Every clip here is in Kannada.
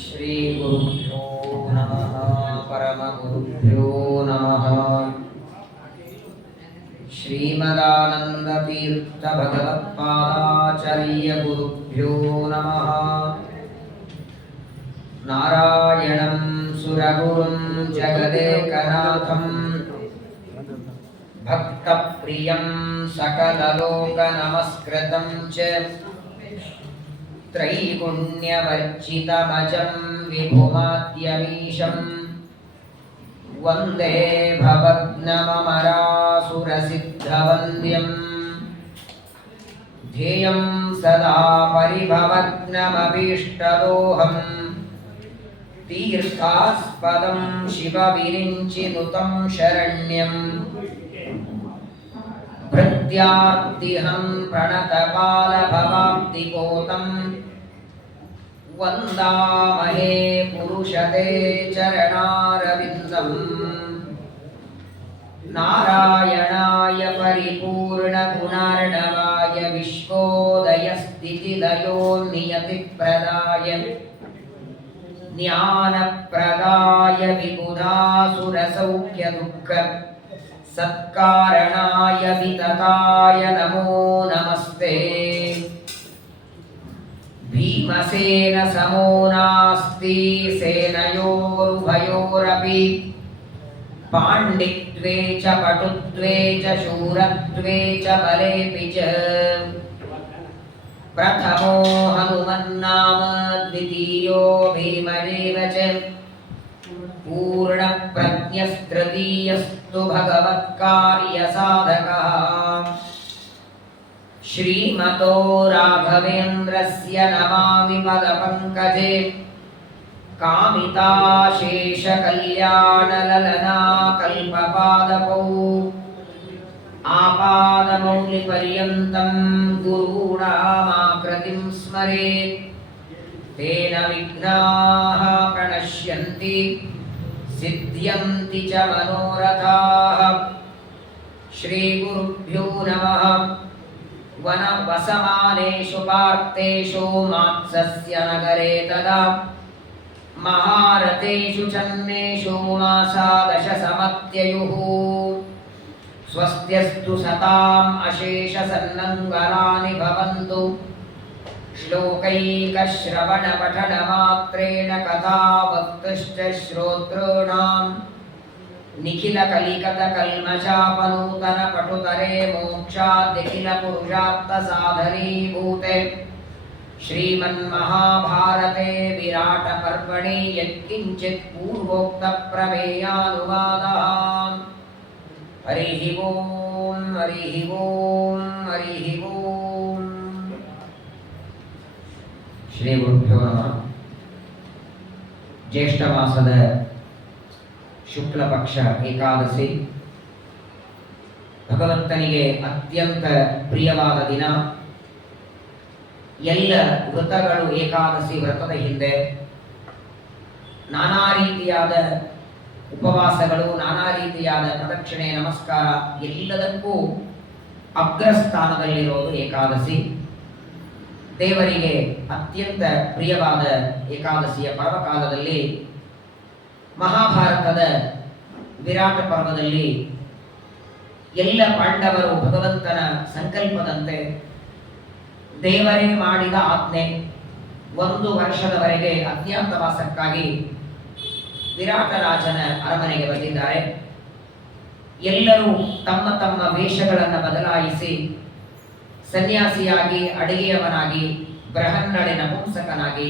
ಶ್ರೀ ಗುರುಭ್ಯೋ ನಮಃ ಪರಮ ಗುರುಭ್ಯೋ ನಮಃ. ಶ್ರೀಮದಾನಂದ ತೀರ್ಥ ಭಗವತ್ಪಾದಾಚಾರ್ಯ ಗುರುಭ್ಯೋ ನಮಃ. ನಾರಾಯಣಂ ಸುರಗುರುಂ ಜಗದೇಕನಾಥಂ ಭಕ್ತಪ್ರಿಯಂ ಸಕಲಲೋಕನಮಸ್ಕೃತಂ ಚ ತ್ರೈಗುಣ್ಯವರ್ಜಿತಮಜಂ ವಿಭುಮಾದ್ಯಮೀಶಂ ವಂದೇ ಭವಗ್ನಮರಾಸುರಸಿದ್ಧವಂದ್ಯಂ ಧ್ಯೇಯಂ ಸದಾ ಪರಿಭವಗ್ನಮಭೀಷ್ಟದೋಹಂ ತೀರ್ಥಾಸ್ಪದಂ ಶಿವವಿರಿಂಚಿನುತಂ ಶರಣ್ಯಂ ಭೃತ್ಯಾರ್ತಿಹಂ ಪ್ರಣತಪಾಲಭವಾಬ್ಧಿಕೋತಂ ವಂದಾಮಹೇ ಪುರುಷತೆ ಚರಣಾರವಿಂದಂ. ನಾರಾಯಣಾಯ ಪರಿಪೂರ್ಣಗುಣಾರ್ಣವಾಯ ವಿಶ್ವೋದಯಸ್ಥಿತಿಲಯೋ ನಿಯತಿಪ್ರದಾಯ ಜ್ಞಾನಪ್ರದಾಯ ವಿಬುಧಾಸುರಸೌಖ್ಯದುಃಖ ಸತ್ಕಾರಣಾಯ ವಿತತಾಯ ನಮೋ ನಮಸ್ತೆ. ಭೀಮಸೇನ ಸಮೋ ನಾಸ್ತಿ ಸೇನಯೋರುಭಯೋರಪಿ ಪಾಂಡಿತ್ವೇ ಚ ಪಟುತ್ವೇ ಚ ಶೂರತ್ವೇ ಚ ಬಲೇಪಿ ಚ. ಪ್ರಥಮೋ ಹನುಮನ್ನಾಮ ದ್ವಿತೀಯೋ ಭೀಮದೇವ ಚ ಪೂರ್ಣಪ್ರಜ್ಞಸ್ತೃತೀಯಸ್ತು ಭಗವತ್ಕಾರ್ಯಸಾಧಕಃ. ಶ್ರೀಮತೋ ರಾಘವೇಂದ್ರಸ್ಯ ನಮಾಮಿ ಪದಪಂಕಜೆ ಕಾಮಿತಾಶೇಷಕಲ್ಯಾಣಲಲನಾ ಕಲ್ಪಪಾದಪೌ ಆಪಾದಮೌಲಿಪರ್ಯಂತಂ ಗುರುಣಾಮಾಕೃತಿಂ ಸ್ಮರೇತ್ ತೇನ ವಿಘ್ನಾಃ ಪ್ರಣಶ್ಯಂತಿ ಸಿದ್ಧ್ಯಂತಿ ಚ ಮನೋರಥಾಃ. ಶ್ರೀ ಗುರುಭ್ಯೋ ನಮಃ. ವಸಮಾನೇಷು ಪಾರ್ಥೇಷು ಮಾತ್ಸಸ್ಯ ನಗರೆ ತದಾ ಮಹಾರಥೇಷು ಚನ್ನೇಷು ಮಾಸಾ ದಶ ಸಮತ್ಯಯುಃ. ಸ್ವಸ್ತ್ಯಸ್ತು ಸತಾಂ ಅಶೇಷ ಸನ್ನಂಗಲಾನಿ ಭವಂತು. ಶ್ಲೋಕೈಕಶ್ರವಣ ಪಠನ ಮಾತ್ರೇಣ ಕಥಾವಕ್ತಶ್ಚ ಶ್ರೋತॄಣಾಂ ನಿಖಿಲ ಕಲಿಕತ ಕಲ್ಮಷಾಪನೂತನ ಪಟುತರೆ ಮೋಕ್ಷಾದ್ಯಖಿಲ ಪುರುಷಾರ್ಥ ಸಾಧನೀಭೂತೆ. ಶ್ರೀಮನ್ಮಹಾಭಾರತೆ ವಿರಾಟ ಪರ್ವಣಿ ಯತ್ಕಿಂಚಿತ್ ಪೂರ್ವೋಕ್ತ ಪ್ರಮೇಯಾನುವಾದಃ. ಹರಿಃ ಓಂ ಹರಿಃ ಓಂ ಹರಿಃ ಓಂ. ಶ್ರೀ ಗುರುಭ್ಯೋ ನಮಃ. ಜ್ಯೇಷ್ಠ ಮಾಸದ ಶುಕ್ಲ ಪಕ್ಷ ಏಕಾದಶಿ ಭಗವಂತನಿಗೆ ಅತ್ಯಂತ ಪ್ರಿಯವಾದ ದಿನ. ಎಲ್ಲ ವ್ರತಗಳು ಏಕಾದಶಿ ವ್ರತದ ಹಿಂದೆ ನಾನಾ ರೀತಿಯಾದ ಉಪವಾಸಗಳು, ನಾನಾ ರೀತಿಯಾದ ಪ್ರದಕ್ಷಿಣೆ ನಮಸ್ಕಾರ ಎಲ್ಲದಕ್ಕೂ ಅಗ್ರಸ್ಥಾನದಲ್ಲಿರೋದು ಏಕಾದಶಿ. ದೇವರಿಗೆ ಅತ್ಯಂತ ಪ್ರಿಯವಾದ ಏಕಾದಶಿಯ ಪರ್ವಕಾಲದಲ್ಲಿ ಮಹಾಭಾರತದ ವಿರಾಟ ಪರ್ವದಲ್ಲಿ ಎಲ್ಲ ಪಾಂಡವರು ಭಗವಂತನ ಸಂಕಲ್ಪದಂತೆ ದೇವರೇ ಮಾಡಿದ ಆಜ್ಞೆ 1 ವರ್ಷದವರೆಗೆ ಅಜ್ಞಾತವಾಸಕ್ಕಾಗಿ ವಿರಾಟ ರಾಜನ ಅರಮನೆಗೆ ಬಂದಿದ್ದಾರೆ. ಎಲ್ಲರೂ ತಮ್ಮ ತಮ್ಮ ವೇಷಗಳನ್ನು ಬದಲಾಯಿಸಿ ಸನ್ಯಾಸಿಯಾಗಿ, ಅಡಿಗೆಯವನಾಗಿ, ಬೃಹನ್ನಳಿನ ಪುಂಸಕನಾಗಿ,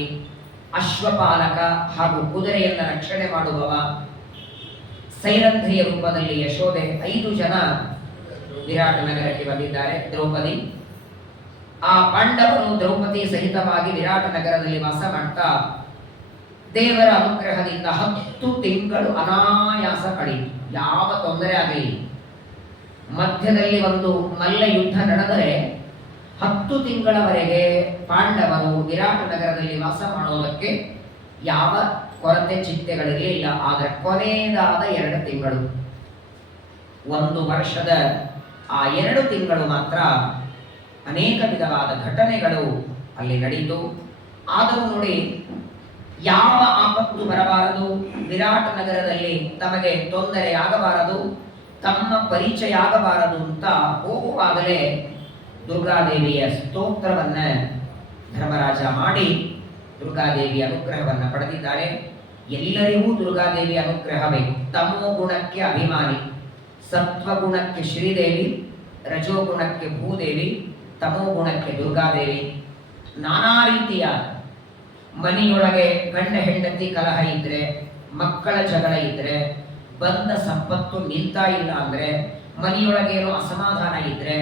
ಅಶ್ವಪಾಲಕ ಹಾಗೂ ಕುದುರೆಯನ್ನು ರಕ್ಷಣೆ ಮಾಡುವವ, ಸೈರಂಧ್ರಿಯ ರೂಪದಲ್ಲಿ ಯಶೋದೆ 5 ಜನ ವಿರಾಟ ನಗರಕ್ಕೆ ಬಂದಿದ್ದಾರೆ. ದ್ರೌಪದಿ, ಆ ಪಾಂಡವರು ದ್ರೌಪದಿ ಸಹಿತವಾಗಿ ವಿರಾಟ ನಗರದಲ್ಲಿ ವಾಸ ಮಾಡ್ತಾ ದೇವರ ಅನುಗ್ರಹದಿಂದ 10 ತಿಂಗಳು ಅನಾಯಾಸ ಕಳೆಯಿತು. ಯಾವ ತೊಂದರೆ ಆಗಲಿಲ್ಲ. ಮಧ್ಯದಲ್ಲಿ ಒಂದು ಮಲ್ಲ ಯುದ್ಧ ನಡೆದರೆ 10 ತಿಂಗಳವರೆಗೆ ಪಾಂಡವರು ವಿರಾಟ ನಗರದಲ್ಲಿ ವಾಸ ಮಾಡೋದಕ್ಕೆ ಯಾವ ಕೊರತೆ ಚಿಂತೆಗಳಿರಲಿಲ್ಲ. ಆದರೆ ಕೊನೆಯದಾದ 2 ತಿಂಗಳು, 1 ವರ್ಷದ ಆ 2 ತಿಂಗಳು ಮಾತ್ರ ಅನೇಕ ವಿಧವಾದ ಘಟನೆಗಳು ಅಲ್ಲಿ ನಡೆಯಿತು. ಆದರೂ ನೋಡಿ, ಯಾವ ಆಪತ್ತು ಬರಬಾರದು, ವಿರಾಟ ನಗರದಲ್ಲಿ ತಮಗೆ ತೊಂದರೆಯಾಗಬಾರದು, ತಮ್ಮ ಪರಿಚಯ ಆಗಬಾರದು ಅಂತ ಹೋಗುವಾಗಲೇ ದುರ್ಗಾದೇವಿಯ ಸ್ತೋತ್ರವನ್ನ ಧರ್ಮರಾಜ ಮಾಡಿ ದುರ್ಗಾದೇವಿಯ ಅನುಗ್ರಹವನ್ನು ಪಡೆದಿದ್ದಾರೆ. ಎಲ್ಲರಿಗೂ ದುರ್ಗಾದೇವಿಯ ಅನುಗ್ರಹ ಬೇಕು. ತಮೋ ಗುಣಕ್ಕೆ ಅಭಿಮಾನಿ, ಸತ್ವಗುಣಕ್ಕೆ ಶ್ರೀದೇವಿ, ರಜೋಗುಣಕ್ಕೆ ಭೂದೇವಿ, ತಮೋ ಗುಣಕ್ಕೆ ದುರ್ಗಾದೇವಿ. ನಾನಾ ರೀತಿಯ ಮನೆಯೊಳಗೆ ಗಂಡ ಹೆಂಡತಿ ಕಲಹ ಇದ್ರೆ, ಮಕ್ಕಳ ಜಗಳ ಇದ್ರೆ, ಬಂದ ಸಂಪತ್ತು ನಿಲ್ತಾ ಇಲ್ಲ ಅಂದ್ರೆ, ಮನೆಯೊಳಗೆ ಏನೋ ಅಸಮಾಧಾನ ಇದ್ರೆ,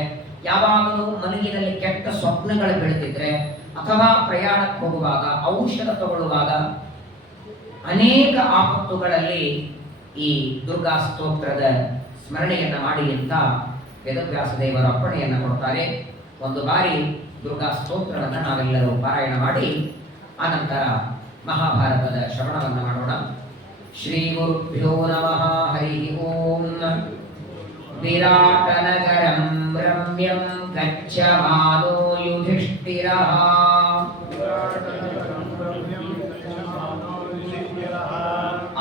ಯಾವಾಗಲೂ ಮನಗಿನಲ್ಲಿ ಕೆಟ್ಟ ಸ್ವಪ್ನಗಳು ಬೆಳೆದಿದ್ರೆ, ಅಥವಾ ಪ್ರಯಾಣಕ್ಕೆ ಹೋಗುವಾಗ, ಔಷಧ ತಗೊಳ್ಳುವಾಗ, ಅನೇಕ ಆಪತ್ತುಗಳಲ್ಲಿ ಈ ದುರ್ಗಾ ಸ್ತೋತ್ರದ ಸ್ಮರಣೆಯನ್ನ ಮಾಡಿ ಅಂತ ವೇದವ್ಯಾಸ ದೇವರು ಅಪ್ಪಣೆಯನ್ನ ಕೊಡ್ತಾರೆ. ಒಂದು ಬಾರಿ ದುರ್ಗಾ ಸ್ತೋತ್ರವನ್ನು ನಾವೆಲ್ಲರೂ ಪಾರಾಯಣ ಮಾಡಿ ಆನಂತರ ಮಹಾಭಾರತದ ಶ್ರವಣವನ್ನು ಮಾಡೋಣ. ಶ್ರೀ ಗುರುಭ್ಯೋ ನಮಃ. ಹರಿ ಓಂ. ವಿರಾಟನಗರಂ ರಮ್ಯಂ ಗಚ್ಚಮಾನೋ ಯುಧಿಷ್ಠಿರಃ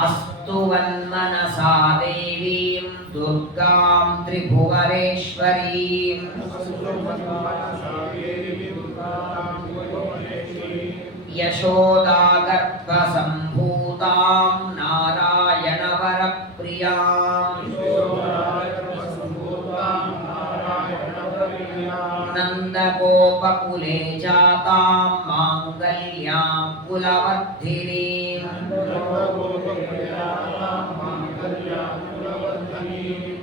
ಅಸ್ತುವನ್ಮನಸಾ ದೇವೀಂ ದುರ್ಗಾಂ ತ್ರಿಭುವನೇಶ್ವರೀಂ ಯಶೋದಾಗರ್ಭಸಂಭೂತಾಂ ನಾರಾಯಣವರಪ್ರಿಯಾಂ ನಂದಗೋಪಕುಲೆ ಜಾತಾಂ ಮಾಂಗಲ್ಯಾಂ ಕುಲವರ್ಧಿನೀಂ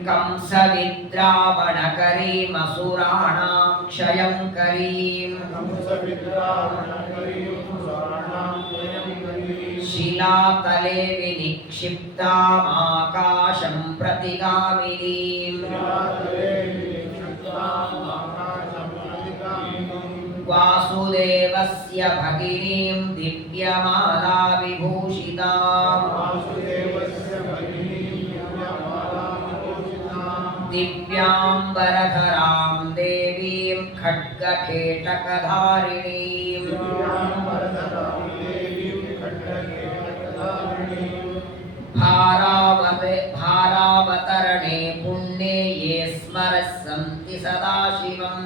ಕಂಸವಿದ್ರಾವಣಕರೀಮಸುರಾಣಾಂ ಕ್ಷಯಂಕರೀಂ ಶಿಲಾತಲೆ ವಿನಿಕ್ಷಿಪ್ತಾಮಾಕಾಶಂ ಪ್ರತಿಗಾಮಿನೀಂ ವಾಸುದೇವಸ್ಯ ಭಗಿನೀಂ ದಿವ್ಯಮಾಲಾ ವಿಭೂಷಿತಾಂ ದಿವ್ಯಾಂಬರಧರಾಂ ದೇವೀಂ ಖಡ್ಗಕೇಟಕಧಾರಿಣೀಂ ಭಾರಾವತರಣೆ ಪುಣ್ಯೇ ಯೇ ಸ್ಮರಸ್ಸಂತಿ ಸದಾ ಶಿವಂ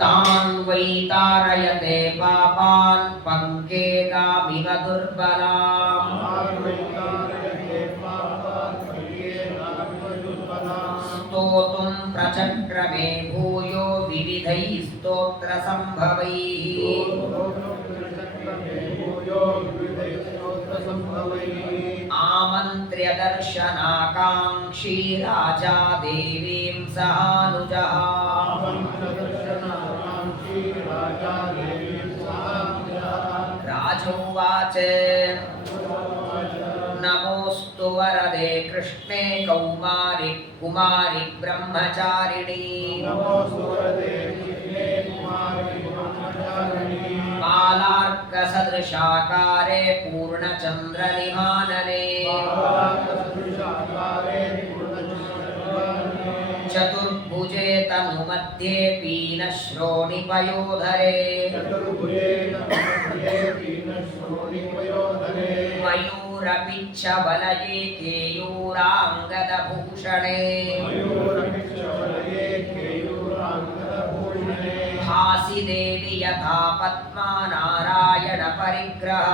ತಾನ್ ವೈ ತಾರಯತೆ ಪಾಪಾನ್ ಪಂಕೇಗಾಮಿವ ದುರ್ಬಲಾಂ ಸ್ತೋತುಂ ಪ್ರಚಕ್ರಮೇ ಭೂಯೋ ವಿವಿಧೈಃ ಸ್ತೋತ್ರ ಸಂಭವೈಃ ಆಮಂತ್ರ್ಯ ದರ್ಶನಾಕಾಂಕ್ಷಿ ರಾಜಾ ದೇವೀಂ ಸಹಾನುಜಃ ರಾಜೋವಾಚ ನಮೋऽस्तु ವರದೆ ಕೃಷ್ಣೇ ಕೌಮಾರಿ ಕುಮಾರಿ ಬ್ರಹ್ಮಚಾರಿಣಿ ಬಾಲಾರ್ಕ ಸದೃಶಾಕಾರೆ ಪೂರ್ಣಚಂದ್ರ ನಿಹಾನನೆ ಚತುರ್ಭುಜೆ ತನು ಮಧ್ಯೆ ಪೀನಶ್ರೋಣಿ ಪಯೋಧರೆ ಮಯೂರಪಿಚ್ಛ ಬಲಯೇ ಕೇಯೂರಾಂಗದ ಭೂಷಣೆ ಭಾಸಿ ದೇವಿ ಯಥಾ ಪದ್ಮಾ ನಾರಾಯಣ ಪರಿಗ್ರಹ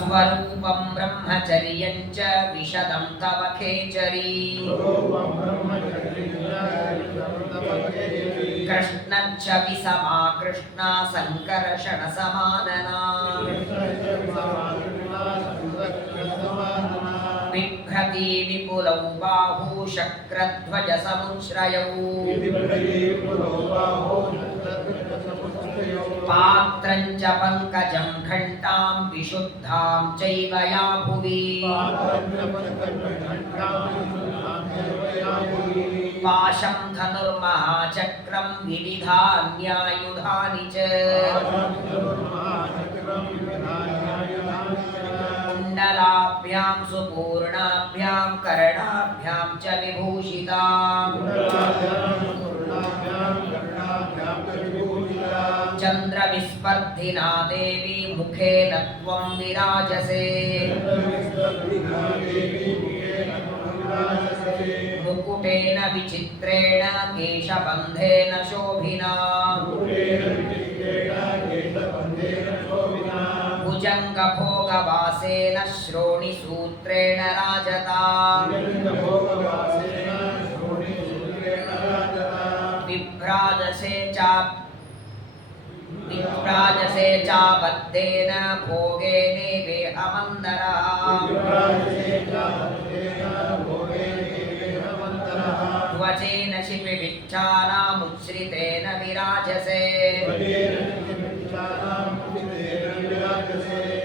ಸ್ವರೂಪಂ ಬ್ರಹ್ಮಚರ್ಯಂ ಚ ವಿಶದಂ ತವ ಖೇಚರಿ ಕೃಷ್ಣಚ್ಛವಿ ಸಮಾ ಕೃಷ್ಣ ಸಂಕರ್ಷಣ ಸಮಾನನಾ ಬಿಭ್ರತಿ ವಿಪುಲೌ ಬಾಹು ಶಕ್ರಧ್ವಜ ಸಮುಚ್ರಯೌ ಪಾತ್ರಂಚ ಪಂಕಜಂ ಘಂಟಾಂ ವಿಶುದ್ಧಾಂ ಚೈವ ಯಾ ಭುವಿ ಪಾಶಂ ಧನುರ್ಮಹಾಚಕ್ರಂ ವಿವಿಧಾನ್ಯಾಯುಧಾನಿ ಚ कुण्डलाभ्यां सुपूर्णाभ्यां कर्णाभ्यां च विभूषिताम् चन्द्रविस्पर्धिना देवी मुखेन त्वं विराजसे मुकुटेन विचित्रेण केशबन्धेन शोभिना भुजङ्गभोगवासेन श्रोणिसूत्रेण राजता विभ्राजसे चाबद्धेन भोगेन वेहमन्दरः ध्वजेन शिपिविच्छालामुच्छ्रितेन विराजसे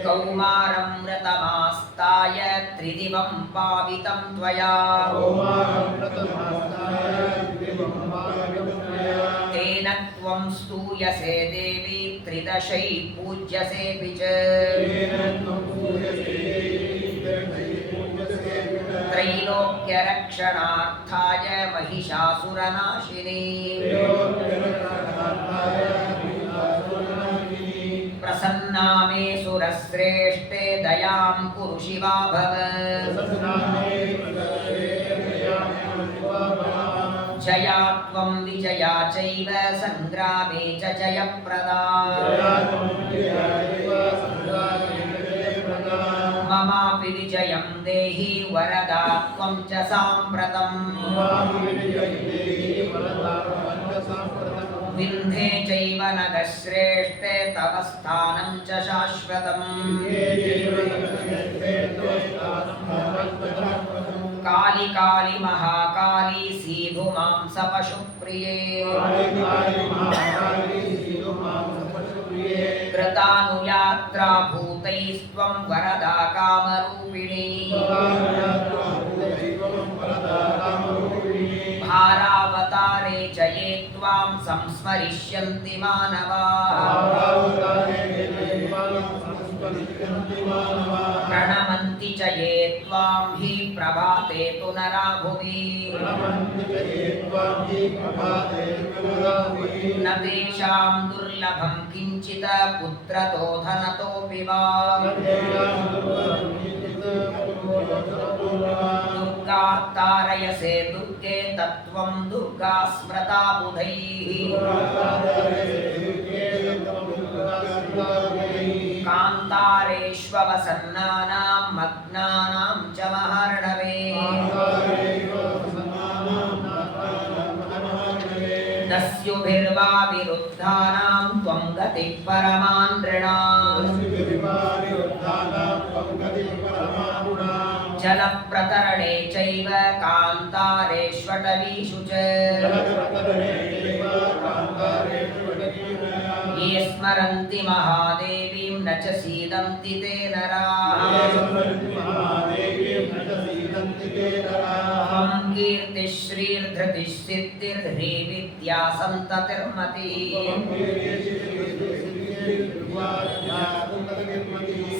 कौमारं व्रतमास्ताय त्रिदिवं पावितं त्वया तेन त्वं स्तूयसे देवी त्रिदशै पूज्यसेऽपि च त्रैलोक्यरक्षणार्थाय महिषासुरनाशिनी प्रसन्ना मे सुरश्रेष्ठे दयां कुरु शिवा भव जया त्वं विजया चैव संग्रामे च जयप्रदा ममापि विजयं देहि वरदा त्वं च साम्प्रतम् विन्ध्ये चैव नगश्रेष्ठे तव स्थानं च शाश्वतम् काली काली महाकाली सीधु मां सपशुप्रिये कृतानुयात्रा भूतैस्त्वं वरदा कामरूपिणी भारावतारे च ये त्वां संस्मरिष्यन्ति मानवाः प्रणमन्ति च ये त्वां हि प्रभाते तु नरा भुवि न तेषां दुर्लभं किञ्चित् पुत्रतो धनतोऽपि वा दुर्गा तारयसे दुर्गे तत्त्वं दुर्गा स्मृता बुधैः कान्तारेष्ववसन्नानां मग्नानां च महार्णवे दस्युभिर्वा विरुद्धानां त्वं गतिः परमां नृणाम् जलप्रतरणे चैव कान्तारेष्वटवीषु च ये स्मरन्ति महादेवीं न च सीदन्ति ते नराः त्वं कीर्तिः श्रीर्धृतिः सिद्धिर्ह्री विद्या सन्ततिर्मतिः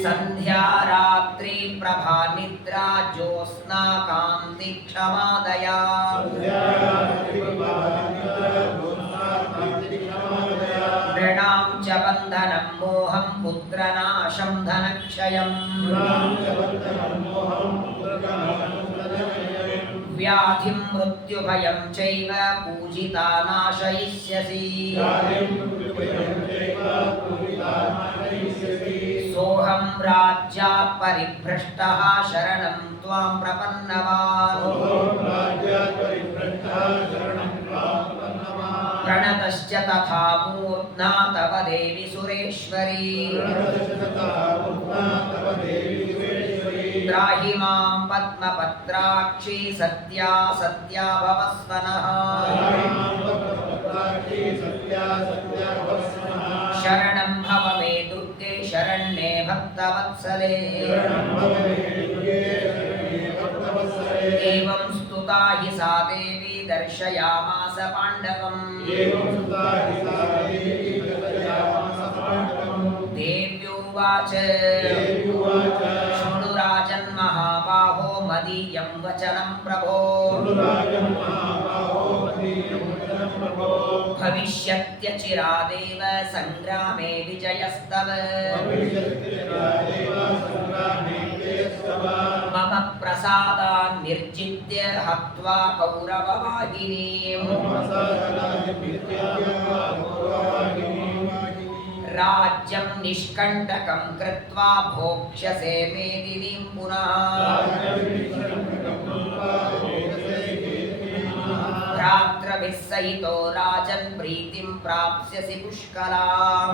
संध्या रात्रि प्रभा निद्रा ज्योत्स्ना कान्ति क्षमादया नृणां च बन्धनं मोहं पुत्रनाशं धनक्षयम् व्याधिं मृत्युभयं चैव पूजिता नाशयिष्यसि सोऽहं राज्यात् परिभ्रष्टः शरणं त्वां प्रपन्नवान् प्रणतश्च तथा मूर्ध्ना तव देवि सुरेश्वरी त्राहि मां पद्मपत्राक्षी सत्या सत्या भवस्वनः शरणं भव मे दुर्गे शरण्ये भक्तवत्सले एवं स्तुता हि सा देवी दर्शयामास पाण्डवम् देव्योवाच शृणु ಮದೀಯಂ ವಚನಂ ಪ್ರಭೋ ಭವಿಷ್ಯತ್ಯಚಿರಾದೇವ ಸಂಗ್ರಾಮೇ ವಿಜಯಸ್ತವ ಮಮ ಪ್ರಸಾದಾನ್ ನಿರ್ಜಿತ್ಯ ಹತ್ವಾ ಕೌರವವಾಹಿನೀಂ ರಾಜ್ಯಂ ನಿಷ್ಕಂಟಕಂ ಕೃತ್ವಾ ಭೋಕ್ಷ್ಯಸೆ ಮೇದಿನೀಂ ಪುನಃ ಭ್ರಾತೃಭಿಃ ಸಹಿತೋ ರಾಜನ್ ಪ್ರೀತಿಂ ಪ್ರಾಪ್ಸ್ಯಸಿ ಪುಷ್ಕಲಾಂ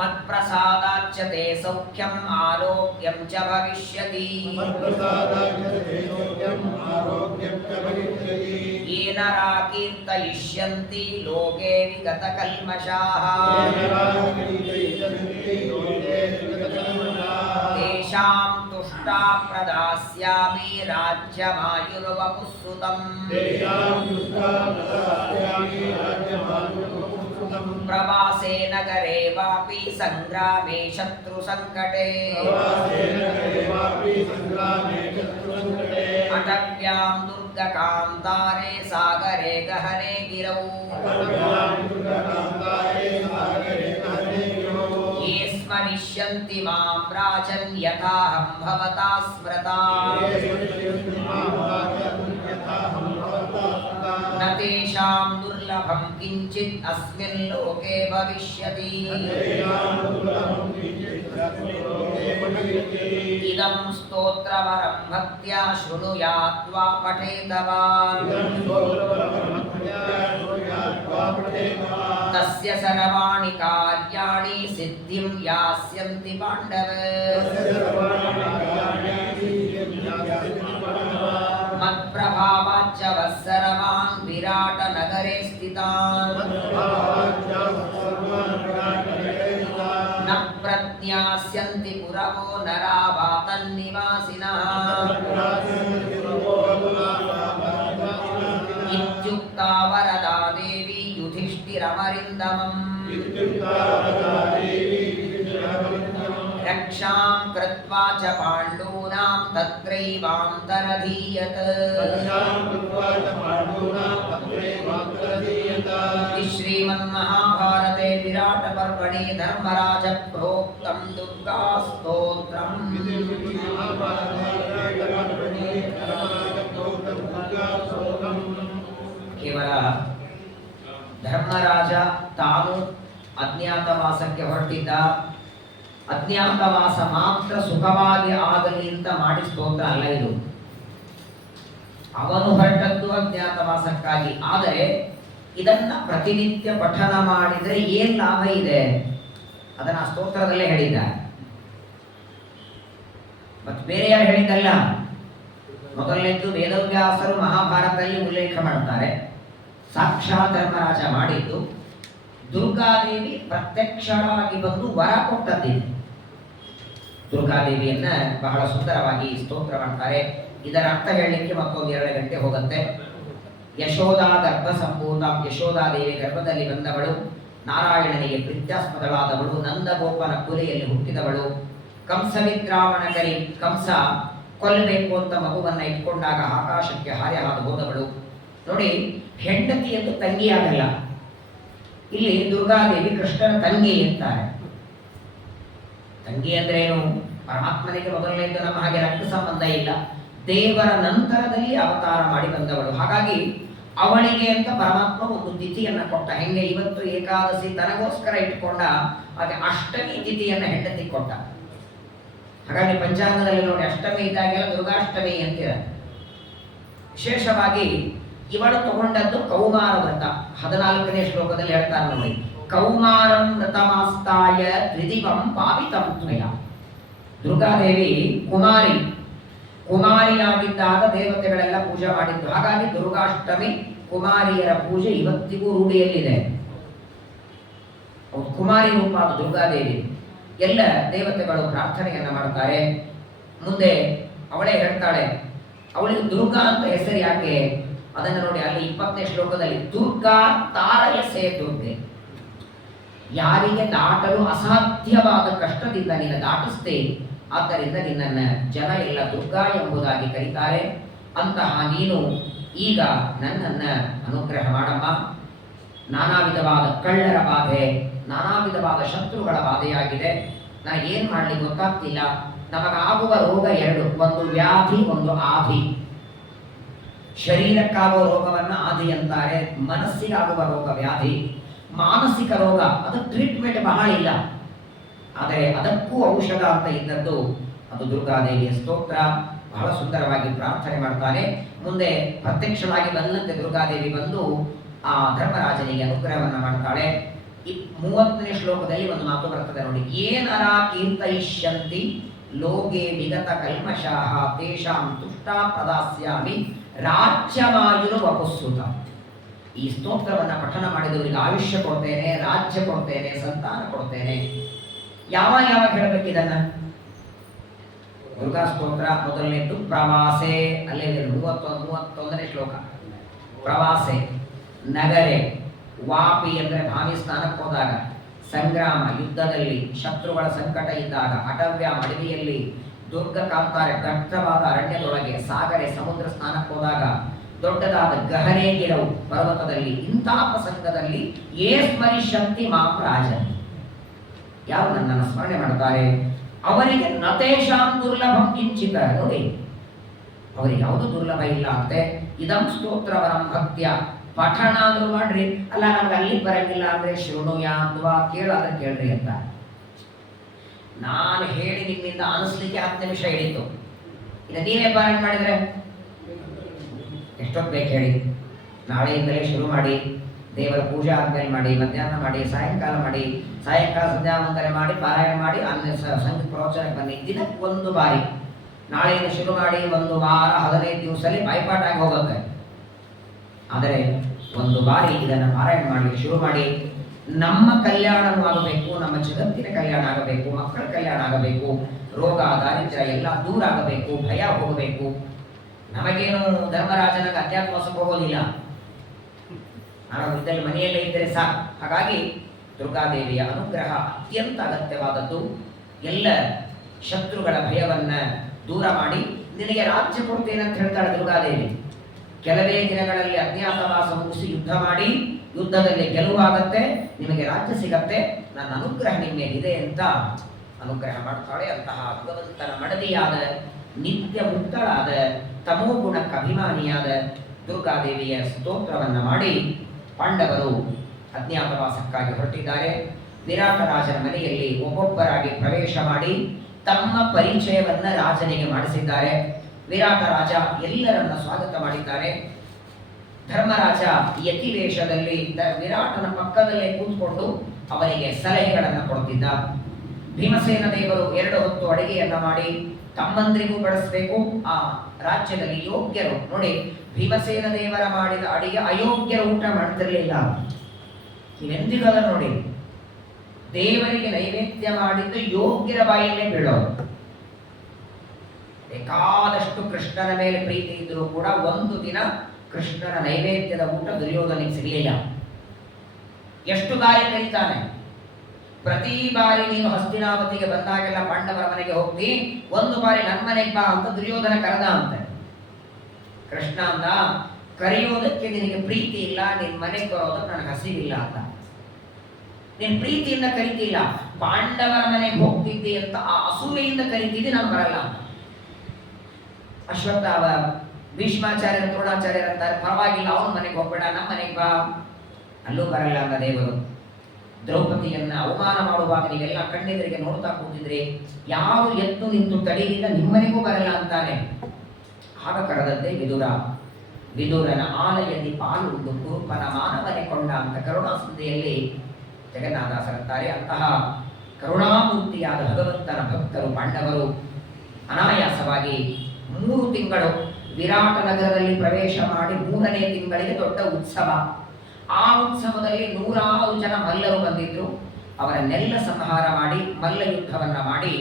ಮತ್ಪ್ರಸಾದಾಚ್ಚ ತೇ ಸೌಖ್ಯಂ ಆರೋಗ್ಯಂ ಚ ಭವಿಷ್ಯತಿ ಯೇನ ರಾಕೀರ್ತಯಿಷ್ಯಂತಿ ಲೋಕೆ ವಿಗತಕಲ್ಮಷಾಃ ತೇಷಾಂ ತುಷ್ಟಾ ಪ್ರದಾಸ್ಯಾಮಿ ರಾಜ್ಯಮಾಯುರ್ವಪುಃಸುತಂ ಪ್ರವಾಸೇ ನಗರೇ ವಾಪಿ ಸಂಗ್ರಾಮೇ ಶತ್ರು ಸಂಕಟೇ ಅಟವ್ಯಾಂ ದುರ್ಗಕಾಂತಾರೆ ಸಾಗರೇ ಗಹನೆ ಗಿರೌ ಯೇ ಸ್ಮರಿಷ್ಯಂತಿ ಮಾಂ ರಾಜನ್ ಯಥಾಹಂ ಭವತಾ ಸ್ಮೃತಾ ನ ತೇಷಾಂ ದುರ್ಲಭಂ ಕಿಂಚಿತ್ ಅಸ್ಮಿನ್ ಲೋಕೆ ಭವಿಷ್ಯತಿ ಇದಂ ಸ್ತೋತ್ರವರಂ ಭಕ್ತ್ಯಾ ಶೃಣುಯಾತ್ ವಾ ಪಠೇತವಾನ್ ತಸ್ಯ ಸರ್ವಾಣಿ ಕಾರ್ಯಾಣಿ ಸಿದ್ಧಿಂ ಯಾಸ್ಯಂತಿ ಪಾಂಡವ ಮತ್ಪ್ರಭಾವಾಚ್ಚ ವತ್ಸರವಾನ್ ವಿರಾಟ ನಗರೆ ಸ್ಥಿತಾನ್ ನ ಪ್ರಜ್ಞಾಸ್ಯಂತಿ ಪುರವೋ ನರಾ ವಾತನ್ನಿವಾಸಿನಃ ಇತ್ಯುಕ್ತಾ ವರದಾ ದೇವಿ ಯುಧಿಷ್ಠಿರಮರಿಂದಮಂ ರಕ್ಷಾಂ ಕೃತ್ವಾ ಚ ಪಾಂಡೂನಾಂ ತತ್ರೈವಾಂತರಧೀಯತ ಶ್ರೀಮನ್ಮಹಾಭಾರತೆ ವಿರಾಟ ಪರ್ವಣಿ ಧರ್ಮರಾಜ ಪ್ರೋಕ್ತಂ ದುರ್ಗಾ ಸ್ತೋತ್ರಂ ಕೇವಲ ಧರ್ಮರಾಜ ತಾನು ಅಜ್ಞಾತವಾಸಕ್ಕೆ ಹೊರಟಿದ್ದ, ಅಜ್ಞಾತವಾಸ ಮಾತ್ರ ಸುಖವಾಗಿ ಆಗಲಿ ಅಂತ ಮಾಡಿ ಸ್ತೋತ್ರ ಅಲ್ಲ ಇದು. ಅವನು ಹೊರಟದ್ದು ಅಜ್ಞಾತವಾಸಕ್ಕಾಗಿ. ಆದರೆ ಇದನ್ನ ಪ್ರತಿನಿತ್ಯ ಪಠನ ಮಾಡಿದರೆ ಏನ್ ಲಾಭ ಇದೆ ಅದನ್ನ ಸ್ತೋತ್ರದಲ್ಲೇ ಹೇಳಿದ್ದಾರೆ. ಮತ್ತೆ ಬೇರೆ ಯಾರು ಹೇಳಿದ್ದಲ್ಲ. ಮೊದಲನೇದ್ದು ವೇದವ್ಯಾಸರು ಮಹಾಭಾರತದಲ್ಲಿ ಉಲ್ಲೇಖ ಮಾಡುತ್ತಾರೆ. ಸಾಕ್ಷಾತ್ ಧರ್ಮರಾಜ ಮಾಡಿದ್ದು. ದುರ್ಗಾದೇವಿ ಪ್ರತ್ಯಕ್ಷವಾಗಿ ಬಂದು ವರ ಕೊಟ್ಟದ್ದಿದೆ. ದುರ್ಗಾದೇವಿಯನ್ನ ಬಹಳ ಸುಂದರವಾಗಿ ಸ್ತೋತ್ರ ಮಾಡ್ತಾರೆ. ಇದರ ಅರ್ಥ ಹೇಳಲಿಕ್ಕೆ ಮತ್ತೊಂದು 2 ಗಂಟೆ ಹೋಗುತ್ತೆ. ಯಶೋದಾ ಗರ್ಭ ಸಂಭೂತ, ಯಶೋದಾದೇವಿ ಗರ್ಭದಲ್ಲಿ ಬಂದವಳು, ನಾರಾಯಣನಿಗೆ ಪ್ರೀತ್ಯಾಸ್ಪದಳಾದವಳು, ನಂದಗೋಪನ ಕುಲೆಯಲ್ಲಿ ಹುಟ್ಟಿದವಳು, ಕಂಸವಿದ್ರಾವಣಕರಿ, ಕಂಸ ಕೊಲ್ಲಬೇಕು ಅಂತ ಮಗುವನ್ನ ಇಟ್ಕೊಂಡಾಗ ಆಕಾಶಕ್ಕೆ ಹಾರಿ ಹಾದು ಹೋದವಳು. ನೋಡಿ, ಹೆಂಡತಿ ಎಂದು ತಂಗಿಯಾಗಲ್ಲ. ಇಲ್ಲಿ ದುರ್ಗಾದೇವಿ ಕೃಷ್ಣನ ತಂಗಿ ಅಂತಾರೆ. ತಂಗಿ ಅಂದ್ರೆ ಏನು? ಪರಮಾತ್ಮನಿಗೆ ಮೊದಲನೇದು ನಮ್ಮ ಹಾಗೆ ರಕ್ತ ಸಂಬಂಧ ಇಲ್ಲ. ದೇವರ ನಂತರದಲ್ಲಿ ಅವತಾರ ಮಾಡಿ ಬಂದವಳು. ಹಾಗಾಗಿ ಅವಳಿಗೆ ಅಂತ ಪರಮಾತ್ಮ ಒಂದು ತಿಥಿಯನ್ನ ಕೊಟ್ಟ. ಹೆಂಗೆ ಇವತ್ತು ಏಕಾದಶಿ ತನಗೋಸ್ಕರ ಇಟ್ಕೊಂಡ, ಹಾಗೆ ಅಷ್ಟಮಿ ತಿಥಿಯನ್ನ ಹೆಂಡತಿ ಕೊಟ್ಟ. ಹಾಗಾಗಿ ಪಂಚಾಂಗದಲ್ಲಿ ನೋಡಿ, ಅಷ್ಟಮಿ ಇದ್ದಾಗೆಲ್ಲ ದುರ್ಗಾಷ್ಟಮಿ ಅಂತಿರ. ವಿಶೇಷವಾಗಿ ಇವಳು ತಗೊಂಡದ್ದು ಕೌಮಾರ ವ್ರತ. 14ನೇ ಶ್ಲೋಕದಲ್ಲಿ ಹೇಳ್ತಾರೆ ನೋಡಿ, ಕೌಮಾರಂ ವ್ರತಮಾಸ್ತಾಯ ತ್ರಿದಿವಂ ಪಾವಿತಂ ತ್ವಯ. ದುರ್ಗಾದೇವಿ ಕುಮಾರಿಯಾಗಿದ್ದಾಗ ದೇವತೆಗಳೆಲ್ಲ ಪೂಜೆ ಮಾಡಿದ್ದು. ಹಾಗಾಗಿ ದುರ್ಗಾಷ್ಟಮಿ ಕುಮಾರಿಯರ ಪೂಜೆ ಇವತ್ತಿಗೂ ರೂಢಿಯಲ್ಲಿದೆ. ಕುಮಾರಿ ರೂಪ ದುರ್ಗಾದೇವಿ. ಎಲ್ಲ ದೇವತೆಗಳು ಪ್ರಾರ್ಥನೆಯನ್ನ ಮಾಡ್ತಾರೆ. ಮುಂದೆ ಅವಳೇ ಹೇಳ್ತಾಳೆ, ಅವಳಿಗೆ ದುರ್ಗಾ ಅಂತ ಹೆಸರು ಯಾಕೆ ಅದನ್ನು ನೋಡಿ. ಅಲ್ಲಿ 20ನೇ ಶ್ಲೋಕದಲ್ಲಿ ದುರ್ಗಾ ತಾರಯಸೆ ದುರ್ಗೆ. ಯಾರಿಗೆ ದಾಟಲು ಅಸಾಧ್ಯವಾದ ಕಷ್ಟದಿಂದ ನೀನು ದಾಟಿಸ್ತೇ, ಆದ್ದರಿಂದ ನಿನ್ನನ್ನು ಜನ ಎಲ್ಲ ದುರ್ಗಾ ಎಂಬುದಾಗಿ ಕರೀತಾರೆ. ಅಂತಹ ನೀನು ಈಗ ನನ್ನನ್ನು ಅನುಗ್ರಹ ಮಾಡಮ್ಮ. ನಾನಾ ವಿಧವಾದ ಕಳ್ಳರ ಬಾಧೆ, ನಾನಾ ವಿಧವಾದ ಶತ್ರುಗಳ ಬಾಧೆಯಾಗಿದೆ. ನನಗೇನು ಮಾಡಲಿಕ್ಕೆ ಗೊತ್ತಾಗ್ತಿಲ್ಲ. ನಮಗಾಗುವ ರೋಗ ಎರಡು, ಒಂದು ವ್ಯಾಧಿ, ಒಂದು ಆಧಿ. ಶರೀರಕ್ಕಾಗುವ ರೋಗವನ್ನು ಆಧಿ ಅಂತಾರೆ, ಮನಸ್ಸಿಗಾಗುವ ರೋಗ ವ್ಯಾಧಿ. ಮಾನಸಿಕ ರೋಗ ಅದು ಟ್ರೀಟ್ಮೆಂಟ್ ಬಹಳ ಇಲ್ಲ, ಆದರೆ ಅದಕ್ಕೂ ಔಷಧ ಅಂತ ಇದ್ದದ್ದು ಅದು ದುರ್ಗಾದೇವಿಯ ಸ್ತೋತ್ರ. ಬಹಳ ಸುಂದರವಾಗಿ ಪ್ರಾರ್ಥನೆ ಮಾಡ್ತಾನೆ. ಮುಂದೆ ಪ್ರತ್ಯಕ್ಷವಾಗಿ ಬಂದಂತೆ ದುರ್ಗಾದೇವಿ ಬಂದು ಆ ಧರ್ಮರಾಜನಿಗೆ ಅನುಗ್ರಹವನ್ನು ಮಾಡ್ತಾಳೆ. 30ನೇ ಶ್ಲೋಕದಲ್ಲಿ ಒಂದು ಮಾತು ಬರ್ತದೆ ನೋಡಿ, ಏನರ ಕೀರ್ತಯಿಷ್ಯಂತಿ ಲೋಕೆ ವಿಗತ ಕಲ್ಮಷಾಃ ತೇಷಾಂ ತುಷ್ಟಾ ಪ್ರದಾಸ್ಯಾಮಿ ರಾಜ್ಯಮಾಯುರು ವಪುಸ್ಸುತ. ಈ ಸ್ತೋತ್ರವನ್ನು ಪಠನ ಮಾಡಿದವರಿಗೆ ಆಯುಷ್ಯ ಕೊಡ್ತೇನೆ, ರಾಜ್ಯ ಕೊಡ್ತೇನೆ, ಸಂತಾನ ಕೊಡ್ತೇನೆ. ಯಾವಾಗ ಹೇಳಬೇಕು ಇದನ್ನ? ದುರ್ಗಾ ಸ್ತೋತ್ರ ಮೊದಲನೇದ್ದು ಪ್ರವಾಸೆ, ಅಲ್ಲೇ 31ನೇ ಶ್ಲೋಕ. ಪ್ರವಾಸೆ ನಗರೆ, ವಾಪಿ ಅಂದರೆ ಭಾವಿ ಸ್ನಾನಕ್ಕೆ ಹೋದಾಗ, ಸಂಗ್ರಾಮ ಯುದ್ಧದಲ್ಲಿ, ಶತ್ರುಗಳ ಸಂಕಟ ಇದ್ದಾಗ, ಅಟವ್ಯ ಅಡವಿಯಲ್ಲಿ, ದುರ್ಗ ಕಾಂತಾರೆ ದಟ್ಟವಾದ ಅರಣ್ಯದೊಳಗೆ, ಸಾಗರೆ ಸಮುದ್ರ ಸ್ನಾನಕ್ಕೆ ಹೋದಾಗ, ದೊಡ್ಡದಾದ ಗಹನೆ ಗಿರವು ಪರ್ವತದಲ್ಲಿ, ಇಂತಹ ಪ್ರಸಂಗದಲ್ಲಿ ಏ ಸ್ಮರಿಷಂತಿ ಮಾಂ ರಾಜನ್, ಯಾರು ನನ್ನನ್ನು ಸ್ಮರಣೆ ಮಾಡ್ತಾರೆ ಅವರಿಗೆ ನತೇಶಾಂ ದುರ್ಲಭಂ ಕಿಂಚಿತ. ನೋಡಿ, ಅವರಿಗೆ ಯಾವುದು ದುರ್ಲಭ ಇಲ್ಲ ಅಂತೆ. ಇದಂ ಸ್ತೋತ್ರವರಂ ಭಕ್ತ್ಯ ಪಠಣ ಆದ್ರೂ ಮಾಡ್ರಿ. ಅಲ್ಲ ನಮ್ಗೆ ಅಲ್ಲಿ ಬರಂಗಿಲ್ಲ ಅಂದ್ರೆ ಶೃಣುಯ ಅಥವಾ ಕೇಳಾದ್ರೆ ಕೇಳ್ರಿ ಅಂತ ನಾನು ಹೇಳಿ ನಿಮ್ಮಿಂದ ಅನಿಸ್ಲಿಕ್ಕೆ 10 ನಿಮಿಷ ಹಿಡಿತು. ಈಗ ನೀವೇ ಪಾರಾಯಣ ಮಾಡಿದ್ರೆ ಎಷ್ಟೊತ್ತು ಬೇಕು ಹೇಳಿ? ನಾಳೆಯಿಂದಲೇ ಶುರು ಮಾಡಿ, ದೇವರ ಪೂಜೆ ಆದ್ಮೇಲೆ ಮಾಡಿ, ಮಧ್ಯಾಹ್ನ ಮಾಡಿ, ಸಾಯಂಕಾಲ ಮಾಡಿ, ಸಾಯಂಕಾಲ ಸಂಧ್ಯಾ ವಂದನೆ ಮಾಡಿ, ಪಾರಾಯಣ ಮಾಡಿ, ಸಂಗೀತ ಪ್ರವಚನಕ್ಕೆ ಬನ್ನಿ. ದಿನಕ್ಕೆ ಒಂದು ಬಾರಿ. ನಾಳೆಯಿಂದ ಶುರು ಮಾಡಿ 1 ವಾರ 15 ದಿವಸದಲ್ಲಿ ಬಾಯ್ಪಾಟ್ ಆಗಿ ಹೋಗುತ್ತೆ. ಆದರೆ ಒಂದು ಬಾರಿ ಇದನ್ನು ಪಾರಾಯಣ ಮಾಡಲಿಕ್ಕೆ ಶುರು ಮಾಡಿ. ನಮ್ಮ ಕಲ್ಯಾಣವೂ ಆಗಬೇಕು, ನಮ್ಮ ಜಗತ್ತಿನ ಕಲ್ಯಾಣ ಆಗಬೇಕು, ಮಕ್ಕಳ ಕಲ್ಯಾಣ ಆಗಬೇಕು, ರೋಗ ದಾರಿದ್ರ್ಯ ಎಲ್ಲ ದೂರ ಆಗಬೇಕು, ಭಯ ಹೋಗಬೇಕು. ನಮಗೇನು ಧರ್ಮರಾಜನಿಗೆ ಅಧ್ಯಾತ್ಮ ಹೋಗೋದಿಲ್ಲ, ನಾವು ಇದ್ದಲ್ಲಿ ಮನೆಯಲ್ಲೇ ಇದ್ದರೆ ಸಾಕು. ಹಾಗಾಗಿ ದುರ್ಗಾದೇವಿಯ ಅನುಗ್ರಹ ಅತ್ಯಂತ ಅಗತ್ಯವಾದದ್ದು. ಎಲ್ಲ ಶತ್ರುಗಳ ಭಯವನ್ನ ದೂರ ಮಾಡಿ ನಿನಗೆ ರಾಜ್ಯ ಕೊಡ್ತೇನೆ ಅಂತ ಹೇಳ್ತಾಳೆ ದುರ್ಗಾದೇವಿ. ಕೆಲವೇ ದಿನಗಳಲ್ಲಿ ಅಜ್ಞಾತವಾಸ ಮುಗಿಸಿ ಯುದ್ಧ ಮಾಡಿ, ಯುದ್ಧದಲ್ಲಿ ಗೆಲುವಾಗತ್ತೆ, ನಿಮಗೆ ರಾಜ್ಯ ಸಿಗತ್ತೆ, ನನ್ನ ಅನುಗ್ರಹ ನಿಮ್ಮೇಲಿದೆ ಅಂತ ಅನುಗ್ರಹ ಮಾಡ್ತಾಳೆ. ಅಂತಹ ಭಗವಂತನ ಮಡದಿಯಾದ, ನಿತ್ಯ ಮುಕ್ತಳಾದ, ತಮೋಗುಣಕ್ಕೆ ಅಭಿಮಾನಿಯಾದ ದುರ್ಗಾದೇವಿಯ ಸ್ತೋತ್ರವನ್ನು ಮಾಡಿ ಪಾಂಡವರು ಅಜ್ಞಾತವಾಸಕ್ಕಾಗಿ ಹೊರಟಿದ್ದಾರೆ. ವಿರಾಟ ರಾಜನ ಮನೆಯಲ್ಲಿ ಒಬ್ಬೊಬ್ಬರಾಗಿ ಪ್ರವೇಶ ಮಾಡಿ ತಮ್ಮ ಪರಿಚಯವನ್ನ ರಾಜನಿಗೆ ಮಾಡಿಸಿದ್ದಾರೆ. ವಿರಾಟ ರಾಜ ಎಲ್ಲರನ್ನ ಸ್ವಾಗತ ಮಾಡಿದ್ದಾರೆ. ಧರ್ಮರಾಜ ಯತಿ ವೇಷದಲ್ಲಿ ವಿರಾಟನ ಪಕ್ಕದಲ್ಲೇ ಕೂತ್ಕೊಂಡು ಅವರಿಗೆ ಸಲಹೆಗಳನ್ನು ಕೊಡ್ತಿದ್ದ. ಭೀಮಸೇನ ದೇವರು 2 ಹೊತ್ತು ಅಡಿಗೆಯನ್ನ ಮಾಡಿ ತಮ್ಮಂದ್ರಿಗೂ ಬಡಿಸಬೇಕು. ಆ ರಾಜ್ಯದಲ್ಲಿ ಯೋಗ್ಯರು ನೋಡಿ, ಭೀಮಸೇನ ದೇವರ ಮಾಡಿದ ಅಡಿಗೆ ಅಯೋಗ್ಯರ ಊಟ ಮಾಡ್ತಿರ್ಲಿಲ್ಲ. ನೀವೆಂದಿಗಲ್ಲ ನೋಡಿ, ದೇವರಿಗೆ ನೈವೇದ್ಯ ಮಾಡಿದ್ದು ಯೋಗ್ಯರ ಬಾಯಲ್ಲೇ ಬೀಳೋದು. ಬೇಕಾದಷ್ಟು ಕೃಷ್ಣನ ಮೇಲೆ ಪ್ರೀತಿ ಇದ್ರೂ ಕೂಡ ಒಂದು ದಿನ ಕೃಷ್ಣನ ನೈವೇದ್ಯದ ಊಟ ದುರ್ಯೋಧನಿಗೆ ಸಿಗಲಿಲ್ಲ. ಎಷ್ಟು ಬಾರಿ ಕರೀತಾನೆ, ಪ್ರತಿ ಬಾರಿ ನೀನು ಹಸ್ತಿನಾವತಿಗೆ ಬಂದಾಗೆಲ್ಲ ಪಾಂಡವರ ಮನೆಗೆ ಹೋಗ್ತಿ, ಒಂದು ಬಾರಿ ನನ್ನ ಮನೆಗೆ ಬಾ ಅಂತ ದುರ್ಯೋಧನ ಕರೆದ ಅಂತೆ. ಕೃಷ್ಣ ಅಂದ, ಕರೆಯೋದಕ್ಕೆ ನಿನಗೆ ಪ್ರೀತಿ ಇಲ್ಲ, ನಿನ್ನ ಮನೆಗೆ ಬರೋದಕ್ಕೆ ನನಗೆ ಹಸಿವಿಲ್ಲ ಅಂತ. ನೀನು ಪ್ರೀತಿಯಿಂದ ಕರಿತಿಲ್ಲ, ಪಾಂಡವರ ಮನೆಗೆ ಹೋಗ್ತಿದ್ದಿ ಅಂತ ಆ ಅಸೂಯೆಯಿಂದ ಕರಿತಿದ್ದಿ, ನಾನು ಬರಲ್ಲ ಅಂತ. ಅಶ್ವತ್ಥಾವ ಭೀಷ್ಮಾಚಾರ್ಯರ ದ್ರೋಣಾಚಾರ್ಯರ ಅಂತಾರೆ, ಪರವಾಗಿಲ್ಲ ಅವನ ಮನೆಗೆ ಹೋಗ್ಬೇಡ, ನಮ್ಮ ಮನೆಗೆ ಬಾ. ಅಲ್ಲೂ ಬರಲ್ಲ ಅಂದ ದೇವರು. ದ್ರೌಪದಿಯನ್ನ ಅವಮಾನ ಮಾಡುವಾಗ ನೀವೆಲ್ಲ ಕಣ್ಣೆದುರಿಗೆ ನೋಡ್ತಾ ಕೂತಿದ್ರೆ ಯಾರು ಎದ್ದು ನಿಂತು ತಡೀಲಿಲ್ಲ, ನಿಮ್ಮನೆಗೂ ಬರಲ್ಲ ಅಂತಾನೆ. ಆಗ ಕರೆದದ್ದೇ ವಿದುರ. ವಿದುರನ ಆಲಯದಿ ಪಾಲುಂಡು ಕುರುಪನ ಮಾನವನೆ ಕೊಂಡ ಅಂತ ಕರುಣಾಸಂಧಿಯಲ್ಲಿ ಜಗನ್ನಾಥಾಸರಂತಾರೆ. ಅಂತಹ ಕರುಣಾಮೂರ್ತಿಯಾದ ಭಗವಂತನ ಭಕ್ತರು ಪಾಂಡವರು ಅನಾಯಾಸವಾಗಿ 3 ತಿಂಗಳು ವಿರಾಟ ನಗರದಲ್ಲಿ ಪ್ರವೇಶ ಮಾಡಿ 3ನೇ ತಿಂಗಳಿಗೆ ದೊಡ್ಡ ಉತ್ಸವ. ಆ ಉತ್ಸವದಲ್ಲಿ 100 ಜನ ಮಲ್ಲರು ಬಂದಿದ್ರು. ಅವರನ್ನೆಲ್ಲ ಸಂಹಾರ ಮಾಡಿ ಮಲ್ಲ ಯುದ್ಧವನ್ನ ಮಾಡಿ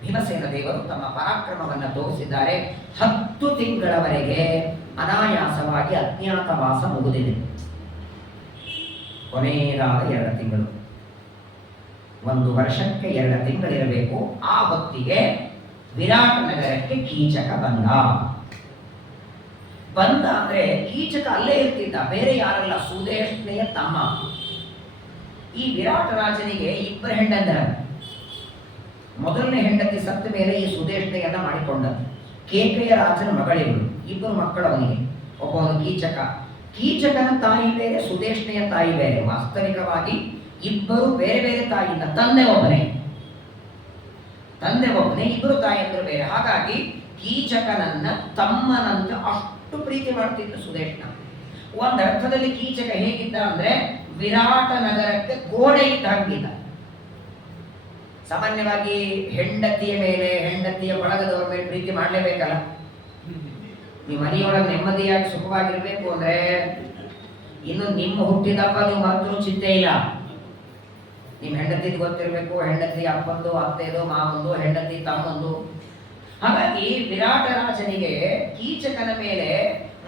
ಭೀಮಸೇನ ದೇವರು ತಮ್ಮ ಪರಾಕ್ರಮವನ್ನು ತೋರಿಸಿದ್ದಾರೆ. 10 ತಿಂಗಳವರೆಗೆ ಅನಾಯಾಸವಾಗಿ ಅಜ್ಞಾತವಾಸ ಮುಗಿದಿದೆ. ಕೊನೆಯದಾದ 2 ತಿಂಗಳು 1 ವರ್ಷಕ್ಕೆ 2 ತಿಂಗಳಿರಬೇಕು. ಆ ಹೊತ್ತಿಗೆ ವಿರಾಟ ನಗರಕ್ಕೆ ಕೀಚಕ ಬಂದ ಅಂದ್ರೆ ಕೀಚಕ ಅಲ್ಲೇ ಇರ್ತಿದ್ದ, ಬೇರೆ ಯಾರಲ್ಲ, ಸುದೇಶ್ನೆಯ ತಮ್ಮ. ಈ ವಿರಾಟ ರಾಜನಿಗೆ 2 ಹೆಂಡಂದರ. ಮೊದಲನೇ ಹೆಂಡತಿ ಸತ್ತ ಮೇಲೆ ಈ ಸುದೇಶ್ನೆಯನ್ನ ಮಾಡಿಕೊಂಡ. ಕೇಕೆಯ ರಾಜನ ಮಗಳಿಗಳು, 2 ಮಕ್ಕಳು ಅವನಿಗೆ. ಒಬ್ಬವನು ಕೀಚಕ. ಕೀಚಕನ ತಾಯಿ ಬೇರೆ, ಸುದೇಶ್ನೆಯ ತಾಯಿ ಬೇರೆ. ವಾಸ್ತವಿಕವಾಗಿ 2 ಬೇರೆ ಬೇರೆ ತಾಯಿಯಿಂದ. ತಂದೆ ಒಬ್ಬನೇ, 2 ತಾಯಿಯಂದ್ರು ಬೇರೆ. ಹಾಗಾಗಿ ಕೀಚಕನನ್ನ ತಮ್ಮನಂತ ಅಷ್ಟು ಪ್ರೀತಿ ಮಾಡ್ತಿದ್ದ ಸುದೇಶ್ನ. ಒಂದರ್ಥದಲ್ಲಿ ಕೀಚಕ ಹೇಗಿದ್ದ ಅಂದ್ರೆ ವಿರಾಟ ನಗರಕ್ಕೆ ಗೋಡೆ ಇದ್ದ ಹಂಗಿದ್ದ. ಸಾಮಾನ್ಯವಾಗಿ ಹೆಂಡತಿಯ ಮೇಲೆ, ಹೆಂಡತಿಯ ಬಳಗದವರ ಮೇಲೆ ಪ್ರೀತಿ ಮಾಡಲೇಬೇಕಲ್ಲ. ನೀವು ಮನೆಯೊಳಗೆ ನೆಮ್ಮದಿಯಾಗಿ ಸುಖವಾಗಿರ್ಬೇಕು ಅಂದ್ರೆ ಇನ್ನು ನಿಮ್ಮ ಹುಟ್ಟಿದಪ್ಪ ನೀವು ಮಾತ್ರ ಚಿಂತೆ ಇಲ್ಲ. ನಿಮ್ಮ ಹೆಂಡತಿಗೆ ಗೊತ್ತಿರಬೇಕು, ಹೆಂಡತಿ ಅಪ್ಪಂದು, ಅತ್ತೆದು, ಮಾವಂದು, ಹೆಂಡತಿ ತಮ್ಮಂದು. ಹಾಗಾಗಿ ವಿರಾಟ ರಾಜನಿಗೆ ಕೀಚಕನ ಮೇಲೆ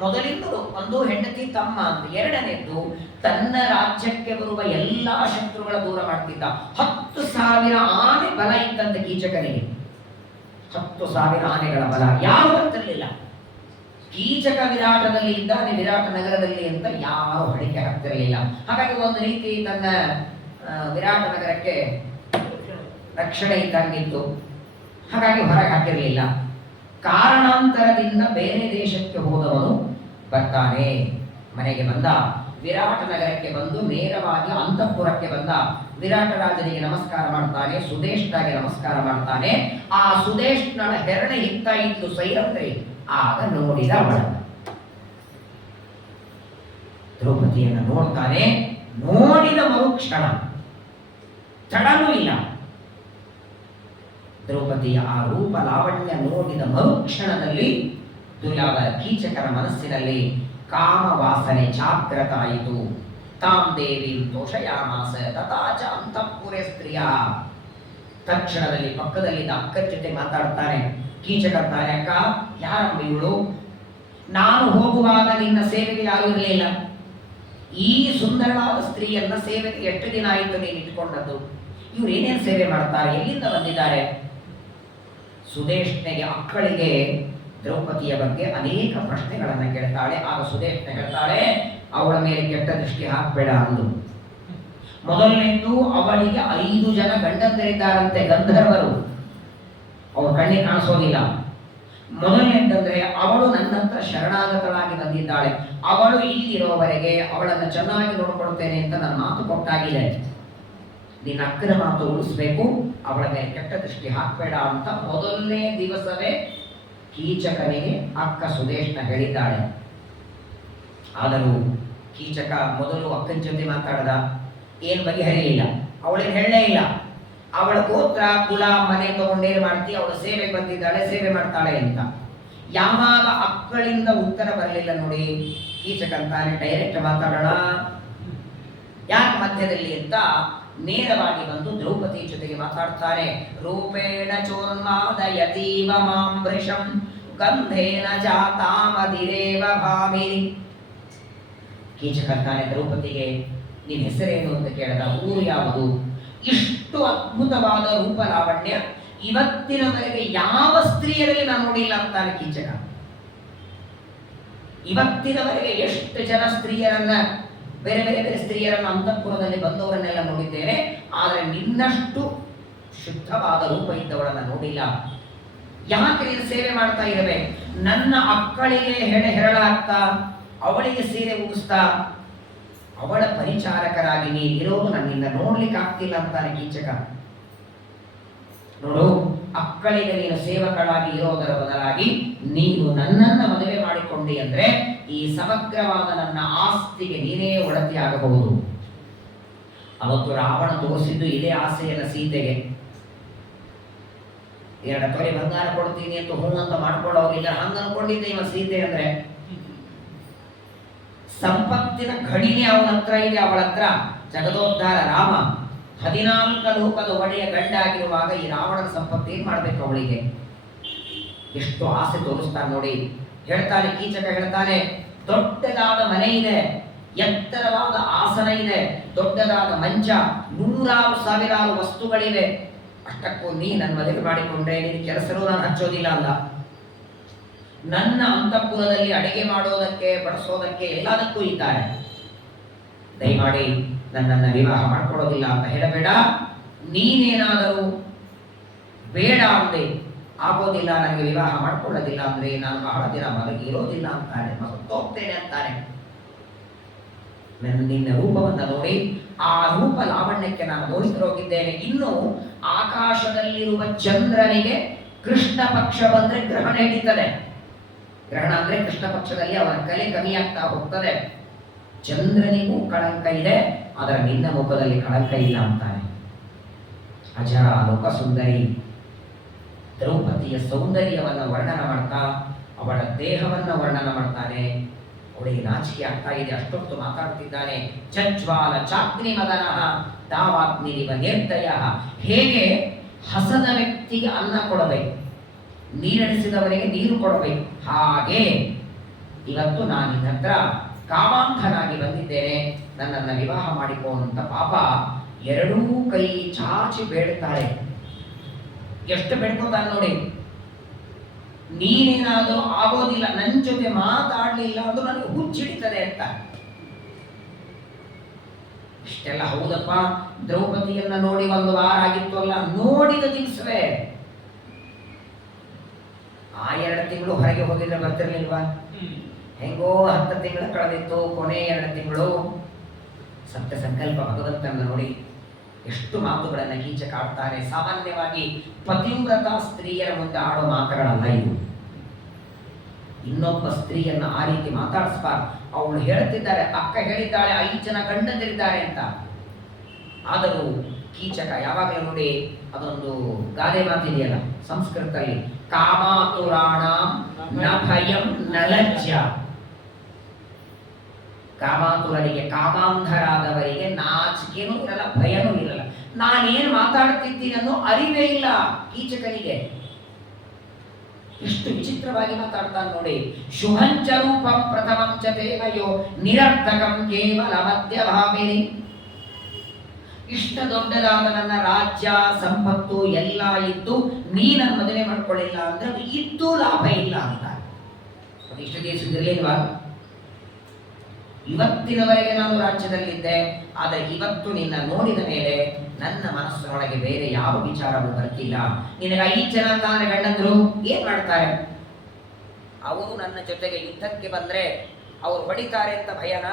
ಮೊದಲಿಂದಲೂ ಒಂದು ಹೆಂಡತಿ ತಮ್ಮ ಅಂತ, ಎರಡನೇದ್ದು ತನ್ನ ರಾಜ್ಯಕ್ಕೆ ಬರುವ ಎಲ್ಲಾ ಶತ್ರುಗಳ ದೂರ ಮಾಡ್ತಿದ್ದ. 10,000 ಆನೆ ಬಲ ಇದ್ದಂತೆ ಕೀಚಕನಿಗೆ. 10,000 ಆನೆಗಳ ಬಲ. ಯಾರು ಬರ್ತಿರ್ಲಿಲ್ಲ. ಕೀಚಕ ವಿರಾಟದಲ್ಲಿ ಇದ್ದಾನೆ, ವಿರಾಟ ನಗರದಲ್ಲಿ ಅಂತ ಯಾರು ಹೊಡಿಕೆ ಹಾಕ್ತಿರಲಿಲ್ಲ. ಹಾಗಾಗಿ ಒಂದು ರೀತಿ ತನ್ನ ವಿರಾಟ ನಗರಕ್ಕೆ ರಕ್ಷಣೆ ಇದ್ದಂಗಿತ್ತು. ಹಾಗಾಗಿ ಹೊರಗೆ ಹಾಕಿರಲಿಲ್ಲ. ಕಾರಣಾಂತರದಿಂದ ಬೇರೆ ದೇಶಕ್ಕೆ ಹೋದವನು ಬರ್ತಾನೆ. ಮನೆಗೆ ಬಂದ, ವಿರಾಟ ನಗರಕ್ಕೆ ಬಂದು ನೇರವಾಗಿ ಅಂತಃಪುರಕ್ಕೆ ಬಂದ. ವಿರಾಟ ರಾಜನಿಗೆ ನಮಸ್ಕಾರ ಮಾಡ್ತಾನೆ, ಸುದೇಶ್ನಾಗೆ ನಮಸ್ಕಾರ ಮಾಡ್ತಾನೆ. ಆ ಸುದೇಶ್ನ ಹೆರಣೆ ಹಿತ್ತ ಇದ್ದು ಸೈರಂದ್ರಿ. ಆಗ ನೋಡಿದ ಅವಳ ದ್ರೌಪದಿಯನ್ನು ನೋಡ್ತಾನೆ. ನೋಡಿದ ಮರುಕ್ಷಣ ತಡನೂ ಇಲ್ಲ. ದ್ರೌಪದಿಯ ಆ ರೂಪ ಲಾವಣ್ಯ ನೋಡಿದ ಮರುಕ್ಷಣದಲ್ಲಿ ಕೀಚಕರ ಮನಸ್ಸಿನಲ್ಲಿ ಕಾಮವಾಸನೆ ಜಾಗೃತ ಆಯಿತು. ತಾಂ ದೇವಿ ತೋಷಯಾಮಾಸ ತಥಾಚ ಅಂತಃಪುರೆ ಸ್ತ್ರೀಯ. ತಕ್ಷಣದಲ್ಲಿ ಪಕ್ಕದಲ್ಲಿದ್ದ ಅಕ್ಕನ ಜೊತೆ ಮಾತಾಡ್ತಾನೆ. ಕೀಚಕ ಅಂತಾನೆ, ಅಕ್ಕ ಯಾರಮ್ಮ ಇವಳು? ನಾನು ಹೋಗುವಾಗ ನಿನ್ನ ಸೇವೆಗೆ ಯಾರು ಇರಲಿಲ್ಲ. ಈ ಸುಂದರವಾದ ಸ್ತ್ರೀಯನ್ನ ಸೇವೆಗೆ ಎಷ್ಟು ದಿನ ಆಯಿತು ನೀನು ಇಟ್ಕೊಂಡದ್ದು? ಇವ್ರು ಏನೇನು ಸೇವೆ ಮಾಡ್ತಾರೆ, ಎಲ್ಲಿಂದ ಬಂದಿದ್ದಾರೆ? ಸುದೇಶ್ನೆಗೆ, ಅಕ್ಕಳಿಗೆ ದ್ರೌಪದಿಯ ಬಗ್ಗೆ ಅನೇಕ ಪ್ರಶ್ನೆಗಳನ್ನು ಕೇಳ್ತಾಳೆ. ಆಗ ಸುದೇಶ್ನೆ ಹೇಳ್ತಾಳೆ, ಅವಳ ಮೇಲೆ ಕೆಟ್ಟ ದೃಷ್ಟಿ ಹಾಕಬೇಡ ಅಂದು. ಮೊದಲನೇದು, ಅವಳಿಗೆ 5 ಜನ ಗಂಡಂದರಿದ್ದಾರಂತೆ, ಗಂಧರ್ವರು. ಅವ್ರ ಕಣ್ಣಿಗೆ ಕಾಣಿಸೋದಿಲ್ಲ. ಮೊದಲನೇದಂದ್ರೆ ಅವಳು ನನ್ನಂತ ಶರಣಾಗತಳಾಗಿ ಬಂದಿದ್ದಾಳೆ. ಅವಳು ಇಲ್ಲಿರೋವರೆಗೆ ಅವಳನ್ನು ಚೆನ್ನಾಗಿ ನೋಡ್ಕೊಳ್ತೇನೆ ಅಂತ ನನ್ನ ಮಾತು ಕೊಟ್ಟಾಗಿದೆ. ನಿನ್ನ ಅಕ್ಕನ ಮಾತು ಉಳಿಸ್ಬೇಕು, ಅವಳ ಮೇಲೆ ಕೆಟ್ಟ ದೃಷ್ಟಿ ಹಾಕಬೇಡ ಅಂತ ಮೊದಲನೇ ದಿವಸವೇ ಕೀಚಕನಿಗೆ ಅಕ್ಕ ಸುದೇಶ್ನ ಹೇಳಿದ್ದಾಳೆ. ಆದರೂ ಕೀಚಕ ಮೊದಲು ಅಕ್ಕನ ಜೊತೆ ಮಾತಾಡದ, ಏನು ಬಗೆಹರಿಲಿಲ್ಲ. ಅವಳೇನು ಹೇಳಲೇ ಇಲ್ಲ. ಅವಳ ಗೋತ್ರ ಕುಲ ಮನೆ ತಗೊಂಡೇನು ಮಾಡ್ತಿ, ಅವಳು ಸೇವೆ ಬಂದಿದ್ದಾಳೆ, ಸೇವೆ ಮಾಡ್ತಾಳೆ ಅಂತ. ಯಾವಾಗ ಅಕ್ಕಳಿಂದ ಉತ್ತರ ಬರಲಿಲ್ಲ ನೋಡಿ, ಕೀಚಕ ಅಂತಾನೆ, ಡೈರೆಕ್ಟ್ ಮಾತಾಡೋಣ ಯಾಕೆ ಮಧ್ಯದಲ್ಲಿ ಅಂತ ನೇರವಾಗಿ ಬಂದು ದ್ರೌಪದಿ ಜೊತೆಗೆ ಮಾತಾಡ್ತಾನೆ. ರೂಪೇಣ ಚೋನ್ಮಾದಯತೀವ ಮಾಂಬೃಷಂ ಗಂಧೇನ ಜಾತಾಮದಿರೇವ ಭಾಮಿನಿ. ಕೀಚಕ ಅಂತಾನೆ ದ್ರೌಪದಿಗೆ, ನಿನ್ನ ಹೆಸರೇನು ಅಂತ ಕೇಳಿದ. ಊರು ಯಾವುದು? ಇಷ್ಟು ಅದ್ಭುತವಾದ ರೂಪ ಲಾವಣ್ಯ ಇವತ್ತಿನವರೆಗೆ ಯಾವ ಸ್ತ್ರೀಯರಲ್ಲಿ ನಾನು ನೋಡಿಲ್ಲ ಅಂತಾನೆ ಕೀಚಕ. ಇವತ್ತಿನವರೆಗೆ ಎಷ್ಟು ಜನ ಸ್ತ್ರೀಯರನ್ನ, ಬೇರೆ ಬೇರೆ ಬೇರೆ ಸ್ತ್ರೀಯರನ್ನು ಅಂತಃಪುರದಲ್ಲಿ ಬಂದವರನ್ನೆಲ್ಲ ನೋಡಿದ್ದೇನೆ, ಆದರೆ ನಿನ್ನಷ್ಟು ಶುದ್ಧವಾದ ರೂಪ ಇದ್ದವಳನ್ನ ನೋಡಿಲ್ಲ. ಯಾಕೆ ನೀನು ಸೇವೆ ಮಾಡ್ತಾ ಇರಬೇಕು? ನನ್ನ ಅಕ್ಕಳಿಗೆ ಹೆರಳಾಗ್ತಾ, ಅವಳಿಗೆ ಸೀರೆ ಉಗಿಸ್ತಾ, ಅವಳ ಪರಿಚಾರಕರಾಗಿ ನೀನಿರೋದು ನನ್ನಿಂದ ನೋಡ್ಲಿಕ್ಕೆ ಆಗ್ತಿಲ್ಲ ಅಂತಾನೆ ಕೀಚಕ. ನೋಡು, ಅಕ್ಕಳಿಗೆ ನೀನು ಸೇವಕಳಾಗಿ ಇರೋದರ ಬದಲಾಗಿ ನೀನು ನನ್ನನ್ನ ಮದುವೆ ಮಾಡಿಕೊಂಡಿ ಅಂದ್ರೆ ಈ ಸಮಗ್ರವಾದ ನನ್ನ ಆಸ್ತಿಗೆ ನೀನೇ ಒಡತಿ ಆಗಬಹುದು. ಅವತ್ತು ರಾವಣ ತೋರಿಸಿದ್ದು ಇದೇ ಆಸೆಯಲ್ಲ ಸೀತೆಗೆ. 2 ತೊಲೆ ಬಂಗಾರ ಕೊಡ್ತೀನಿ ಅಂತ ಹೂ ಅಂತ ಮಾಡ್ಕೊಳ್ಳೋಗಿಲ್ಲ. ಹಂಗ ಅನ್ಕೊಂಡಿದ್ದೆ ಇವ ಸೀತೆ ಅಂದ್ರೆ. ಸಂಪತ್ತಿನ ಘಡಿನೇ ಅವನ ಹತ್ರ ಇದೆ, ಅವಳ ಹತ್ರ. ಜಗದೋದ್ಧಾರ ರಾಮ 14 ಲೋಕದ ಒಡೆಯ ಗಂಡ ಆಗಿರುವಾಗ ಈ ರಾವಣನ ಸಂಪತ್ತು ಏನ್ ಮಾಡ್ಬೇಕು ಅವಳಿಗೆ? ಎಷ್ಟು ಆಸೆ ತೋರಿಸ್ತಾನೆ ನೋಡಿ. ಹೇಳ್ತಾನೆ ಕೀಚಕ, ಹೇಳ್ತಾನೆ, ದೊಡ್ಡದಾದ ಮನೆ ಇದೆ, ಎತ್ತರವಾದ ಆಸನ ಇದೆ, ದೊಡ್ಡದಾದ ಮಂಚ, 100 ನೂರಾರು ಸಾವಿರಾರು ವಸ್ತುಗಳಿವೆ, ಅಷ್ಟಕ್ಕೂ ನೀ ನನ್ನ ಮದುವೆ ಮಾಡಿಕೊಂಡ್ರೆ ನಿನ್ನ ಕೆಲಸನೂ ನಾನು ಹಚ್ಚೋದಿಲ್ಲ ಅಲ್ಲ. ನನ್ನ ಅಂತಃಪುರದಲ್ಲಿ ಅಡಿಗೆ ಮಾಡೋದಕ್ಕೆ ಬಡಿಸೋದಕ್ಕೆ ಎಲ್ಲದಕ್ಕೂ ಇದ್ದಾರೆ. ದಯಮಾಡಿ ನನ್ನನ್ನು ವಿವಾಹ ಮಾಡಿಕೊಡೋದಿಲ್ಲ ಅಂತ ಹೇಳಬೇಡ. ನೀನೇನಾದರೂ ಬೇಡ ಅಂದೆ, ಆಗೋದಿಲ್ಲ ನನಗೆ ವಿವಾಹ ಮಾಡಿಕೊಳ್ಳೋದಿಲ್ಲ ಅಂದ್ರೆ ನಾನು ಬಹಳ ದಿನ ಮಲಗಿ ಇರೋದಿಲ್ಲ ಅಂತಾನೆ, ಹೋಗ್ತೇನೆ ಅಂತಾನೆ. ನಿನ್ನ ರೂಪವನ್ನು ನೋಡಿ ಆ ರೂಪ ಲಾವಣ್ಯಕ್ಕೆ ನಾನು ಮೋಹಿತರೋಗಿದ್ದೇನೆ. ಇನ್ನು ಆಕಾಶದಲ್ಲಿರುವ ಚಂದ್ರನಿಗೆ ಕೃಷ್ಣ ಪಕ್ಷ ಬಂದ್ರೆ ಗ್ರಹಣ ಹಿಡಿತದೆ. ಗ್ರಹಣ ಅಂದ್ರೆ ಕೃಷ್ಣ ಪಕ್ಷದಲ್ಲಿ ಅವನ ಕಲೆ ಕಮ್ಮಿಯಾಗ್ತಾ ಹೋಗ್ತದೆ. ಚಂದ್ರನಿಗೂ ಕಳಂಕ ಇದೆ, ಆದರೆ ನಿನ್ನ ಮುಖದಲ್ಲಿ ಕಳಂಕ ಇಲ್ಲ ಅಂತಾನೆ. ಅಜರ ಲೋಕ ಸುಂದರಿ ದ್ರೌಪದಿಯ ಸೌಂದರ್ಯವನ್ನು ವರ್ಣನ ಮಾಡ್ತಾ ಅವಳ ದೇಹವನ್ನ ವರ್ಣನ ಮಾಡ್ತಾನೆ. ಅವಳಿಗೆ ನಾಚಿಕೆ ಆಗ್ತಾ ಇದೆ, ಅಷ್ಟೊತ್ತು ಮಾತಾಡ್ತಿದ್ದಾನೆ. ಚಜ್ವಾಲ ಚಾಗ್ನಿ ಮದನಃ ತಾವಾಗ್ನಿರಿವ ನಿರ್ದಯ. ಹೇಗೆ ಹಸದ ವ್ಯಕ್ತಿಗೆ ಅನ್ನ ಕೊಡಬೇಕು, ನೀರಡಿಸಿದವರಿಗೆ ನೀರು ಕೊಡಬೇಕು, ಹಾಗೆ ಇವತ್ತು ನಾನು ನಿನ್ನ ಹತ್ರ ಕಾಮಾಂಧನಾಗಿ ಬಂದಿದ್ದೇನೆ, ನನ್ನನ್ನು ವಿವಾಹ ಮಾಡಿಕೋ ಅಂತ ಪಾಪ ಎರಡೂ ಕೈ ಚಾಚಿ ಬೇಡ್ತಾರೆ. ಎಷ್ಟು ಬೇಡ್ಕೋತಾನೆ ನೋಡಿ. ನೀನೇನಾದರೂ ಆಗೋದಿಲ್ಲ, ನನ್ನ ಜೊತೆ ಮಾತಾಡ್ಲಿಲ್ಲ ಅದು ನನಗೆ ಹುಚ್ಚಿಡಿತದೆ ಅಂತ. ಇಷ್ಟೆಲ್ಲ ಹೌದಪ್ಪ, ದ್ರೌಪದಿಯನ್ನ ನೋಡಿ 1 ವಾರ ಆಗಿತ್ತು ಅಲ್ಲ, ನೋಡಿದ ದಿವಸವೇ ಆ 2 ತಿಂಗಳು ಹೊರಗೆ ಹೋಗಿದ್ರೆ ಬರ್ತಿರ್ಲಿಲ್ವಾ? ಹೆಂಗೋ 10 ತಿಂಗಳು ಕಳೆದಿತ್ತು, ಕೊನೆ 2 ತಿಂಗಳು ಸತ್ಯ ಸಂಕಲ್ಪ ಭಗವಂತನ ನೋಡಿ ಎಷ್ಟು ಮಾತುಗಳನ್ನು ಕೀಚಕ ಆಡ್ತಾನೆ. ಸಾಮಾನ್ಯವಾಗಿ ಪತಿವ್ರತ ಸ್ತ್ರೀಯರ ಮುಂದೆ ಆಡೋ ಮಾತುಗಳಲ್ಲ ಇದು. ಇನ್ನೊಬ್ಬ ಸ್ತ್ರೀಯನ್ನ ಆ ರೀತಿ ಮಾತಾಡಿಸ್ಬಾರ್ದು. ಅವಳು ಹೇಳ್ತಿದ್ದಾರೆ, ಅಕ್ಕ ಹೇಳಿದ್ದಾಳೆ 5 ಜನ ಗಂಡಂದಿರಿದ್ದಾರೆ ಅಂತ. ಆದರೂ ಕೀಚಕ ಯಾವಾಗಲೂ ನೋಡಿ ಅದೊಂದು ಗಾದೆ ಮಾತಿದೆಯಲ್ಲ ಸಂಸ್ಕೃತದಲ್ಲಿ, ಕಾಮಾತುರಾಣ ನ ಭಯಂ ನ ಲಜ್ಜಾ. ಕಾಮಾತುರರಿಗೆ, ಕಾಮಾಂಧರಾದವರಿಗೆ ನಾಚಿಕೆನೂ ಇರಲ್ಲ, ಭಯನೂ ಇರಲ್ಲ. ನಾನೇನು ಮಾತಾಡ್ತಿದ್ದೀನಿ ಅನ್ನೋ ಅರಿವೇ ಇಲ್ಲ ಕೀಚಕನಿಗೆ. ಎಷ್ಟು ವಿಚಿತ್ರವಾಗಿ ಮಾತಾಡ್ತಾನೆ ನೋಡಿ. ಶುಭಂಚ ರೂಪಂ ಪ್ರಥಮಂ ಚ ದೇವಯೋ ನಿರರ್ಥಕಂ ಕೇವಲ ಮಧ್ಯಭಾಮಿನಿ. ಇಷ್ಟ ದೊಡ್ಡದಾದ ನನ್ನ ರಾಜ್ಯ ಸಂಪತ್ತು ಎಲ್ಲ ಇದ್ದು ನೀನ ಮದುವೆ ಮಾಡ್ಕೊಳ್ಳಿಲ್ಲ ಅಂದ್ರೆ ಅದು ಇದ್ದು ಲಾಭ ಇಲ್ಲ ಅಂತ. ಇಷ್ಟು ದೇಶದಲ್ಲಿಲ್ವಾ? ಇವತ್ತಿನವರೆಗೆ ನಾನು ರಾಜ್ಯದಲ್ಲಿದ್ದೆ, ಆದರೆ ಇವತ್ತು ನಿನ್ನ ನೋಡಿದ ಮೇಲೆ ನನ್ನ ಮನಸ್ಸಿನೊಳಗೆ ಬೇರೆ ಯಾವ ವಿಚಾರವೂ ಬರ್ತಿಲ್ಲ. ನಿನಗೆ 5 ಜನ ತಾನೇ ಗಂಡಂದ್ರು, ಏನ್ ಮಾಡ್ತಾರೆ? ಅವರು ನನ್ನ ಜೊತೆಗೆ ಯುದ್ಧಕ್ಕೆ ಬಂದ್ರೆ ಅವ್ರು ಹೊಡಿತಾರೆ ಅಂತ ಭಯನ?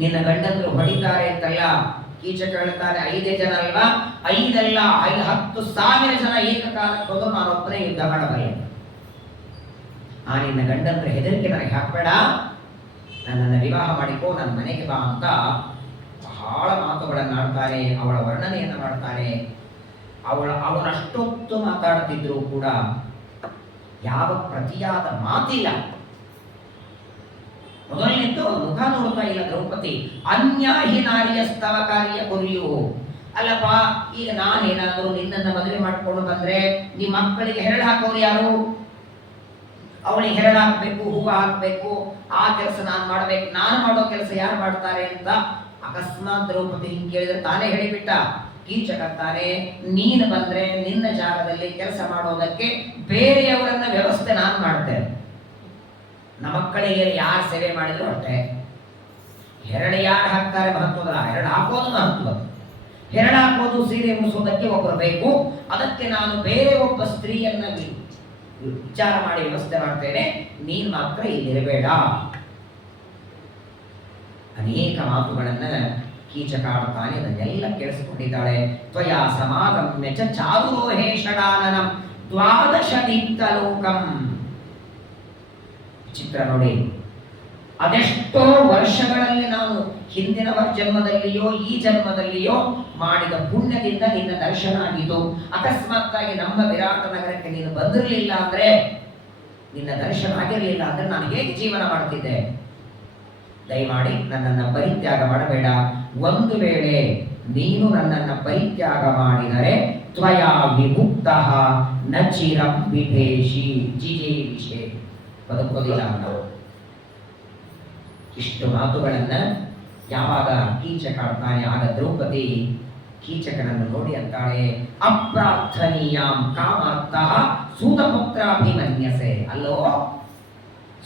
ನಿನ್ನ ಗಂಡಂದ್ರು ಹೊಡಿತಾರೆ ಅಂತಲ್ಲ. ಕೀಚಕ ಹೇಳ್ತಾರೆ 5 ಜನ ಅಲ್ವಾ, 5 ಅಲ್ಲ 10,000 ಜನ ಏಕಕಾಲಕ್ಕೆ ಹೋದ್ರು ನಾನೊಬ್ಬನೇ ಯುದ್ಧ ಮಾಡಬಲ್ಲೆ. ಆ ನಿನ್ನ ಗಂಡಂದ್ರೆ ಹೆದರಿಕೆ ನನಗೆ ಹಾಕ್ಬೇಡ, ನನ್ನನ್ನು ವಿವಾಹ ಮಾಡಿಕೋ, ನನ್ನ ಮನೆಗೆ ಬಾ ಅಂತ ಬಹಳ ಮಾತುಗಳನ್ನು ಆಡ್ತಾನೆ. ಅವಳ ವರ್ಣನೆಯನ್ನು ಮಾಡ್ತಾನೆ. ಅವನಷ್ಟೊತ್ತು ಮಾತಾಡ್ತಿದ್ರು ಕೂಡ ಯಾವ ಪ್ರತಿಯಾದ ಮಾತಿಲ್ಲ. ಮೊದಲನೇದ್ದು ಮುಖ ನೋಡ್ತಾ ಇಲ್ಲ ದ್ರೌಪದಿ. ಅನ್ಯಾಹಿ ನಾರಿಯಸ್ತವ ಕಾರ್ಯ ಕೊರಿಯು. ಅಲ್ಲಪ್ಪ, ಈಗ ನಾನೇನಾದರೂ ನಿನ್ನನ್ನು ಮದುವೆ ಮಾಡಿಕೊಂಡು ಬಂದ್ರೆ ನಿಮ್ಮ ಮಕ್ಕಳಿಗೆ ಹೆರಳು ಹಾಕೋರು ಯಾರು? ಅವಳಿಗೆ ಹೆರಳು ಹಾಕಬೇಕು, ಹೂವು ಹಾಕಬೇಕು, ಆ ಕೆಲಸ ನಾನು ಮಾಡಬೇಕು. ನಾನು ಮಾಡೋ ಕೆಲಸ ಯಾರು ಮಾಡ್ತಾರೆ ಅಂತ ಅಕಸ್ಮಾತ್ ದ್ರೌಪದಿ ಹಿಂಗೆ ಕೇಳಿದ್ರೆ ತಾನೇ ಹೇಳಿಬಿಟ್ಟ. ಕೀಚಕ ತಾನೆ, ನೀನು ಬಂದ್ರೆ ನಿನ್ನ ಜಾಗದಲ್ಲಿ ಕೆಲಸ ಮಾಡೋದಕ್ಕೆ ಬೇರೆಯವರನ್ನ ವ್ಯವಸ್ಥೆ ನಾನು ಮಾಡ್ತೇನೆ. ನಮ್ಮ ಮಕ್ಕಳಿಗೆ ಯಾರು ಸೇವೆ ಮಾಡಿದ್ರು ಅಷ್ಟೇ. ಹೆರಳು ಯಾರು ಹಾಕ್ತಾರೆ ಮಹತ್ವದಲ್ಲ, ಹೆರಳು ಹಾಕೋದು ಮಹತ್ವ. ಹೆರಳು ಹಾಕೋದು, ಸೀರೆ ಮುಗಿಸೋದಕ್ಕೆ ಒಬ್ಬರು ಬೇಕು. ಅದಕ್ಕೆ ನಾನು ಬೇರೆ ಒಬ್ಬ ಸ್ತ್ರೀಯನ್ನ ವಿಚಾರ ಮಾಡಿ ವ್ಯವಸ್ಥೆ ಮಾಡ್ತೇನೆ, ನೀನ್ ಮಾತ್ರ ಇಲ್ಲಿರಬೇಡ. ಅನೇಕ ಮಾತುಗಳನ್ನ ಕೀಚಕ ಆಡ್ತಾನೆ. ಅದನ್ನೆಲ್ಲ ಕೇಳಿಸಿಕೊಂಡಿದ್ದಾಳೆ. ತ್ವಯಾ ಸಮಾಗಮ್ಯ ಚ ಚಾರುರೋಹೇ ಷಡಾನನಂ ದ್ವಾದಶ ದೀಪ್ತಲೋಕಂ. ಚಿತ್ರ ನೋಡಿ. ಅದೆಷ್ಟೋ ವರ್ಷಗಳಲ್ಲಿ ನಾನು ಹಿಂದಿನ ಜನ್ಮದಲ್ಲಿಯೋ ಈ ಜನ್ಮದಲ್ಲಿಯೋ ಮಾಡಿದ ಪುಣ್ಯದಿಂದ ನಿನ್ನ ದರ್ಶನ ಆಗಿತ್ತು. ಅಕಸ್ಮಾತ್ತಾಗಿ ನಮ್ಮ ವಿರಾಟ ನಗರಕ್ಕೆ ನೀನು ಬಂದಿರಲಿಲ್ಲ ಅಂದ್ರೆ, ನಿನ್ನ ದರ್ಶನ ಆಗಿರಲಿಲ್ಲ ಅಂದ್ರೆ ನಾನು ಹೇಗೆ ಜೀವನ ಮಾಡ್ತಿದ್ದೆ? ದಯಮಾಡಿ ನನ್ನನ್ನು ಪರಿತ್ಯಾಗ ಮಾಡಬೇಡ. ಒಂದು ವೇಳೆ ನೀನು ನನ್ನನ್ನು ಪರಿತ್ಯಾಗ ಮಾಡಿದರೆ ತ್ವಯಾ ವಿಮುಕ್ತಃ ನ ಚಿರಂ ವಿಭೇಷಿ ಬದುಕೋದಿಲ್ಲ ಅಂತ. ಇಷ್ಟು ಮಾತುಗಳನ್ನ ಯಾವಾಗ ಕೀಚಕ ಆಡ್ತಾನೆ ಆಗ ದ್ರೌಪದಿ ಕೀಚಕನನ್ನು ನೋಡಿ ಅಂತಾಳೆ, ಅಪ್ರಾರ್ಥನೀಯಾಂ ಕಾಮಾರ್ಥಃ ಸೂತಪುತ್ರಾಭಿಮನ್ಯಸೆ. ಅಲ್ಲೋ,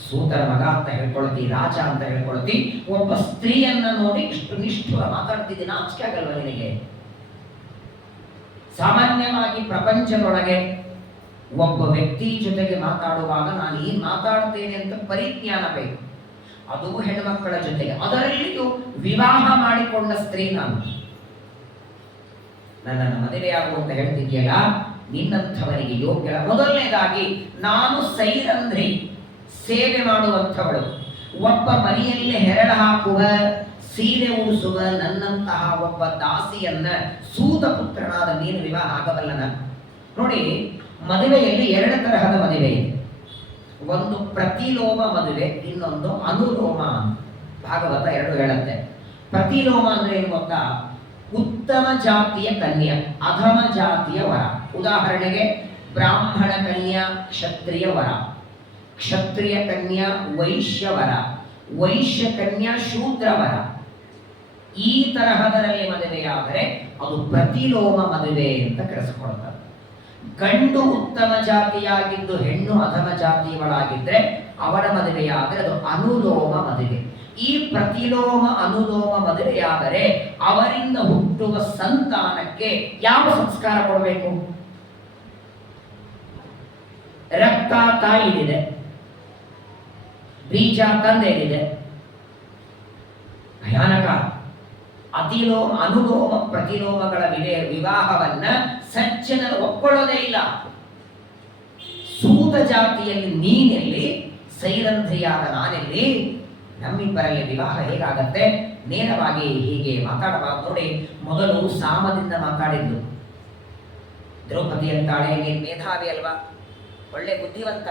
ಸೂತರ ಮಗ ಅಂತ ಹೇಳ್ಕೊಳ್ತಿ, ರಾಜ ಅಂತ ಹೇಳ್ಕೊಳ್ತಿ, ಒಬ್ಬ ಸ್ತ್ರೀಯನ್ನ ನೋಡಿ ಇಷ್ಟು ನಿಷ್ಠುರ ಮಾತಾಡ್ತಿದ್ದೀನಿ, ನಾಚಿಕೆ ಆಗಲ್ವ ನಿನಗೆ? ಸಾಮಾನ್ಯವಾಗಿ ಪ್ರಪಂಚದೊಳಗೆ ಒಬ್ಬ ವ್ಯಕ್ತಿ ಜೊತೆಗೆ ಮಾತಾಡುವಾಗ ನಾನು ಏನ್ ಮಾತಾಡ್ತೇನೆ ಅಂತ ಪರಿಜ್ಞಾನ ಬೇಕು, ಅದು ಹೆಣ್ಮಕ್ಕಳ ಜೊತೆಗೆ, ಅದರಲ್ಲಿಯೂ ವಿವಾಹ ಮಾಡಿಕೊಂಡ ಸ್ತ್ರೀ ನಾನು. ನನ್ನನ್ನು ಮದುವೆಯಾಗು ಅಂತ ಹೇಳ್ತಿದ್ಯಲ್ಲ, ನಿನ್ನಂಥವನಿಗೆ ಯೋಗ್ಯ. ಮೊದಲನೇದಾಗಿ ನಾನು ಸೈರಂಧ್ರಿ, ಸೇವೆ ಮಾಡುವಂಥವಳು. ಒಬ್ಬ ಮನೆಯಲ್ಲಿ ಹೆರಳ ಹಾಕುವ, ಸೀರೆ ಉಡಿಸುವ ನನ್ನಂತಹ ಒಬ್ಬ ದಾಸಿಯನ್ನ ಸೂತ ಪುತ್ರನಾದ ನೀನು ವಿವಾಹ ಆಗಬಲ್ಲನ? ನೋಡಿ, ಮದುವೆಯಲ್ಲಿ ಎರಡು ತರಹದ ಮದುವೆ ಇದೆ. ಒಂದು ಪ್ರತಿಲೋಮ ಮದುವೆ, ಇನ್ನೊಂದು ಅನುಲೋಮ. ಭಾಗವತ ಎರಡು ಹೇಳುತ್ತೆ. ಪ್ರತಿಲೋಮ ಅಂದ್ರೆ ಏನು ಗೊತ್ತಾ? ಉತ್ತಮ ಜಾತಿಯ ಕನ್ಯಾ, ಅಧಮ ಜಾತಿಯ ವರ. ಉದಾಹರಣೆಗೆ ಬ್ರಾಹ್ಮಣ ಕನ್ಯಾ ಕ್ಷತ್ರಿಯ ವರ, ಕ್ಷತ್ರಿಯ ಕನ್ಯಾ ವೈಶ್ಯ ವರ, ವೈಶ್ಯ ಕನ್ಯಾ ಶೂದ್ರ ವರ. ಈ ತರಹದರಲ್ಲಿ ಮದುವೆಯಾದರೆ ಅದು ಪ್ರತಿಲೋಮ ಮದುವೆ ಅಂತ ಕರೆಸಿಕೊಳ್ತಾರೆ. ಗಂಡು ಉತ್ತಮ ಜಾತಿಯಾಗಿದ್ದು ಹೆಣ್ಣು ಅಧಮ ಜಾತಿಯವಳಾಗಿದ್ರೆ ಅವರ ಮದುವೆಯಾದರೆ ಅದು ಅನುಲೋಮ ಮದುವೆ. ಈ ಪ್ರತಿಲೋಮ ಅನುಲೋಮ ಮದುವೆಯಾದರೆ ಅವರಿಂದ ಹುಟ್ಟುವ ಸಂತಾನಕ್ಕೆ ಯಾವ ಸಂಸ್ಕಾರ ಕೊಡಬೇಕು? ರಕ್ತ ತಾಯಿದಿದೆ, ಬೀಜ ತಂದೆದಿದೆ. ಭಯಾನಕ. ಅನುಲೋಮ ಪ್ರತಿಲೋಮಗಳ ವಿವಾಹವನ್ನ ಸಜ್ಜನರು ಒಪ್ಕೊಳ್ಳೋದೇ ಇಲ್ಲ. ಸೂತ ಜಾತಿಯಲ್ಲಿ ನೀನೆಲ್ಲಿ, ಸೈರಂಧ್ರಿಯಾದ ನಾನೆಲ್ಲಿ? ನಮ್ಮಿಬ್ಬರಲ್ಲಿ ವಿವಾಹ ಹೇಗಾಗತ್ತೆ? ನೇರವಾಗಿ ಹೀಗೆ ಮಾತಾಡಬಾರ್ದು. ನೋಡಿ, ಮೊದಲು ಸಾಮದಿಂದ ಮಾತಾಡಿದ್ದು. ದ್ರೌಪದಿ ಅಂತಾಳೆ, ನೀನು ಮೇಧಾವಿ ಅಲ್ವಾ, ಒಳ್ಳೆ ಬುದ್ಧಿವಂತ,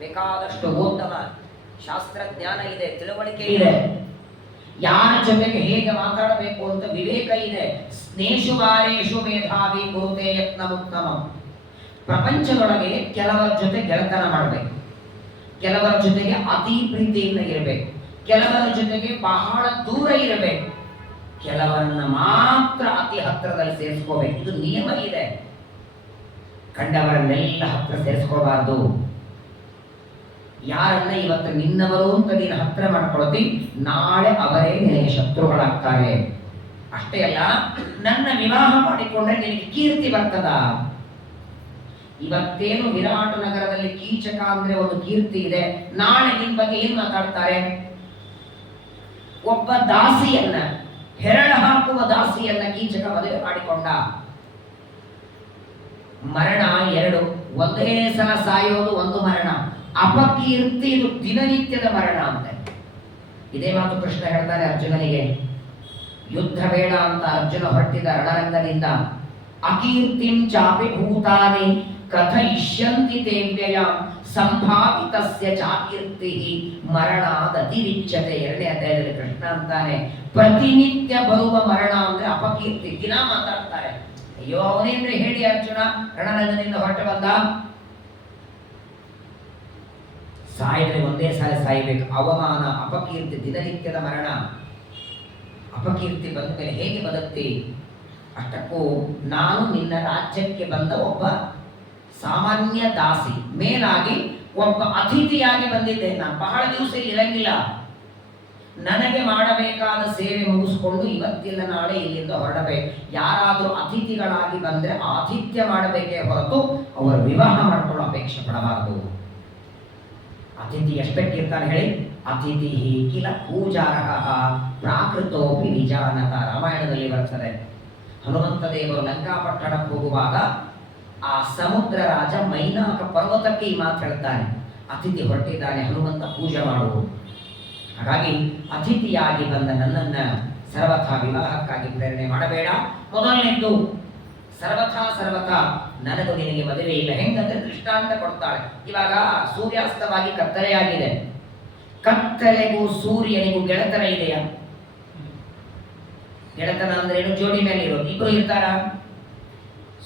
ಬೇಕಾದಷ್ಟು ಓದ್ದವ, ಶಾಸ್ತ್ರಜ್ಞಾನ ಇದೆ, ತಿಳುವಳಿಕೆ ಇದೆ, ಯಾರ ಜೊತೆಗೆ ಹೇಗೆ ಮಾತಾಡಬೇಕು ಅಂತ ವಿವೇಕ ಇದೆ. ಸ್ನೇಷು ವಾರೇಷು ಮೇಧಾವಿ ಗುರುತೆ ಯತ್ನ ಉತ್ತಮ. ಪ್ರಪಂಚದೊಳಗೆ ಕೆಲವರ ಜೊತೆ ಗೆಳತನ ಮಾಡಬೇಕು, ಕೆಲವರ ಜೊತೆಗೆ ಅತಿ ಪ್ರೀತಿಯಿಂದ ಇರಬೇಕು, ಕೆಲವರ ಜೊತೆಗೆ ಬಹಳ ದೂರ ಇರಬೇಕು, ಕೆಲವರನ್ನ ಮಾತ್ರ ಅತಿ ಹತ್ತಿರದಲ್ಲಿ ಸೇರಿಸ್ಕೋಬೇಕು. ಇದು ನಿಯಮ ಇದೆ. ಕಂಡವರನ್ನೆಲ್ಲ ಹತ್ರ ಸೇರಿಸ್ಕೋಬಾರ್ದು. ಯಾರನ್ನ ಇವತ್ತು ನಿನ್ನವರು ಅಂತ ನೀನು ಹತ್ರ ಮಾಡ್ಕೊಳ್ತಿ, ನಾಳೆ ಅವರೇ ನಿನಗೆ ಶತ್ರುಗಳಾಗ್ತಾರೆ. ಅಷ್ಟೇ ಅಲ್ಲ, ನನ್ನ ವಿವಾಹ ಮಾಡಿಕೊಂಡ್ರೆ ನಿನಗೆ ಕೀರ್ತಿ ಬರ್ತದ? ಇವತ್ತೇನು ವಿರಾಟ ನಗರದಲ್ಲಿ ಕೀಚಕ ಅಂದ್ರೆ ಒಂದು ಕೀರ್ತಿ ಇದೆ, ನಾಳೆ ನಿನ್ ಬಗ್ಗೆ ಏನ್ ಮಾತಾಡ್ತಾರೆ? ಒಬ್ಬ ದಾಸಿಯನ್ನ, ಹೆರಳ ಹಾಕುವ ದಾಸಿಯನ್ನ ಕೀಚಕ ಮದುವೆ ಮಾಡಿಕೊಂಡ. ಮರಣ ಎರಡು, ಒಂದೇ ಸಲ ಸಾಯೋದು ಒಂದು ಮರಣ. ಅಪಕೀರ್ತಿ ಇದು ದಿನನಿತ್ಯದ ಮರಣ ಅಂತೆ. ಇದೇ ಮಾತು ಕೃಷ್ಣ ಹೇಳ್ತಾರೆ ಅರ್ಜುನನಿಗೆ. ಯುದ್ಧ ಬೇಡ ಅಂತ ಅರ್ಜುನ ಹೊರಟಿದ ರಣರಂಗದಿಂದ, ಅಕೀರ್ತಿಂ ಚಾಪಿ ಭೂತಾನಿ ಕಥಯಿಷ್ಯಂತಿ ತೇವ್ಯಯಾಂ ಸಂಭಾವಿತಸ್ಯ ಚಾಕೀರ್ತಿ ಮರಣಾದತಿರಿಚ್ಯತೆ. ಎರಡನೇ ಅಧ್ಯಾಯದಲ್ಲಿ ಕೃಷ್ಣ ಅಂತಾನೆ, ಪ್ರತಿನಿತ್ಯ ಬರುವ ಮರಣ ಅಂದ್ರೆ ಅಪಕೀರ್ತಿ. ದಿನ ಮಾತಾಡ್ತಾರೆ, ಅಯ್ಯೋ ಅವನೇಂದ್ರೆ ಹೇಳಿ ಅರ್ಜುನ ರಣರಂಗದಿಂದ ಹೊರಟು ಬಂದ, ಸಾಯಿದ್ರೆ ಒಂದೇ ಸಾಲ ಸಾಯಬೇಕು. ಅವಮಾನ, ಅಪಕೀರ್ತಿ, ದಿನನಿತ್ಯದ ಮರಣ. ಅಪಕೀರ್ತಿ ಬಂದ ಮೇಲೆ ಹೇಗೆ ಬದುಕ್ತಿ? ಅಷ್ಟಕ್ಕೂ ನಾನು ನಿನ್ನ ರಾಜ್ಯಕ್ಕೆ ಬಂದ ಒಬ್ಬ ಸಾಮಾನ್ಯ ದಾಸಿ, ಮೇಲಾಗಿ ಒಬ್ಬ ಅತಿಥಿಯಾಗಿ ಬಂದಿದ್ದೆ. ನಾನು ಬಹಳ ದಿವಸ ಇರಂಗಿಲ್ಲ. ನನಗೆ ಮಾಡಬೇಕಾದ ಸೇವೆ ಮುಗಿಸ್ಕೊಂಡು ಇವತ್ತಿಲ್ಲ ನಾಳೆ ಇಲ್ಲಿಂದ ಹೊರಡಬೇಕು. ಯಾರಾದರೂ ಅತಿಥಿಗಳಾಗಿ ಬಂದ್ರೆ ಆತಿಥ್ಯ ಮಾಡಬೇಕೇ ಹೊರತು ಅವರ ವಿವಾಹ ಮಾಡಿಕೊಳ್ಳೋ ಅಪೇಕ್ಷೆ ಪಡಬಾರದು. ಅತಿಥಿ ಎಷ್ಟಕ್ಕಿರ್ತಾನೆ ಹೇಳಿ? ಅತಿಥಿ ಕಿಲ ಪೂಜಾರ್ಹ ಪ್ರಾಕೃತೋಪಿ ನಿಜಾನತ. ರಾಮಾಯಣದಲ್ಲಿ ಬರ್ತದೆ. ಹನುಮಂತ ದೇವರು ಲಂಕಾಪಟ್ಟಣಕ್ಕೆ ಹೋಗುವಾಗ ಆ ಸಮುದ್ರ ರಾಜ ಮೈನಾಕ ಪರ್ವತಕ್ಕೆ ಈ ಮಾತು ಹೇಳ್ತಾನೆ, ಅತಿಥಿ ಹೊರಟಿದ್ದಾನೆ, ಹನುಮಂತ ಪೂಜೆ ಮಾಡುವುದು. ಹಾಗಾಗಿ ಅತಿಥಿಯಾಗಿ ಬಂದ ನನ್ನನ್ನ ಸರ್ವಥಾ ವಿವಾಹಕ್ಕಾಗಿ ಪ್ರೇರಣೆ ಮಾಡಬೇಡ. ಮೊದಲನೇದ್ದು ಸರ್ವಥಾ ನನಗೂ ನಿನಗೆ ಮದುವೆ ಇಲ್ಲ. ಹೆಂಗಂದ್ರೆ ದೃಷ್ಟಾಂತ ಕೊಡ್ತಾಳೆ. ಇವಾಗ ಸೂರ್ಯಾಸ್ತವಾಗಿ ಕತ್ತಲೆಯಾಗಿದೆ. ಕತ್ತಲೆಗೂ ಸೂರ್ಯನಿಗೂ ಗೆಳತನ ಇದೆಯಾ? ಗೆಳತನ ಅಂದ್ರೆ ಏನು? ಜೋಡಿ ಮೇಲೆ ಇರೋದು. ಇಬ್ರು ಇರ್ತಾರ?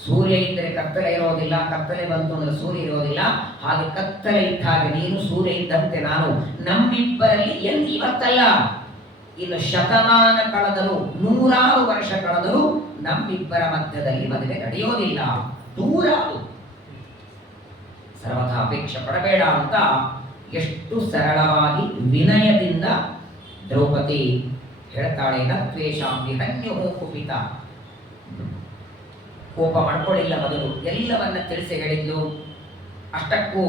ಸೂರ್ಯ ಇದ್ದರೆ ಕತ್ತಲೆ ಇರೋದಿಲ್ಲ, ಕತ್ತಲೆ ಬಂತು ಅಂದ್ರೆ ಸೂರ್ಯ ಇರೋದಿಲ್ಲ. ಹಾಗೆ ಕತ್ತಲೆ ಇದ್ದ ಹಾಗೆ ನೀನು, ಸೂರ್ಯ ಇದ್ದಂತೆ ನಾನು. ನಮ್ಮಿಬ್ಬರಲ್ಲಿ ಇವತ್ತಲ್ಲ ಇನ್ನು ಶತಮಾನ ಕಳೆದರೂ 100 ವರ್ಷ ಕಳೆದರೂ ನಮ್ಮಿಬ್ಬರ ಮಧ್ಯದಲ್ಲಿ ಮದುವೆ ನಡೆಯೋದಿಲ್ಲ, ದೂರ ಅದು. ಸರ್ವಥಾ ಅಪೇಕ್ಷೆ ಪಡಬೇಡ ಅಂತ ಎಷ್ಟು ಸರಳವಾಗಿ ವಿನಯದಿಂದ ದ್ರೌಪದಿ ಹೇಳ್ತಾಳೆ. ನ ತ್ವೇಷಾಂ ವಿಹನ್ಯೋ ಕುಪಿತ. ಕೋಪ ಮಾಡ್ಕೊಳ್ಳಿಲ್ಲ, ಮೊದಲು ಎಲ್ಲವನ್ನ ತಿಳಿಸಿ ಹೇಳಿದ್ಲು. ಅಷ್ಟಕ್ಕೂ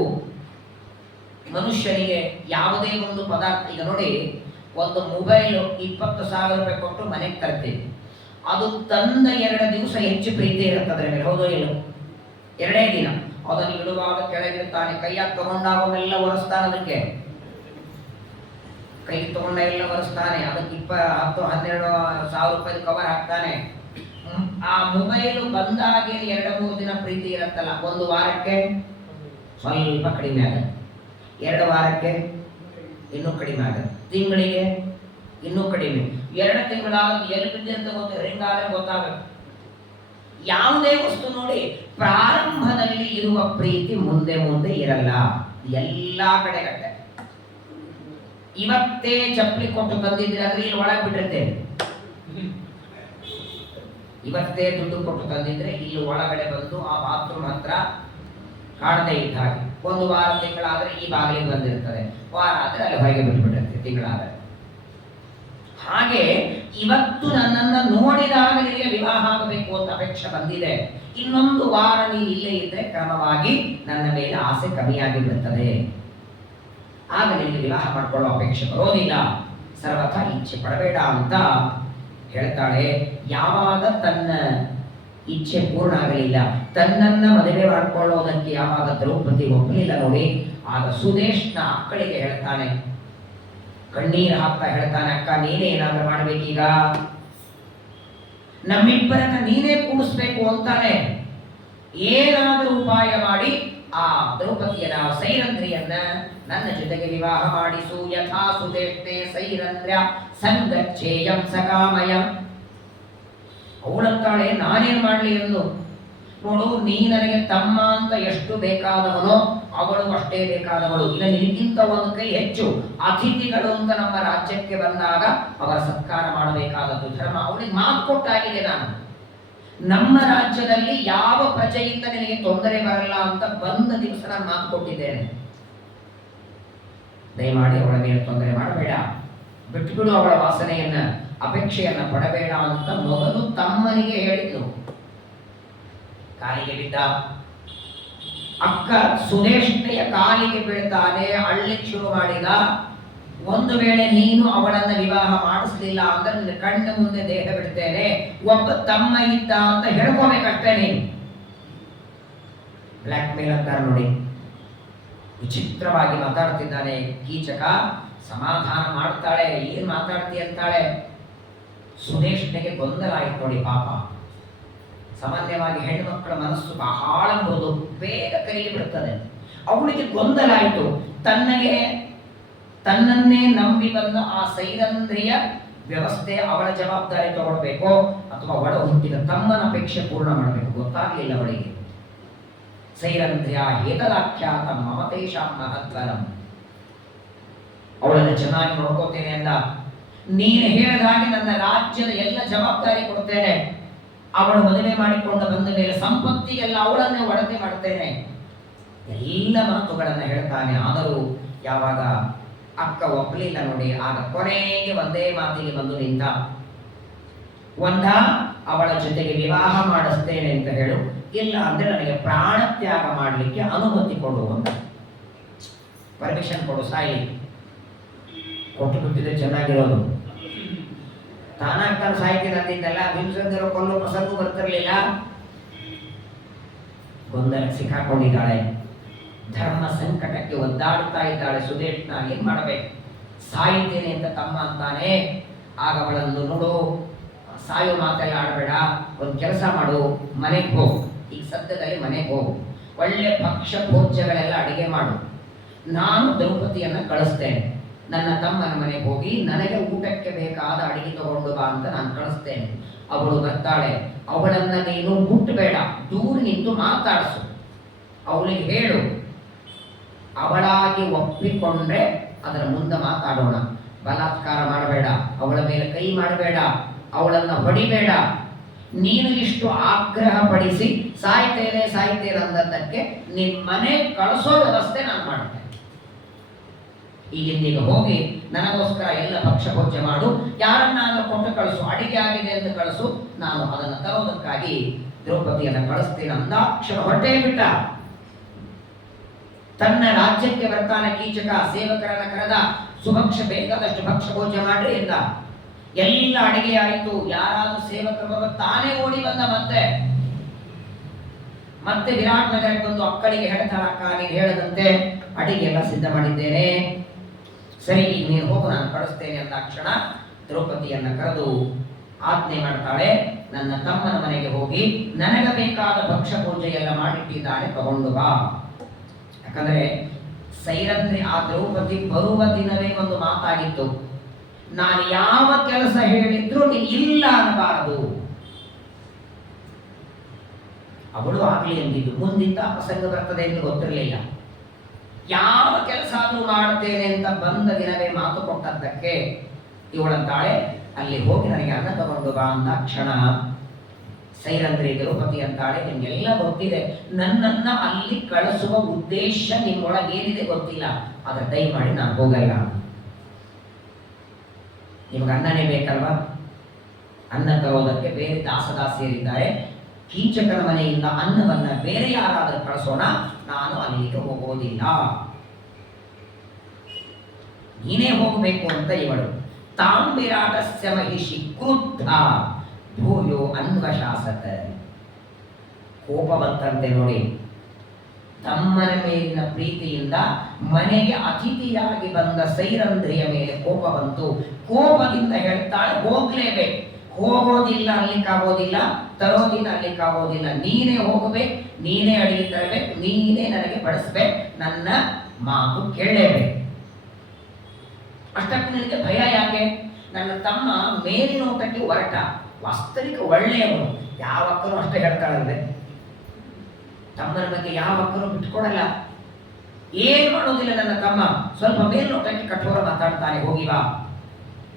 ಮನುಷ್ಯನಿಗೆ ಯಾವುದೇ ಒಂದು ಪದಾರ್ಥ, ಈಗ ನೋಡಿ, ಒಂದು ಮೊಬೈಲ್ 20,000 ರೂಪಾಯಿ ಕೊಟ್ಟು ಮನೆಗೆ ತರ್ತೀವಿ, ಅದು ತಂದ 2 ದಿವಸ ಹೆಚ್ಚು ಪ್ರೀತಿ ಇರುತ್ತದೆ ಮೇಲೆ, ಹೌದೋ ಇಲ್ಲ? 2 ದಿನ ಅದನ್ನು ಇಡುವಾಗ ಕೆಳಗಿರ್ತಾನೆ, ಕೈಯಾಗ ತಗೊಂಡಾಗೆಲ್ಲ ಒರೆಸ್ತಾನೆ, ಅದಕ್ಕೆ ಕೈ ತಗೊಂಡ ಎಲ್ಲ ಒರೆಸ್ತಾನೆ, ಅದಕ್ಕೆ 10-12,000 ರೂಪಾಯಿ ಕವರ್ ಹಾಕ್ತಾನೆ. ಆ ಮೊಬೈಲ್ ಬಂದಾಗೆ 2-3 ದಿನ ಪ್ರೀತಿ ಇರುತ್ತಲ್ಲ, 1 ವಾರಕ್ಕೆ ಸ್ವಲ್ಪ ಕಡಿಮೆ ಆಗುತ್ತೆ, 2 ವಾರಕ್ಕೆ ಇನ್ನೂ ಕಡಿಮೆ ಆಗುತ್ತೆ, ತಿಂಗಳಿಗೆ ಇನ್ನೂ ಕಡಿಮೆ, 2 ತಿಂಗಳಾಗ ಎಲ್ಲಿ ಬಿದ್ದಂತ ಹಿಂಗಾದ್ರೆ ಗೊತ್ತಾಗುತ್ತೆ. ಯಾವುದೇ ವಸ್ತು ನೋಡಿ, ಪ್ರಾರಂಭದಲ್ಲಿ ಇರುವ ಪ್ರೀತಿ ಮುಂದೆ ಮುಂದೆ ಇರಲ್ಲ, ಎಲ್ಲಾ ಕಡೆ ಗಟ್ಟೆ. ಇವತ್ತೇ ಚಪ್ಪಲಿ ಕೊಟ್ಟು ತಂದಿದ್ರೆ ಅಂದ್ರೆ ಇಲ್ಲಿ ಒಳಗೆ ಬಿಟ್ಟಿರ್ತೇವೆ, ಇವತ್ತೇ ದುಡ್ಡು ಕೊಟ್ಟು ತಂದಿದ್ರೆ ಇಲ್ಲಿ ಒಳಗಡೆ ಬಂದು ಆ ಬಾತ್ರೂಮ್ ಹತ್ರ ಕಾಣದೇ ಇದ್ದ ಹಾಗೆ. 1 ವಾರ ತಿಂಗಳಾದ್ರೆ ಈ ಬಾಗಿಲಿಗೆ ಬಂದಿರ್ತದೆ, ವಾರ ಆದ್ರೆ ಅಲ್ಲಿ ಹೊರಗೆ ಬಿಟ್ಬಿಟ್ಟಿರ್ತದೆ, ತಿಂಗಳಾದ್ರೆ. ಹಾಗೆ ಇವತ್ತು ನನ್ನನ್ನು ನೋಡಿದಾಗ ನಿನಗೆ ವಿವಾಹ ಆಗಬೇಕು ಅಂತ ಅಪೇಕ್ಷೆ ಬಂದಿದೆ, ಇನ್ನೊಂದು ವಾರ ನೀನು ಇಲ್ಲೇ ಇದ್ರೆ ಕ್ರಮವಾಗಿ ನನ್ನ ಮೇಲೆ ಆಸೆ ಕಮ್ಮಿಯಾಗಿ ಬಿಡುತ್ತದೆ, ಆಗ ನಿನಗೆ ವಿವಾಹ ಮಾಡ್ಕೊಳ್ಳೋ ಅಪೇಕ್ಷೆ ಬರೋದಿಲ್ಲ, ಸರ್ವಥಾ ಇಚ್ಛೆ ಪಡಬೇಡ ಅಂತ ಹೇಳ್ತಾಳೆ. ಯಾವಾಗ ತನ್ನ ಇಚ್ಛೆ ಪೂರ್ಣ ಆಗಲಿಲ್ಲ, ತನ್ನನ್ನ ಮದುವೆ ಮಾಡ್ಕೊಳ್ಳೋದಕ್ಕೆ ಯಾವಾಗ ದ್ರೌಪದಿ ಒಪ್ಪಲಿಲ್ಲ ನೋಡಿ, ಆಗ ಸುದೇಶ್ನ ಅಕ್ಕಳಿಗೆ ಹೇಳ್ತಾನೆ, ಕಣ್ಣೀರು ಹಾಕ್ತಾ ಹೇಳ್ತಾನೆ, ಅಕ್ಕ ನೀನೇ ಏನಾದ್ರೂ ಮಾಡ್ಬೇಕೀಗ, ನಮ್ಮಿಬ್ಬರನ್ನ ನೀನೇ ಕೂಡಿಸ್ಬೇಕು ಅಂತಾನೆ. ಏನಾದರೂ ಉಪಾಯ ಮಾಡಿ ಆ ದ್ರೌಪದಿಯನ್ನ, ಸೈರಂಧ್ರಿಯನ್ನ ನನ್ನ ಜೊತೆಗೆ ವಿವಾಹ ಮಾಡಿಸು. ಯಥಾ ಸುದೇಷ್ಟೇ ಸೈರಂಧ್ರ್ಯ ಸಂಗಚ್ಚೇಯಂ ಸಕಾಮಯ. ಅವಳಂತಾಳೆ, ನಾನೇನ್ ಮಾಡ್ಲಿ ಎಂದು. ನೋಡು, ನೀ ನನಗೆ ತಮ್ಮ ಅಂತ ಎಷ್ಟು ಬೇಕಾದವನೋ ಅವಳು ಅಷ್ಟೇ ಬೇಕಾದವಳು, ಇಲ್ಲ ನಿನಗಿಂತ 1 ಕೈ ಹೆಚ್ಚು. ಅತಿಥಿಗಳು ಅಂತ ನಮ್ಮ ರಾಜ್ಯಕ್ಕೆ ಬಂದಾಗ ಅವರ ಸತ್ಕಾರ ಮಾಡಬೇಕಾದದ್ದು ಧರ್ಮ. ಅವಳಿಗೆ ಮಾತು ಕೊಟ್ಟಾಗಿದೆ, ನಾನು ನಮ್ಮ ರಾಜ್ಯದಲ್ಲಿ ಯಾವ ಪ್ರಜೆಯಿಂದ ನಿನಗೆ ತೊಂದರೆ ಬರಲ್ಲ ಅಂತ ಬಂದ ದಿವಸ ನಾನು ಮಾತು ಕೊಟ್ಟಿದ್ದೇನೆ. ದಯಮಾಡಿ ಅವಳ ಮೇಲೆ ತೊಂದರೆ ಮಾಡಬೇಡ, ಬಿಟ್ಟುಬಿಡು ಅವಳ ವಾಸನೆಯನ್ನ, ಅಪೇಕ್ಷೆಯನ್ನ ಪಡಬೇಡ ಅಂತ ಮೊದಲು ತಮ್ಮನಿಗೆ ಹೇಳಿದ್ದು. ಕಾಲಿಗೆ ಬಿದ್ದ. ಅಕ್ಕ ಸುದೇಶ್ನೆಯ ಕಾಲಿಗೆ ಬೀಳ್ತಾನೆ, ಅಳ್ಳಿಕ್ಕೆ ಶುರು ಮಾಡಿದ. ಒಂದು ವೇಳೆ ನೀನು ಅವಳನ್ನ ವಿವಾಹ ಮಾಡಿಸ್ಲಿಲ್ಲ ಅಂದ್ರೆ ನಿನ್ನ ಕಣ್ಣ ಮುಂದೆ ದೇಹ ಬಿಡ್ತೇನೆ, ಒಬ್ಬ ತಮ್ಮ ಇದ್ದ ಅಂತ ಹೇಳ್ಕೋಬೇಕಷ್ಟೇ ನೀನು. ಬ್ಲ್ಯಾಕ್ ಮೇಲ್ ಅಂತಾರೆ ನೋಡಿ, ವಿಚಿತ್ರವಾಗಿ ಮಾತಾಡ್ತಿದ್ದಾನೆ ಕೀಚಕ. ಸಮಾಧಾನ ಮಾಡ್ತಾಳೆ, ಏನ್ ಮಾತಾಡ್ತಿ ಅಂತಾಳೆ. ಸುದೇಶ್ನೆಗೆ ಗೊಂದಲ ಆಯ್ತು ನೋಡಿ, ಪಾಪ. ಸಾಮಾನ್ಯವಾಗಿ ಹೆಣ್ಣು ಮಕ್ಕಳ ಮನಸ್ಸು ಬಹಳ ಮೃದು, ಬೇಗ ಕೈಗೆ ಬಿಡುತ್ತದೆ. ಅವಳಿಗೆ ಗೊಂದಲ ಆಯಿತು, ತನ್ನನ್ನೇ ನಂಬಿ ಬಂದ ಆ ಸೈರಂಧ್ರಿಯ ವ್ಯವಸ್ಥೆ ಅವಳ ಜವಾಬ್ದಾರಿ ತಗೊಳ್ಬೇಕೋ ಅಥವಾ ಒಳ ಹುಟ್ಟಿದ ತಮ್ಮನ ಅಪೇಕ್ಷೆ ಪೂರ್ಣ ಮಾಡಬೇಕು, ಗೊತ್ತಾಗಲಿಲ್ಲ ಅವಳಿಗೆ. ಸೈರಂಧ್ರ್ಯ ಹೇತಲಾಖ್ಯಾತ ಮಮತೇಶಾಂ ಮಹತ್ವರಂ. ಅವಳನ್ನು ಚೆನ್ನಾಗಿ ನೋಡ್ಕೋತೇನೆ ಅಂದ. ನೀನು ಹೇಳಿದ ಹಾಗೆ ನನ್ನ ರಾಜ್ಯದ ಎಲ್ಲ ಜವಾಬ್ದಾರಿ ಕೊಡ್ತೇನೆ, ಅವಳು ಮದುವೆ ಮಾಡಿಕೊಂಡು ಬಂದ ಮೇಲೆ ಸಂಪತ್ತಿಗೆಲ್ಲ ಅವಳನ್ನೇ ಒಡತೆ ಮಾಡ್ತೇನೆ, ಎಲ್ಲ ಮಾತುಗಳನ್ನು ಹೇಳ್ತಾನೆ. ಆದರೂ ಯಾವಾಗ ಅಕ್ಕ ಒಪ್ಪಲಿಲ್ಲ ನೋಡಿ, ಆಗ ಕೊನೆಗೆ ಒಂದೇ ಮಾತಿಗೆ ಬಂದು ನಿಂತ. ಒಂದ ಅವಳ ಜೊತೆಗೆ ವಿವಾಹ ಮಾಡಿಸ್ತೇನೆ ಅಂತ ಹೇಳು, ಇಲ್ಲ ಅಂದ್ರೆ ನನಗೆ ಪ್ರಾಣ ತ್ಯಾಗ ಮಾಡಲಿಕ್ಕೆ ಅನುಮತಿ ಕೊಡು ಅಂತ, ಪರ್ಮಿಷನ್ ಕೊಡು, ಸಾಯಿ. ಕೊಟ್ಟು ಬಿಟ್ಟಿದ್ರೆ ಚೆನ್ನಾಗಿರೋದು. ತಾನಾಗ್ತಾನೆ ಸಾಯ್ತೀನಿ ಅಂತಿದ್ದಲ್ಲ, ಹಿಂಸಂದಿರೋ ಕೊಲ್ಲೋ ಪ್ರಸಂಗ ಬರ್ತಿರ್ಲಿಲ್ಲ. ಗೊಂದಲಕ್ಕೆ ಸಿಕ್ಕಾಕೊಂಡಿದ್ದಾಳೆ, ಧರ್ಮ ಸಂಕಟಕ್ಕೆ ಒದ್ದಾಡ್ತಾ ಇದ್ದಾಳೆ. ಸುದೇಶ್ನ ಏನ್ ಮಾಡಬೇಕು, ಸಾಯ್ತೇನೆ ಅಂತ ತಮ್ಮ ಅಂತಾನೆ. ಆಗ ಅವಳನ್ನು ನೋಡು, ಸಾಯೋ ಮಾತೆಲ್ಲ ಆಡಬೇಡ, ಒಂದು ಕೆಲಸ ಮಾಡು, ಮನೆಗೆ ಹೋಗು, ಈಗ ಸದ್ಯದಲ್ಲಿ ಮನೆಗೆ ಹೋಗು, ಒಳ್ಳೆ ಭಕ್ಷ್ಯ ಭೋಜ್ಯಗಳೆಲ್ಲ ಅಡಿಗೆ ಮಾಡು, ನಾನು ದ್ರೌಪದಿಯನ್ನ ಕಳಿಸ್ತೇನೆ, ನನ್ನ ತಮ್ಮನ ಮನೆಗೆ ಹೋಗಿ ನನಗೆ ಊಟಕ್ಕೆ ಬೇಕಾದ ಅಡಿಗೆ ತಗೊಂಡು ಬಾ ಅಂತ ನಾನು ಕಳಿಸ್ತೇನೆ. ಅವಳು ಬರ್ತಾಳೆ, ಅವಳನ್ನ ನೀನು ಮುಟ್ಟಬೇಡ, ದೂರ ನಿಂತು ಮಾತಾಡಿಸು, ಅವಳಿಗೆ ಹೇಳು, ಅವಳಾಗಿ ಒಪ್ಪಿಕೊಂಡ್ರೆ ಅದರ ಮುಂದೆ ಮಾತಾಡೋಣ, ಬಲಾತ್ಕಾರ ಮಾಡಬೇಡ, ಅವಳ ಮೇಲೆ ಕೈ ಮಾಡಬೇಡ, ಅವಳನ್ನು ಹೊಡಿಬೇಡ. ನೀನು ಇಷ್ಟು ಆಗ್ರಹ ಪಡಿಸಿ ಸಾಯ್ತೇನೆ ಅಂದದ್ದಕ್ಕೆ ನಿನ್ನ ಮನೆ ಕಳಿಸೋ ವ್ಯವಸ್ಥೆ ನಾನು ಮಾಡ್ತೇನೆ. ಈಗಿಂದೀಗ ಹೋಗಿ ನನಗೋಸ್ಕರ ಎಲ್ಲ ಭಕ್ಷ್ಯ ಭೋಜ್ಯ ಮಾಡು, ಯಾರನ್ನಾದ್ರೂ ಕೊಟ್ಟು ಕಳಿಸು, ಅಡಿಗೆ ಆಗಿದೆ ಅಂತ ಕಳಿಸು, ನಾನು ಅದನ್ನು ತರೋದಕ್ಕಾಗಿ ದ್ರೌಪದಿಯನ್ನು ಕಳಿಸ್ತೇನೆ ಅಂದಾಕ್ಷಣ ಹೊರಟೇ ಬಿಟ್ಟ. ತನ್ನ ರಾಜ್ಯಕ್ಕೆ ಬರ್ತಾನೆ ಕೀಚಕ. ಸೇವಕರನ್ನ ಕರೆದ, ಬೇಕಾದಷ್ಟು ಭಕ್ಷ್ಯ ಭೋಜ್ಯ ಮಾಡ್ರಿ ಎಂದ. ಎಲ್ಲ ಅಡಿಗೆ ಆಯಿತು. ಯಾರಾದ್ರೂ ಸೇವಕರು ತಾನೇ ಓಡಿ ಬಂದ. ಮತ್ತೆ ವಿರಾಟ್ ನಗರಕ್ಕೆ ಬಂದು ಅಕ್ಕಳಿಗೆ ಹೇಳ್ತಾಳ, ಅಕ್ಕ ನೀನು ಹೇಳದಂತೆ ಅಡಿಗೆ ಎಲ್ಲ ಸಿದ್ಧ ಮಾಡಿದ್ದೇನೆ, ಸರಿ ಈಗ ನೀನು ಹೋಗು, ನಾನು ಕಳಿಸ್ತೇನೆ ಅಂದ ಕ್ಷಣ ದ್ರೌಪದಿಯನ್ನ ಕರೆದು ಆಜ್ಞೆ ಮಾಡ್ತಾಳೆ, ನನ್ನ ತಮ್ಮನ ಮನೆಗೆ ಹೋಗಿ ನನಗೆ ಬೇಕಾದ ಭಕ್ಷ್ಯ ಪೂಜೆ ಎಲ್ಲ ಮಾಡಿಟ್ಟಿದ್ದಾಳೆ, ತಗೊಂಡು ಬಾ. ಯಾಕಂದ್ರೆ ಸೈರಂಧ್ರಿ ಆ ದ್ರೌಪದಿ ಬರುವ ದಿನವೇ ಒಂದು ಮಾತಾಗಿತ್ತು, ನಾನು ಯಾವ ಕೆಲಸ ಹೇಳಿದ್ರು ನೀನು ಇಲ್ಲ ಅನ್ನಬಾರದು. ಅವಳು ಆಗ್ಲಿ ಎಂದಿದ್ದು, ಮುಂದಿದ್ದ ಪ್ರಸಂಗ ಬರ್ತದೆ ಎಂದು ಗೊತ್ತಿರಲಿಲ್ಲ. ಯಾವ ಕೆಲಸ ಆದ್ರೂ ಮಾಡ್ತೇನೆ ಅಂತ ಬಂದ ದಿನವೇ ಮಾತು ಕೊಟ್ಟದ್ದಕ್ಕೆ ಇವಳಂತಾಳೆ, ಅಲ್ಲಿ ಹೋಗಿ ನನಗೆ ಅನ್ನ ತಗೊಂಡು ಬಾ ಅಂದ ಕ್ಷಣ ಸೈರಂಧ್ರಿ ದ್ರೌಪದಿ ಅಂತಾಳೆ, ನಿಮ್ಗೆಲ್ಲ ಗೊತ್ತಿದೆ, ನನ್ನನ್ನ ಅಲ್ಲಿ ಕಳಿಸುವ ಉದ್ದೇಶ ನಿಮ್ಮೊಳಗೇನಿದೆ ಗೊತ್ತಿಲ್ಲ, ಆದ್ರೆ ದಯಮಾಡಿ ನಾನು ಹೋಗಲ್ಲ. ನಿಮ್ಗೆ ಅನ್ನನೇ ಬೇಕಲ್ವಾ? ಅನ್ನ ತರೋದಕ್ಕೆ ಬೇರೆ ದಾಸದಾಸಿಯರಿದ್ದಾರೆ, ಕೀಚಕನ ಮನೆಯಿಂದ ಅನ್ನವನ್ನ ಬೇರೆ ಯಾರಾದರೂ ಕಳಿಸೋಣ, ನಾನು ಅಲ್ಲಿಗೆ ಹೋಗೋದಿಲ್ಲ, ನೀನೇ ಹೋಗಬೇಕು ಅಂತ ಇವಳು. ತಾಂಬಿರಾಟಸ್ಯ ಮಹಿಷಿ ಕ್ರುದ್ಧ ಭೂಯೋ ಅನ್ವಶಾಸತ. ಕೋಪ ಬಂತಂತೆ ನೋಡಿ. ತಮ್ಮನ ಮೇಲಿನ ಪ್ರೀತಿಯಿಂದ ಮನೆಗೆ ಅತಿಥಿಯಾಗಿ ಬಂದ ಸೈರಂಧ್ರಿಯ ಮೇಲೆ ಕೋಪ ಬಂತು. ಕೋಪದಿಂದ ಹೇಳ್ತಾಳೆ, ಹೋಗ್ಲೇಬೇಕು, ಹೋಗೋದಿಲ್ಲ, ಅಲ್ಲಿಕ್ಕಾಗೋದಿಲ್ಲ, ತರೋದಿಲ್ಲ, ಅಲ್ಲಿಕ್ಕಾಗೋದಿಲ್ಲ, ನೀನೇ ಹೋಗಬೇಕು, ನೀನೇ ಅಡಿಗೆ ತರಬೇಕು, ನೀನೇ ನನಗೆ ಬಡಿಸ್ಬೇಕು, ನನ್ನ ಮಾತು ಕೇಳಲೇಬೇಕು. ಅಷ್ಟಕ್ಕೂ ನಿನಗೆ ಭಯ ಯಾಕೆ? ನನ್ನ ತಮ್ಮ ಮೇಲಿನೋಟಕ್ಕೆ ಹೊರಟ, ವಾಸ್ತವಿಕ ಒಳ್ಳೆಯವನು, ಯಾವ ಅಕ್ಕನೂ ಅಷ್ಟೇ ಹೇಳ್ತಾಳಂದ್ರೆ, ತಮ್ಮನ ಬಗ್ಗೆ ಯಾವ ಅಕ್ಕನೂ ಬಿಟ್ಕೊಡಲ್ಲ, ಏನ್ ಮಾಡೋದಿಲ್ಲ ನನ್ನ ತಮ್ಮ, ಸ್ವಲ್ಪ ಮೇಲ್ನೋಟಕ್ಕೆ ಕಠೋರ ಮಾತಾಡ್ತಾನೆ, ಹೋಗಿ ಬಾ.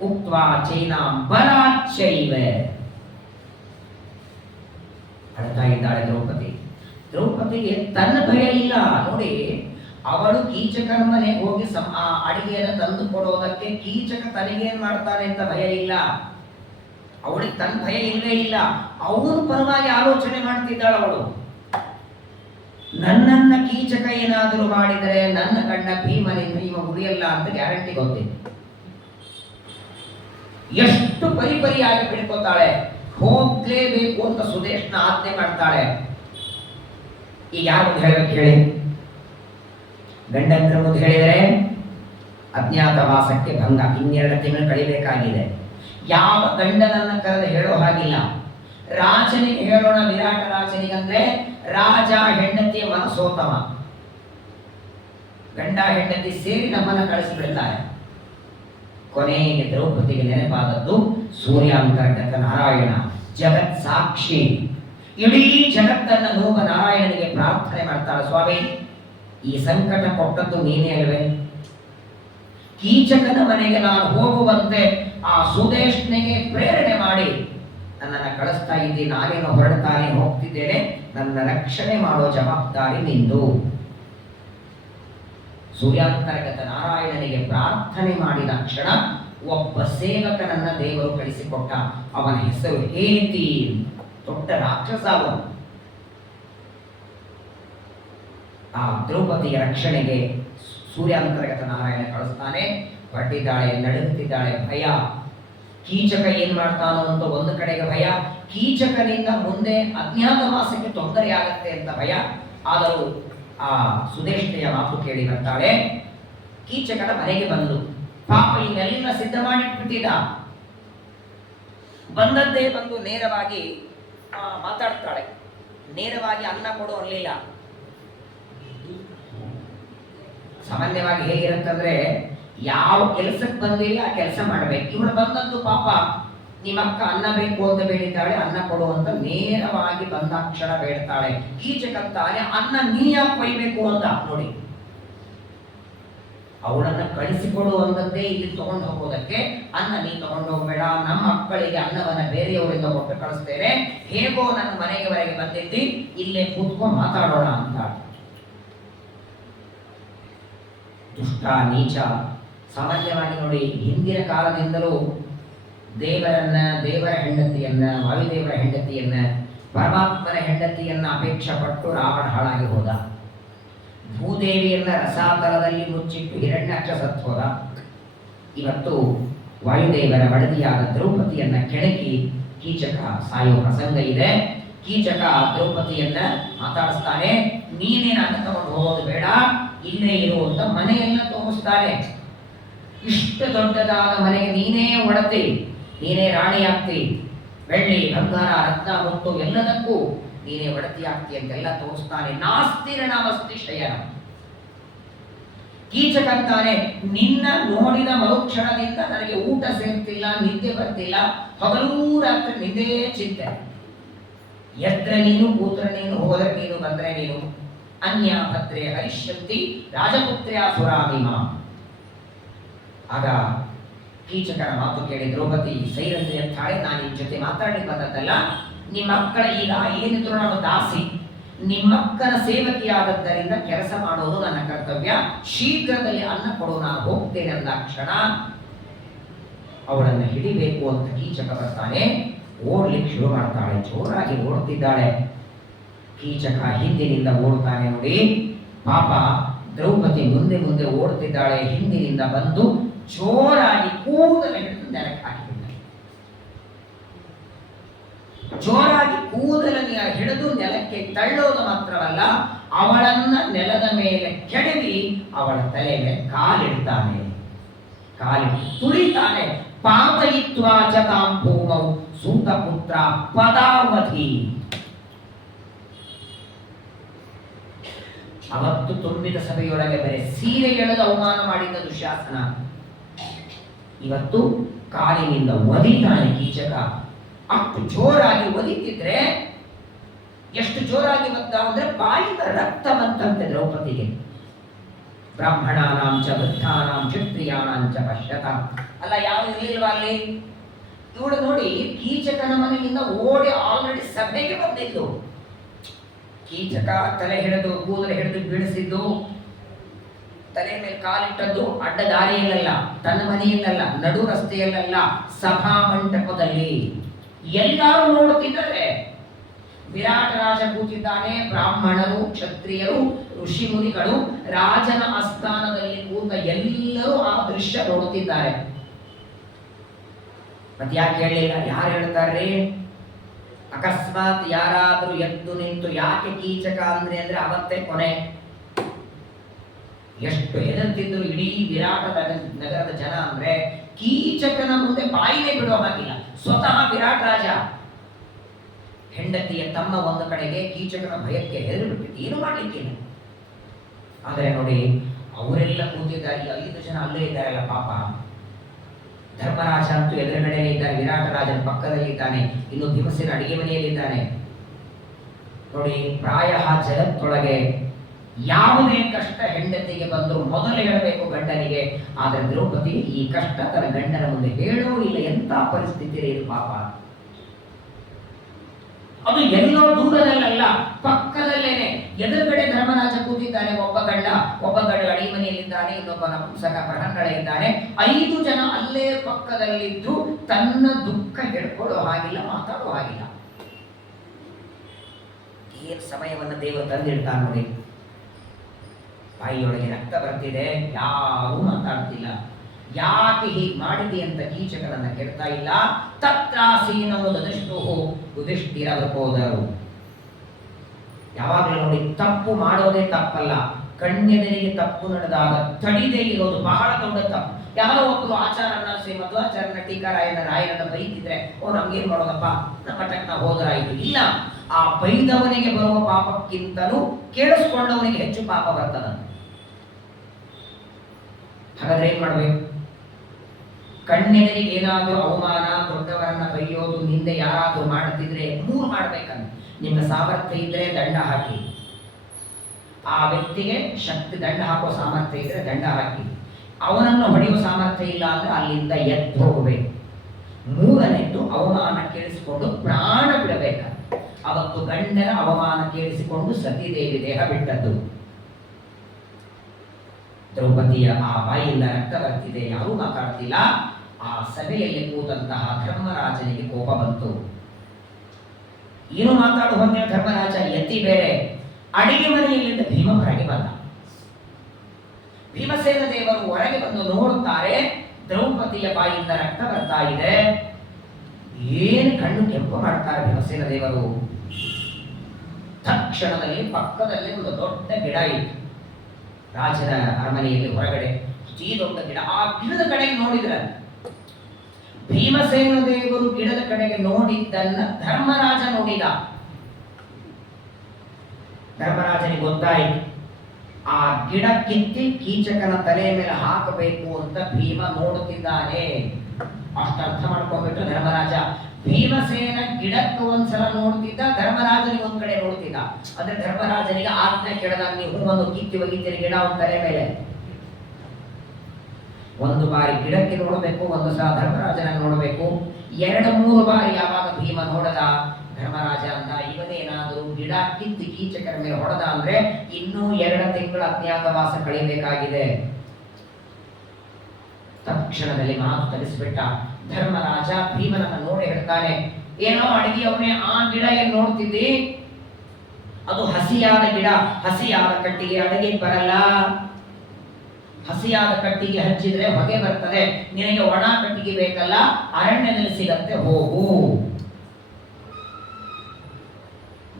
ಉಕ್ತ್ವಾ ಚೈನಾ ಬಲಾಚೈವ. ಅಳ್ತಾ ಇದ್ದಾಳೆ ದ್ರೌಪದಿ. ದ್ರೌಪದಿಗೆ ತನ್ನ ಭಯ ಇಲ್ಲ ನೋಡಿ. ಅವಳು ಕೀಚಕನ ಮನೆಗೆ ಹೋಗಿ ಆ ಅಡಿಗೆಯನ್ನು ತಂದು ಕೊಡೋದಕ್ಕೆ ಕೀಚಕ ತನಗೇನ್ ಮಾಡ್ತಾನೆ ಅಂತ ಭಯ ಇಲ್ಲ. ಅವಳಿಗೆ ತನ್ನ ಭಯ ಇಲ್ಲವೇ ಇಲ್ಲ. ಅವನು ಪರವಾಗಿ ಆಲೋಚನೆ ಮಾಡ್ತಿದ್ದಾಳ ಅವಳು. ನನ್ನನ್ನ ಕೀಚಕ ಏನಾದರೂ ಮಾಡಿದರೆ ನನ್ನ ಗಂಡ ಭೀಮ ಉಳಿಯಲ್ಲ ಅಂತ ಗ್ಯಾರಂಟಿ ಗೊತ್ತಿದೆ. ಎಷ್ಟು ಪರಿಪರಿಯಾಗಿ ಬಿಡ್ಕೊತಾಳೆ, ಹೋಗ್ಲೇಬೇಕು ಅಂತ ಸುದೇಶ್ನ ಆಜ್ಞೆ ಮಾಡ್ತಾಳೆ. ಈಗ ಯಾರು ಹೇಳ್ಬೇಕು ಹೇಳಿ? ಗಂಡಂದ್ರ ಮುಂದೆ ಹೇಳಿದರೆ ಅಜ್ಞಾತವಾಸಕ್ಕೆ ಭಂಗ, 2 ತಿಂಗಳು ಕಳಿಬೇಕಾಗಿದೆ. ಯಾವ ಗಂಡನನ್ನ ಕರೆದು ಹೇಳೋ ಹಾಗಿಲ್ಲ. ರಾಜನಿಗೆ ಹೇಳೋಣ, ವಿರಾಟ ರಾಜನಿಗಂದ್ರೆ ರಾಜ ಹೆಂಡತಿಯ ಮನಸೋತಮ, ಗಂಡ ಹೆಂಡತಿ ಸೇರಿ ನಮ್ಮನ್ನ ಕಳಿಸಿಬಿಡ್ತಾರೆ. ಕೊನೆಗೆ ದ್ರೌಪದಿಗೆ ನೆನಪಾದದ್ದು ಸೂರ್ಯಾಂತರ್ಗತ ನಾರಾಯಣ, ಜಗತ್ ಸಾಕ್ಷಿ. ಇಡೀ ಜಗತ್ತನ್ನ ನೋವ ನಾರಾಯಣನಿಗೆ ಪ್ರಾರ್ಥನೆ ಮಾಡ್ತಾಳೆ, ಸ್ವಾಮಿ ಈ ಸಂಕಟ ಕೊಟ್ಟದ್ದು ನೀನೇ ಅಲ್ವೇ? ಕೀಚಕನ ಮನೆಗೆ ನಾನು ಹೋಗುವಂತೆ ಆ ಸುದೇಶ್ನಿಗೆ ಪ್ರೇರಣೆ ಮಾಡಿ ನನ್ನನ್ನು ಕಳಿಸ್ತಾ ಇದ್ದಿ, ನಾನೇನೋ ಹೊರಡ್ತಾನೆ ಹೋಗ್ತಿದ್ದೇನೆ, ನನ್ನ ರಕ್ಷಣೆ ಮಾಡೋ ಜವಾಬ್ದಾರಿ ನಿಂದು. ಸೂರ್ಯಾಂತರ್ಗತ ನಾರಾಯಣನಿಗೆ ಪ್ರಾರ್ಥನೆ ಮಾಡಿದ ಕ್ಷಣ ಒಬ್ಬ ಸೇವಕನನ್ನ ದೇವರು ಕಳಿಸಿಕೊಟ್ಟ. ಅವನ ಹೆಸರು ಹೇತಿ. ದೊಡ್ಡ ರಾಕ್ಷಸ ಅವನು. ಆ ದ್ರೌಪದಿಯ ರಕ್ಷಣೆಗೆ ಸೂರ್ಯಾಂತರ್ಗತ ನಾರಾಯಣ ಕಳಿಸ್ತಾನೆ. ಹೊರಟಿದ್ದಾಳೆ, ನಡುಗುತ್ತಿದ್ದಾಳೆ, ಭಯ. ಕೀಚಕ ಏನ್ ಮಾಡ್ತಾನೋ ಅಂತ ಒಂದು ಕಡೆಗೆ ಭಯ, ಕೀಚಕನಿಂದ ಮುಂದೆ ಅಜ್ಞಾತವಾಸಕ್ಕೆ ತೊಂದರೆ ಆಗತ್ತೆ ಅಂತ ಭಯ. ಆದರೂ ಆ ಸುದೇಶ್ನೆಯ ಮಾತು ಕೇಳಿ ಬರ್ತಾಳೆ. ಕೀಚಕನ ಮನೆಗೆ ಬಂದು ಪಾಪ ಇನ್ನೆಲ್ಲ ಸಿದ್ಧ ಮಾಡಿಟ್ಬಿಟ್ಟಿದ್ದ. ಬಂದದ್ದೇ ಬಂದು ನೇರವಾಗಿ ಮಾತಾಡ್ತಾಳೆ. ನೇರವಾಗಿ ಅನ್ನ ಕೊಡು ಅಲ್ಲಿಲ್ಲ. ಸಾಮಾನ್ಯವಾಗಿ ಹೇಗಿರುತ್ತಂದ್ರೆ, ಯಾವ ಕೆಲಸಕ್ಕೆ ಬಂದಿಲ್ಲ ಆ ಕೆಲಸ ಮಾಡಬೇಕು. ಇವಳು ಬಂದದ್ದು ಪಾಪ ನಿಮ್ಮಕ್ಕ ಅನ್ನ ಬೇಕು ಅಂತ ಬೇಡಿದ್ದಾಳೆ, ಅನ್ನ ಕೊಡು ಅಂತ ನೇರವಾಗಿ ಬಂದಾಕ್ಷಣ ಬೇಡ್ತಾಳೆ. ಕೀಚಕಂತಾನೆ, ಅನ್ನ ನೀ ಯಾಕೆ ಒಯ್ಬೇಕು ಅಂತ ನೋಡಿ. ಅವಳನ್ನ ಕಳಿಸಿಕೊಡುವಂಥದ್ದೇ ಇಲ್ಲಿ ತಗೊಂಡು ಹೋಗೋದಕ್ಕೆ. ಅನ್ನ ನೀ ತಗೊಂಡು ಹೋಗಬೇಡ, ನಮ್ಮ ಮಕ್ಕಳಿಗೆ ಅನ್ನವನ್ನ ಬೇರೆಯವರಿಂದ ಕೊಟ್ಟು ಕಳಿಸ್ತೇನೆ, ಹೇಗೋ ನನ್ನ ಮನೆಯವರೆಗೆ ಬಂದಿದ್ದಿ, ಇಲ್ಲೇ ಕೂತ್ಕೊಂಡು ಮಾತಾಡೋಣ ಅಂತ. ದುಷ್ಟ ನೀಚ. ಸಾಮಾನ್ಯವಾಗಿ ನೋಡಿ, ಹಿಂದಿನ ಕಾಲದಿಂದಲೂ ದೇವರ ಹೆಂಡತಿಯನ್ನ, ವಾಯುದೇವರ ಹೆಂಡತಿಯನ್ನ, ಪರಮಾತ್ಮನ ಹೆಂಡತಿಯನ್ನ ಅಪೇಕ್ಷೆ ಪಟ್ಟು ರಾವಣ ಹಾಳಾಗಿ ಹೋದ. ಭೂದೇವಿಯನ್ನ ರಸಾತಲದಲ್ಲಿ ಮುಚ್ಚಿಟ್ಟು ಹಿರಣ್ಯಾಕ್ಷ ಸತ್ತು ಹೋದ. ಇವತ್ತು ವಾಯುದೇವರ ಮಡದಿಯಾದ ದ್ರೌಪದಿಯನ್ನ ಕೆಣಕಿ ಕೀಚಕ ಸಾಯುವ ಪ್ರಸಂಗ ಇದೆ. ಕೀಚಕ ದ್ರೌಪದಿಯನ್ನ ಮಾತಾಡಿಸ್ತಾನೆ, ನೀನೇ ನಾನು ತಗೊಂಡು ಹೋಗೋದು ಬೇಡ, ಇಲ್ಲೇ ಇರುವಂತ ಮನೆಯನ್ನ ತೋರಿಸ್ತಾನೆ. ಇಷ್ಟು ದೊಡ್ಡದಾದ ಮನೆಗೆ ನೀನೇ ಒಡತಿ, ನೀನೇ ರಾಣಿಯಾಗ್ತಿ, ಬೆಳ್ಳಿ ಬಂಗಾರ ರತ್ನ ಮುತ್ತು ಎಲ್ಲದಕ್ಕೂ ನೀನೇ ಒಡತಿ ಆಗ್ತಿ ಅಂತೆಲ್ಲ ತೋರಿಸ್ತಾನೆ. ನಾಸ್ತಿರ ನಾಮಸ್ತಿ ಶಯನ. ಕೀಚಕಂತಾನೆ, ನಿನ್ನ ನೋಡಿದ ಮರುಕ್ಷಣದಿಂದ ನನಗೆ ಊಟ ಸೇರ್ತಿಲ್ಲ, ನಿದ್ದೆ ಬರ್ತಿಲ್ಲ, ಹಗಲೂ ರಾತ್ರಿ ನಿದ್ದೆ ಚಿಂತೆ. ಎದ್ರೆ ನೀನು, ಕೂತ್ರೆ ನೀನು, ಹೋದರೆ ನೀನು, ಬಂದ್ರೆ ನೀನು. ಅನ್ಯ ಭದ್ರೆ ಹರಿಷ್ಯಂತಿ ರಾಜಪುತ್ರ್ಯ ಸುರಾಮಿಮ. ಆಗ ಕೀಚಕನ ಮಾತು ಕೇಳಿ ದ್ರೌಪದಿ ಸೈರಂಧ್ರಿ ಅಂತ ಹೇಳಿ, ನಾನು ನಿನ್ನ ಜೊತೆ ಮಾತಾಡ್ಲಿಕ್ಕೆ ಬಂದದ್ದಲ್ಲ, ನಿಮ್ಮ ಮಕ್ಕಳ ಈಗ ಏನಿದ್ರು ನಾನು ದಾಸಿ, ನಿಮ್ಮಕ್ಕನ ಸೇವಕಿಯಾದದ್ದರಿಂದ ಕೆಲಸ ಮಾಡೋದು ನನ್ನ ಕರ್ತವ್ಯ, ಶೀಘ್ರದಲ್ಲಿ ಅನ್ನ ಕೊಡು, ನಾನು ಹೋಗ್ತೇನೆ ಅಂದ ಕ್ಷಣ ಅವಳನ್ನು ಹಿಡಿಬೇಕು ಅಂತ ಕೀಚಕ ಬರ್ತಾನೆ. ಓಡ್ಲಿಕ್ಕೆ ಶುರು ಮಾಡ್ತಾಳೆ, ಜೋರಾಗಿ ಓಡ್ತಿದ್ದಾಳೆ. ಕೀಚಕ ಹಿಂದಿನಿಂದ ಓಡ್ತಾನೆ. ನೋಡಿ ಪಾಪ ದ್ರೌಪದಿ ಮುಂದೆ ಮುಂದೆ ಓಡ್ತಿದ್ದಾಳೆ. ಹಿಂದಿನಿಂದ ಬಂದು ಜೋರಾಗಿ ಕೂದಲ ಹಿಡಿದು ನೆಲಕ್ಕೆ ಹಾಕಿಬಿಟ್ಟ. ಜೋರಾಗಿ ಕೂದಲನ್ನ ಹಿಡಿದು ನೆಲಕ್ಕೆ ತಳ್ಳೋದು ಮಾತ್ರವಲ್ಲ, ಅವಳನ್ನ ನೆಲದ ಮೇಲೆ ಕೆಡವಿ ಅವಳ ತಲೆ ಮೇಲೆ ಕಾಲಿಡ್ತಾನೆ. ಕಾಲಿಟ್ಟು ತುಳಿತಾನೆ. ಪಾತಯಿತ್ವಾಚ ತಾಂ ಭೂಮೌ ಸೂತಪುತ್ರ ಪದಾವಧಿ. ಅವತ್ತು ತುಂಬಿದ ಸಭೆಯೊಳಗೆ ಬರೆ ಸೀರೆ ಎಳೆದು ಅವಮಾನ ಮಾಡಿದ್ದ ದುಶ್ಯಾಸನ, ಇವತ್ತು ಕಾಲಿನಿಂದ ಒದಿತಾನೆ ಕೀಚಕ. ಅಷ್ಟು ಜೋರಾಗಿ ಒದಿತಿದ್ರೆ, ಎಷ್ಟು ಜೋರಾಗಿ ಒದ್ದ ಅಂದ್ರೆ ಬಾಯಿಂದ ರಕ್ತ ಬಂತಂತೆ ದ್ರೌಪದಿಗೆ. ಬ್ರಾಹ್ಮಣಾನಾಂಚ ವೃದ್ಧಾನಾಂ ಕ್ಷತ್ರಿಯಾಣಾಂಚ ಪಶ್ಯತ. ಅಲ್ಲ, ಯಾವ ಇರಲಿಲ್ವಾ ಅಲ್ಲಿ? ಇವಳು ನೋಡಿ, ಕೀಚಕನ ಮನೆಯಿಂದ ಓಡಿ ಆಲ್ರೆಡಿ ಸಭೆಗೆ ಬಂದಿದ್ದು. ಕೀಚಕ ತಲೆ ಹಿಡಿದು ಕೂದಲು ಹಿಡಿದು ಬೀಳಿಸಿದ್ದು, ತಲೆ ಮೇಲೆ ಕಾಲಿಟ್ಟದ್ದು ಅಡ್ಡ ದಾರಿಯಲ್ಲ, ತನ್ನ ಮನೆಯಲ್ಲ, ನಡು ರಸ್ತೆಯಲ್ಲ, ಸಭಾ ಮಂಟಪದಲ್ಲಿ. ಎಲ್ಲರೂ ನೋಡುತ್ತಿದ್ದಾರೆ. ವಿರಾಟ ರಾಜ ಕೂತಿದ್ದಾನೆ, ಬ್ರಾಹ್ಮಣರು, ಕ್ಷತ್ರಿಯರು, ಋಷಿ ಮುನಿಗಳು, ರಾಜನ ಆಸ್ಥಾನದಲ್ಲಿ ಕೂತ ಎಲ್ಲರೂ ಆ ದೃಶ್ಯ ನೋಡುತ್ತಿದ್ದಾರೆ. ಮತ್ತೆ ಯಾಕೆ ಹೇಳಿಲ್ಲ? ಯಾರು ಹೇಳ್ತಾರೆ? ಅಕಸ್ಮಾತ್ ಯಾರಾದ್ರೂ ಎದ್ದು ನಿಂತು ಯಾಕೆ ಕೀಚಕ ಅಂದ್ರೆ ಅವತ್ತೇ ಕೊನೆ. ಎಷ್ಟು ಹೆದರ್ತಿದ್ರು ಇಡೀ ವಿರಾಟ ನಗರದ ಜನ ಅಂದ್ರೆ, ಕೀಚಕನ ಮುಂದೆ ಬಾಯಿನೇ ಬಿಡೋ ಹಾಗಿಲ್ಲ. ಸ್ವತಃ ವಿರಾಟ್ ರಾಜ ಹೆಂಡತಿಯ ತಮ್ಮ ಒಂದು ಕಡೆಗೆ, ಕೀಚಕನ ಭಯಕ್ಕೆ ಹೆದರಿಬಿಟ್ಟಿತ್ತು, ಏನು ಮಾಡ್ಲಿಕ್ಕಿಲ್ಲ. ಆದರೆ ನೋಡಿ, ಅವರೆಲ್ಲ ಕೂತಿದ್ದಾರೆ, 5 ಜನ ಅಲ್ಲೇ ಇದ್ದಾರಲ್ಲ ಪಾಪ. ಧರ್ಮರಾಜ ಅಂತೂ ಎದುರುಗಡೆ ಇದ್ದಾನೆ, ವಿರಾಟ ರಾಜನ ಪಕ್ಕದಲ್ಲಿ ಇದ್ದಾನೆ, ಇನ್ನು ಭೀಮಸೇನ ಅಡಿಗೆ ಮನೆಯಲ್ಲಿದ್ದಾನೆ. ನೋಡಿ, ಪ್ರಾಯ ಜಗತ್ತೊಳಗೆ ಯಾವುದೇ ಕಷ್ಟ ಹೆಂಡತಿಗೆ ಬಂದರೂ ಮೊದಲು ಹೇಳಬೇಕು ಗಂಡನಿಗೆ. ಆದರೆ ದ್ರೌಪದಿ ಈ ಕಷ್ಟ ತನ್ನ ಗಂಡನ ಮುಂದೆ ಹೇಳೋ ಇಲ್ಲ. ಎಂತ ಪರಿಸ್ಥಿತಿ ಇದು ಪಾಪ. ಅದು ಎಲ್ಲೋ ದೂರದಲ್ಲ, ಪಕ್ಕದಲ್ಲೇನೆ. ಎದುರುಗಡೆ ಧರ್ಮರಾಜ ಕೂತಿದ್ದಾನೆ, ಒಬ್ಬ ಗಂಡ ಅಡಿಗೆ ಮನೆಯಲ್ಲಿದ್ದಾನೆ, ಇನ್ನೊಬ್ಬ ನಪುಂಸಕ ಪ್ರಹಂಗಳ ಇದ್ದಾನೆ. 5 ಜನ ಅಲ್ಲೇ ಪಕ್ಕದಲ್ಲಿದ್ದು ತನ್ನ ದುಃಖ ಹೇಳ್ಕೊಳ್ಳೋ ಹಾಗಿಲ್ಲ, ಮಾತಾಡೋ ಹಾಗಿಲ್ಲ. ಏನು ಸಮಯವನ್ನು ದೇವರು ತಂದಿಡ್ತಾನೆ ನೋಡಿ. ಬಾಯಿಯೊಳಗೆ ರಕ್ತ ಬರ್ತಿದೆ, ಯಾರೂ ಮಾತಾಡ್ತಿಲ್ಲ. ಯಾಕೆ ಹೀಗೆ ಮಾಡಿದೆ ಅಂತ ಕೀಚಕನನ್ನ ಕೇಳ್ತಾ ಇಲ್ಲ. ತತ್ರಾಸೀನವು ದದಿಷ್ಟು ಯುಧಿಷ್ಠಿರರು ಹೋದರು. ಯಾವಾಗಲೂ ನೋಡಿ, ತಪ್ಪು ಮಾಡೋದೇ ತಪ್ಪಲ್ಲ, ಕಣ್ಣೆದರಿಗೆ ತಪ್ಪು ನಡೆದಾಗ ತಡಿದೇ ಇರೋದು ಬಹಳ ದೊಡ್ಡ ತಪ್ಪು. ಯಾರೋ ಒಬ್ಬರು ಆಚಾರನ ಮಧ್ವಾಚಾರ್ಯನ ಟೀಕಾರಾಯನ ರಾಯರನ್ನ ಬೈತಿದ್ರೆ, ನಮ್ಗೇನ್ ಮಾಡೋದಪ್ಪ, ನಮ್ಮ ಮಠಕ್ಕೆ ನಾವು ಹೋದರಾಯ್ತು. ಇಲ್ಲ, ಆ ಬೈದವನಿಗೆ ಬರುವ ಪಾಪಕ್ಕಿಂತಲೂ ಕೇಳಿಸ್ಕೊಂಡವನಿಗೆ ಹೆಚ್ಚು ಪಾಪ ಬರ್ತದ. ಹಾಗಾದ್ರೆ ಏನ್ ಮಾಡ್ಬೇಕು? ಕಣ್ಣೆದರಿಗೆ ಏನಾದರೂ ಅವಮಾನ, ದೊಡ್ಡವರನ್ನ ಬೈಯೋದು, ನಿಂದೆ ಯಾರಾದ್ರೂ ಮಾಡ್ತಿದ್ರೆ 3 ಮಾಡ್ಬೇಕಂತ. ನಿಮ್ಮ ಸಾಮರ್ಥ್ಯ ಇದ್ರೆ ದಂಡ ಹಾಕಿ, ಆ ವ್ಯಕ್ತಿಗೆ ಶಕ್ತಿ ದಂಡ ಹಾಕೋ ಸಾಮರ್ಥ್ಯ ಇದ್ರೆ ದಂಡ ಹಾಕಿ. ಅವನನ್ನು ಹೊಡೆಯುವ ಸಾಮರ್ಥ್ಯ ಇಲ್ಲ ಅಂದ್ರೆ ಅಲ್ಲಿಂದ ಎದ್ದು ಹೋಗಬೇಕು. ಮೂರನೇದ್ದು ಅವಮಾನ ಕೇಳಿಸಿಕೊಂಡು ಪ್ರಾಣ ಬಿಡಬೇಕು. ಅವತ್ತು ಗಂಡನ ಅವಮಾನ ಕೇಳಿಸಿಕೊಂಡು ಸತೀದೇವಿ ದೇಹ ಬಿಟ್ಟದ್ದು. ದ್ರೌಪದಿಯ ಆ ಬಾಯಿಂದ ರಕ್ತ ಬರ್ತಿದೆ, ಯಾರೂ ಮಾತಾಡ್ತಿಲ್ಲ. ಆ ಸಭೆಯಲ್ಲಿ ಕೂತಂತಹ ಧರ್ಮರಾಜನಿಗೆ ಕೋಪ ಬಂತು. ಏನು ಮಾತಾಡುವಂತೆ ಧರ್ಮರಾಜ ಯತಿ ಬೇರೆ. ಅಡಿಗೆ ಮನೆಯಲ್ಲಿದ್ದ ಭೀಮ ಹೊರಗೆ ಬಂದ. ಭೀಮಸೇನ ದೇವರು ಹೊರಗೆ ಬಂದು ನೋಡುತ್ತಾರೆ, ದ್ರೌಪದಿಯ ಬಾಯಿಂದ ರಕ್ತ ಬರ್ತಾ ಇದೆ. ಏನು ಕಣ್ಣು ಕೆಂಪು ಮಾಡ್ತಾರೆ ಭೀಮಸೇನ ದೇವರು. ತಕ್ಷಣದಲ್ಲಿ ಪಕ್ಕದಲ್ಲಿ ಒಂದು ದೊಡ್ಡ ಗಿಡ ಇತ್ತು, ರಾಜನ ಅರಮನೆಯಲ್ಲಿ ಹೊರಗಡೆ ಈ ದೊಡ್ಡ ಗಿಡ. ಆ ಗಿಡದ ಕಡೆಗೆ ನೋಡಿದ್ರೆ ಭೀಮಸೇನ ದೇವರು ಗಿಡದ ಕಡೆಗೆ ನೋಡಿದ್ದನ್ನ ಧರ್ಮರಾಜ ನೋಡಿದ. ಧರ್ಮರಾಜನಿಗೆ ಗೊತ್ತಾಯಿತು, ಆ ಗಿಡ ಕಿತ್ತಿ ಕೀಚಕನ ತಲೆಯ ಮೇಲೆ ಹಾಕಬೇಕು ಅಂತ ಭೀಮ ನೋಡುತ್ತಿದ್ದಾನೆ. ಅಷ್ಟು ಅರ್ಥ ಮಾಡ್ಕೊಂಡ್ಬಿಟ್ಟು ಧರ್ಮರಾಜ. ಭೀಮಸೇನ ಗಿಡಕ್ಕೆ ಒಂದ್ಸಲ ನೋಡ್ತಿದ್ದ, ಧರ್ಮರಾಜನಿಗೆ ಒಂದ್ ಕಡೆ ನೋಡ್ತಿದ್ದ. ಅಂದ್ರೆ ಧರ್ಮರಾಜನಿಗೆ ಆಜ್ಞೆ ಕೇಳಿದಾಗ ನೀವು ಒಂದು ಕಿತ್ತಿ ಒಗಿತೀರಿ ಗಿಡ ಒಂದ್ ತಲೆ ಮೇಲೆ. ಒಂದು ಬಾರಿ ಗಿಡಕ್ಕೆ ನೋಡಬೇಕು, ಒಂದು ಸಲ ಧರ್ಮರಾಜನ ನೋಡಬೇಕು. 2-3 ಬಾರಿ ಯಾವಾಗ ಭೀಮ ನೋಡದ, ಧರ್ಮರಾಜ ಅಂತ ಇವನೇನಾದರೂ ಗಿಡ ಕಿತ್ತಿ ಕೀಚಕರ ಮೇಲೆ ಹೊಡೆದ ಅಂದ್ರೆ ಇನ್ನೂ 2 ತಿಂಗಳ ಅಜ್ಞಾತವಾಸ ಕಳೆಯಬೇಕಾಗಿದೆ. ತಕ್ಷಣದಲ್ಲಿ ಮಾತು ತರಿಸಿಬಿಟ್ಟ ಧರ್ಮರಾಜ. ಭೀಮನನ್ನ ನೋಡಿ ಹೇಳ್ತಾನೆ, ಏನೋ ಅಡಿಗೆಯವನೇ, ಆ ಗಿಡ ಏನ್ ನೋಡ್ತಿದ್ದಿ? ಅದು ಹಸಿಯಾದ ಗಿಡ, ಹಸಿಯಾದ ಕಟ್ಟಿಗೆ ಅಡಿಗೆ ಬರಲ್ಲ. ಹಸಿಯಾದ ಕಟ್ಟಿಗೆ ಹಚ್ಚಿದ್ರೆ ಹೊಗೆ ಬರ್ತದೆ. ನಿನಗೆ ಒಣ ಕಟ್ಟಿಗೆ ಬೇಕಲ್ಲ, ಅರಣ್ಯದಲ್ಲಿ ಸಿಗತ್ತೆ, ಹೋಗು.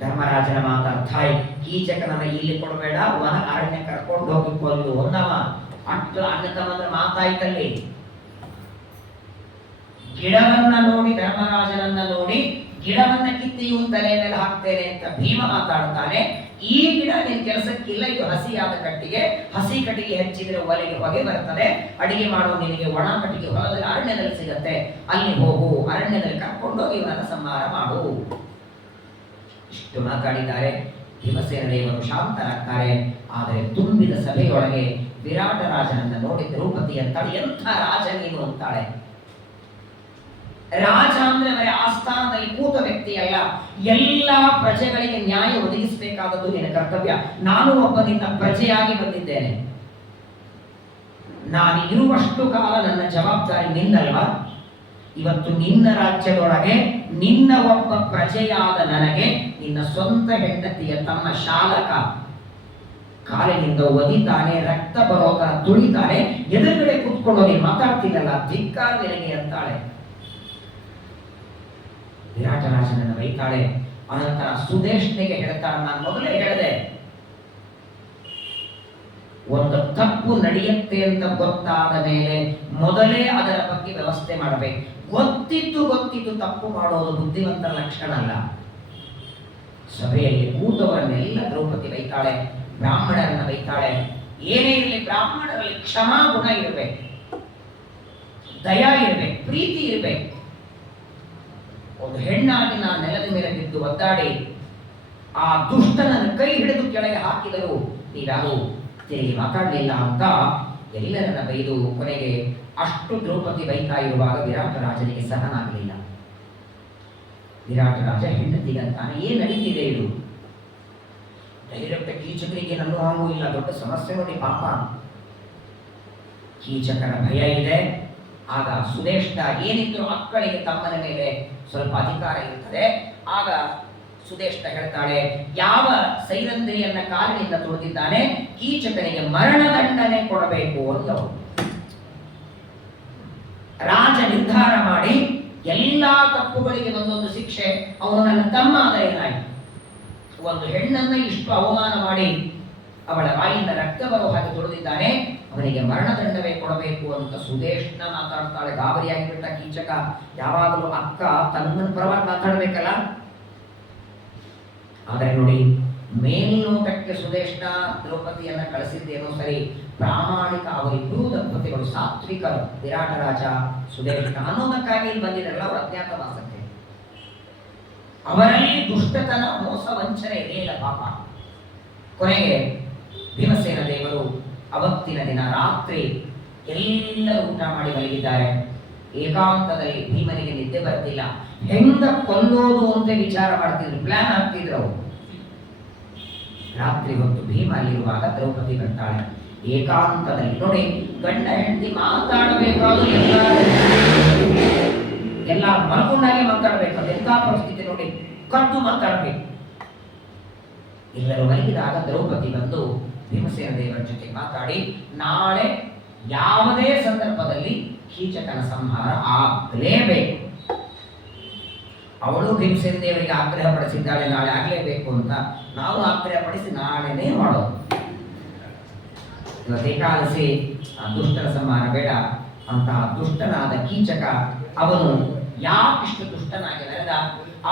ಧರ್ಮರಾಜನ ಮಾತಾಡ್ತ ಕೀಚಕನನ್ನ ಇಲ್ಲಿ ಕೊಡಬೇಡ, ವನ ಅರಣ್ಯ ಕರ್ಕೊಂಡು ಹೋಗಿ ಕೊಲ್ಲು ಒಂದವ. ಅಷ್ಟು ಅನ್ನತಮ್ಮಂದ್ರೆ ಮಾತಾಯ್ತಲ್ಲಿ. ಗಿಡವನ್ನ ನೋಡಿ, ಧರ್ಮರಾಜನನ್ನ ನೋಡಿ, ಗಿಡವನ್ನ ಕಿತ್ತಿ ಇವನ್ ತಲೆ ಮೇಲೆ ಹಾಕ್ತೇನೆ ಅಂತ ಭೀಮ ಮಾತಾಡ್ತಾನೆ. ಈ ಗಿಡ ನಿನ್ ಕೆಲಸಕ್ಕಿಲ್ಲ, ಇದು ಹಸಿಯಾದ ಕಟ್ಟಿಗೆ. ಹಸಿ ಕಟ್ಟಿಗೆ ಹಚ್ಚಿದ್ರೆ ಒಲೆಗೆ ಹೊಗೆ ಬರ್ತದೆ. ಅಡಿಗೆ ಮಾಡೋ ನಿನಗೆ ಒಣ ಕಟ್ಟಿಗೆ ಹೊಲದಲ್ಲಿ ಅರಣ್ಯದಲ್ಲಿ ಸಿಗತ್ತೆ, ಅಲ್ಲಿ ಹೋಗು. ಅರಣ್ಯದಲ್ಲಿ ಕರ್ಕೊಂಡೋಗಿ ಇವನನ್ನ ಸಂಹಾರ ಮಾಡು. ಇಷ್ಟು ಮಾತಾಡಿದ್ದಾರೆ. ಭೀಮಸೇನ ದೇವರು ಶಾಂತರಾಗ್ತಾರೆ. ಆದರೆ ತುಂಬಿದ ಸಭೆಯೊಳಗೆ ವಿರಾಟ ರಾಜನನ್ನ ನೋಡಿ ದ್ರೌಪದಿ ಅಂತಾಳೆ, ಎಂಥ ರಾಜ ನೀನು ಅಂತಾಳೆ. ರಾಜ ಅಂದ್ರೆ ಬರೀ ಆಸ್ಥಾನದಲ್ಲಿ ಕೂತ ವ್ಯಕ್ತಿ ಅಲ್ಲ, ಎಲ್ಲಾ ಪ್ರಜೆಗಳಿಗೆ ನ್ಯಾಯ ಒದಗಿಸಬೇಕಾದದ್ದು ನಿನ್ನ ಕರ್ತವ್ಯ. ನಾನು ಒಬ್ಬ ನಿನ್ನ ಪ್ರಜೆಯಾಗಿ ಬಂದಿದ್ದೇನೆ. ನಾನು ಇರುವಷ್ಟು ಕಾಲ ನನ್ನ ಜವಾಬ್ದಾರಿ ನಿನ್ನಲ್ವಾ? ಇವತ್ತು ನಿನ್ನ ರಾಜ್ಯದೊಳಗೆ ನಿನ್ನ ಒಬ್ಬ ಪ್ರಜೆಯಾದ ನನಗೆ ನಿನ್ನ ಸ್ವಂತ ಹೆಂಡತಿಯ ತಮ್ಮ ಶಾಲಕ ಕಾಲಿನಿಂದ ಒದಿತಾನೆ, ರಕ್ತ ಬರೋತರ ತುಳಿತಾನೆ, ಎದುರುಗಡೆ ಕೂತ್ಕೊಂಡು ನೀನು ಮಾತಾಡ್ತೀನಲ್ಲ, ಧಿಕ್ಕಾರ ನಿನಗೆ ಅಂತಾಳೆ. ವಿರಾಟರಾಜನನ್ನು ಬೈತಾಳೆ. ಅನಂತರ ಸುದೇಶ್ನಿಗೆ ಹೇಳ್ತಾಳೆ, ನಾನು ಮೊದಲೇ ಹೇಳಿದೆ, ಒಂದು ತಪ್ಪು ನಡೆಯುತ್ತೆ ಅಂತ ಗೊತ್ತಾದ ಮೇಲೆ ಮೊದಲೇ ಅದರ ಬಗ್ಗೆ ವ್ಯವಸ್ಥೆ ಮಾಡಬೇಕು. ಗೊತ್ತಿದ್ದು ತಪ್ಪು ಮಾಡೋದು ಬುದ್ಧಿವಂತರ ಲಕ್ಷಣ ಅಲ್ಲ. ಸಭೆಯಲ್ಲಿ ಕೂತವರನ್ನೆಲ್ಲ ದ್ರೌಪದಿ ಬೈತಾಳೆ, ಬ್ರಾಹ್ಮಣರನ್ನ ಬೈತಾಳೆ. ಏನೇ ಇರಲಿ ಬ್ರಾಹ್ಮಣರಲ್ಲಿ ಕ್ಷಮಾ ಗುಣ ಇರಬೇಕು, ದಯಾ ಇರಬೇಕು, ಪ್ರೀತಿ ಇರಬೇಕು. ಒಂದು ಹೆಣ್ಣಾಗಿ ನಾನು ನೆಲದ ಮೇಲೆ ಬಿದ್ದು ಒದ್ದಾಡಿ ಆ ದುಷ್ಟನನ್ನು ಕೈ ಹಿಡಿದು ಕೆಳಗೆ ಹಾಕಿದರು, ನೀವ್ಯಾರು ತಿರುಗಿ ಮಾತಾಡಲಿಲ್ಲ ಅಂತ ಎಲ್ಲರನ್ನ ಬೈದು ಕೊನೆಗೆ ಅಷ್ಟು ದ್ರೌಪದಿ ಬೈತಾ ಇರುವಾಗ ವಿರಾಟ ರಾಜನಿಗೆ ಸಹನ ಆಗಲಿಲ್ಲ. ವಿರಾಟ ರಾಜ ಹೆಂಡತಿಗಂತಾನೆ, ಏನ್ ನಡೀತಿದೆ ಇದು? ಡೈರೆಕ್ಟ್ ಕೀಚಕರಿಗೆ ನನ್ನೂ ಹಾಗೂ ಇಲ್ಲ, ದೊಡ್ಡ ಸಮಸ್ಯೆ ನೋಡಿ ಪಾಪ. ಕೀಚಕರ ಭಯ ಇದೆ. ಆಗ ಸುದೇಷ್ಟ ಏನಿದ್ರು ಮಕ್ಕಳಿಗೆ ತಮ್ಮನ ಮೇಲೆ ಸ್ವಲ್ಪ ಅಧಿಕಾರ ಇರುತ್ತದೆ. ಆಗ ಸುದೇಷ್ಟ ಹೇಳ್ತಾಳೆ, ಯಾವ ಸೈರಂಧ್ರಿಯನ್ನ ಕಾಲಿನಿಂದ ತುಳಿದಿದ್ದಾನೆ ಕೀಚಕನಿಗೆ ಮರಣದಂಡನೆ ಕೊಡಬೇಕು ಅಂದವರು. ರಾಜ ನಿರ್ಧಾರ ಮಾಡಿ ಎಲ್ಲಾ ತಪ್ಪುಗಳಿಗೆ ಒಂದೊಂದು ಶಿಕ್ಷೆ. ಅವನು ನನ್ನ ತಮ್ಮ ಆದ ಏನಾಯ್ತು? ಒಂದು ಹೆಣ್ಣನ್ನ ಇಷ್ಟು ಅವಮಾನ ಮಾಡಿ ಅವಳ ಬಾಯಿಂದ ರಕ್ತ ಬರೋ ಹಾಗೆ ತುಳಿದಿದ್ದಾನೆ, ಅವನಿಗೆ ಮರಣದಂಡವೇ ಕೊಡಬೇಕು ಅಂತ ಸುದೇಶ್ನ ಮಾತಾಡ್ತಾಳೆ. ಗಾಬರಿಯಾಗಿಬಿಟ್ಟ ಕೀಚಕ. ಯಾವಾಗಲೂ ಅಕ್ಕ ತನ್ನ ಪರವಾಗಿ ಮಾತಾಡ್ಬೇಕಲ್ಲ. ಆದರೆ ನೋಡಿ, ಮೇಲ್ನೋಟಕ್ಕೆ ಸುದೇಶ್ನ ದ್ರೌಪದಿಯನ್ನ ಕಳಿಸಿದ್ದೇನೋ ಸರಿ, ಪ್ರಾಮಾಣಿಕ ಅವರಿಬ್ಬರೂ ದಂಪತಿಗಳು ಸಾತ್ವಿಕರು, ವಿರಾಟ ರಾಜ ಸುದೇಶ್ನ ಅನ್ನೋದಕ್ಕಾಗಿ ಇಲ್ಲಿ ಬಂದಿರಲ್ಲ ಅವರು ಅಜ್ಞಾತವಾಸಕ್ಕೆ. ಅವರಲ್ಲಿ ದುಷ್ಟತನ, ಮೋಸ, ವಂಚನೆ ಇರಲಿಲ್ಲ ಪಾಪ. ಕೊನೆಗೆ ಭೀಮಸೇನ ದೇವರು ಅವತ್ತಿನ ದಿನ ರಾತ್ರಿ ಎಲ್ಲರೂ ಊಟ ಮಾಡಿ ಮಲಗಿದ್ದಾರೆ. ಏಕಾಂತದಲ್ಲಿ ಭೀಮನಿಗೆ ನಿದ್ದೆ ಬರ್ತಿಲ್ಲ. ಹೆಂಗ ಕೊಲ್ಲೋದು ಅಂತ ವಿಚಾರ ಮಾಡ್ತಿದ್ರು, ಪ್ಲಾನ್ ಆಗ್ತಿದ್ರು ಅವರು. ರಾತ್ರಿ ಹೊತ್ತು ಭೀಮ ಅಲ್ಲಿರುವಾಗ ದ್ರೌಪದಿ ಬರ್ತಾಳೆ ಏಕಾಂತದಲ್ಲಿ. ನೋಡಿ, ಗಂಡ ಹೆಂಡತಿ ಮಾತಾಡಬೇಕಾದ್ರೂ ಎಲ್ಲ ಮಲ್ಕೊಂಡಾಗೆ ಮಾತಾಡಬೇಕಾದ್ರೆ ಎಂಥ ಪರಿಸ್ಥಿತಿ ನೋಡಿ, ಕದ್ದು ಮಾತಾಡಬೇಕು. ಎಲ್ಲರೂ ಮಲಗಿದಾಗ ದ್ರೌಪದಿ ಬಂದು ಭೀಮಸೇನ ದೇವರ ಜೊತೆ ಮಾತಾಡಿ, ನಾಳೆ ಯಾವುದೇ ಸಂದರ್ಭದಲ್ಲಿ ಕೀಚಕನ ಸಂಹಾರ ಆಗಲೇಬೇಕು. ಅವಳು ಭೀಮಸೇನ ದೇವರಿಗೆ ಆಗ್ರಹ ಪಡಿಸಿದ್ದಾಳೆ, ನಾಳೆ ಆಗಲೇಬೇಕು ಅಂತ. ನಾವು ಆಗ್ರಹ ಪಡಿಸಿ ನಾಳೆನೇ ಮಾಡೋದು. ಇವತ್ತು ಏಕಾದಶಿ ದುಷ್ಟರ ಸಂಹಾರ ಬೇಡ. ಅಂತಹ ದುಷ್ಟನಾದ ಕೀಚಕ ಅವನು ಯಾಕಿಷ್ಟು ದುಷ್ಟನಾಗಿ ನಡೆದ,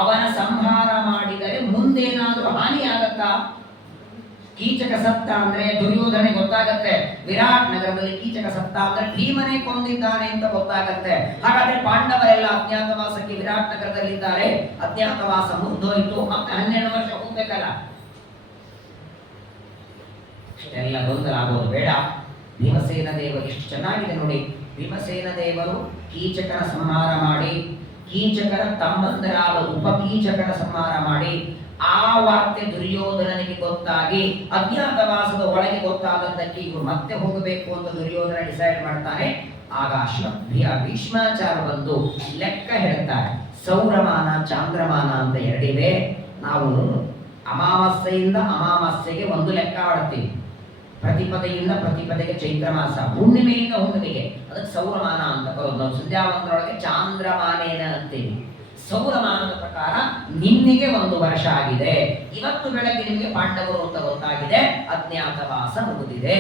ಅವನ ಸಂಹಾರ ಮಾಡಿದರೆ ಮುಂದೇನಾದ್ರೂ ಹಾನಿಯಾಗತ್ತಾ? ಕೀಚಕ ಸತ್ತ ಅಂದ್ರೆ ದುರ್ಯೋಧನೆ ಗೊತ್ತಾಗತ್ತೆ. ವಿರಾಟ್ ನಗರದಲ್ಲಿ ಕೀಚಕ ಸತ್ತ ಅಂದ್ರೆ ಭೀಮನೇ ಕೊಂದಿದ್ದಾನೆ ಅಂತ ಗೊತ್ತಾಗತ್ತೆ. ಹಾಗಾದ್ರೆ ಪಾಂಡವರೆಲ್ಲ ಅಜ್ಞಾತವಾಸಕ್ಕೆ ವಿರಾಟ್ ನಗರದಲ್ಲಿದ್ದಾರೆ. ಅಜ್ಞಾತವಾಸ ಮುಗ್ದೋಯ್ತು, ಮತ್ತೆ 12 ವರ್ಷ ಹೋಗ್ಬೇಕಲ್ಲ. ಇಷ್ಟೆಲ್ಲ ಗೊಂದಲ ಆಗೋದು ಬೇಡ. ಭೀಮಸೇನ ದೇವರು ಎಷ್ಟು ಚೆನ್ನಾಗಿದೆ ನೋಡಿ. ಭೀಮಸೇನ ದೇವರು ಕೀಚಕನ ಸಂಹಾರ ಮಾಡಿ, ಕೀಚಕರ ತಮ್ಮಂದರಾದ ಉಪಕೀಚಕನ ಸಂಹಾರ ಮಾಡಿ, ಆ ವಾರ್ತೆ ದುರ್ಯೋಧನನಿಗೆ ಗೊತ್ತಾಗಿ ಅಜ್ಞಾತವಾಸದ ಒಳಗೆ ಗೊತ್ತಾದದ್ದಕ್ಕೆ ಇವರು ಮತ್ತೆ ಹೋಗಬೇಕು ಅಂತ ದುರ್ಯೋಧನ ಡಿಸೈಡ್ ಮಾಡ್ತಾನೆ. ಆಗ ಭೀಷ್ಮಾಚಾರ ಬಂದು ಲೆಕ್ಕ ಹೇಳ್ತಾರೆ. ಸೌರಮಾನ ಚಾಂದ್ರಮಾನ ಅಂತ ಎರಡಿವೆ. ನಾವು ಅಮಾವಾಸ್ಯೆಯಿಂದ ಅಮಾವಾಸ್ಯೆಗೆ ಒಂದು ಲೆಕ್ಕ ಆಡ್ತೀವಿ, ಪ್ರತಿಪದೆಯಿಂದ ಪ್ರತಿಪದೆಗೆ ಚೈತ್ರ ಮಾಸ, ಹುಣ್ಣಿಮೆಯಿಂದ ಹುಣ್ಣಿಮೆಗೆ ಅದಕ್ಕೆ ಸೌರಮಾನ ಅಂತ ಬರೋದು. ನಾವು ಸಂಧ್ಯಾವಂತರೊಳಗೆ ಚಾಂದ್ರಮಾನೇನ ಅಂತೀವಿ. ಸೌರಮಾನದ ಪ್ರಕಾರ ನಿನ್ನೆಗೆ 1 ವರ್ಷ ಆಗಿದೆ, ಇವತ್ತು ಬೆಳಗ್ಗೆ ನಿಮಗೆ ಪಾಂಡವರು ಅಂತ ಗೊತ್ತಾಗಿದೆ, ಅಜ್ಞಾತವಾಸ ಮುಗಿದಿದೆ.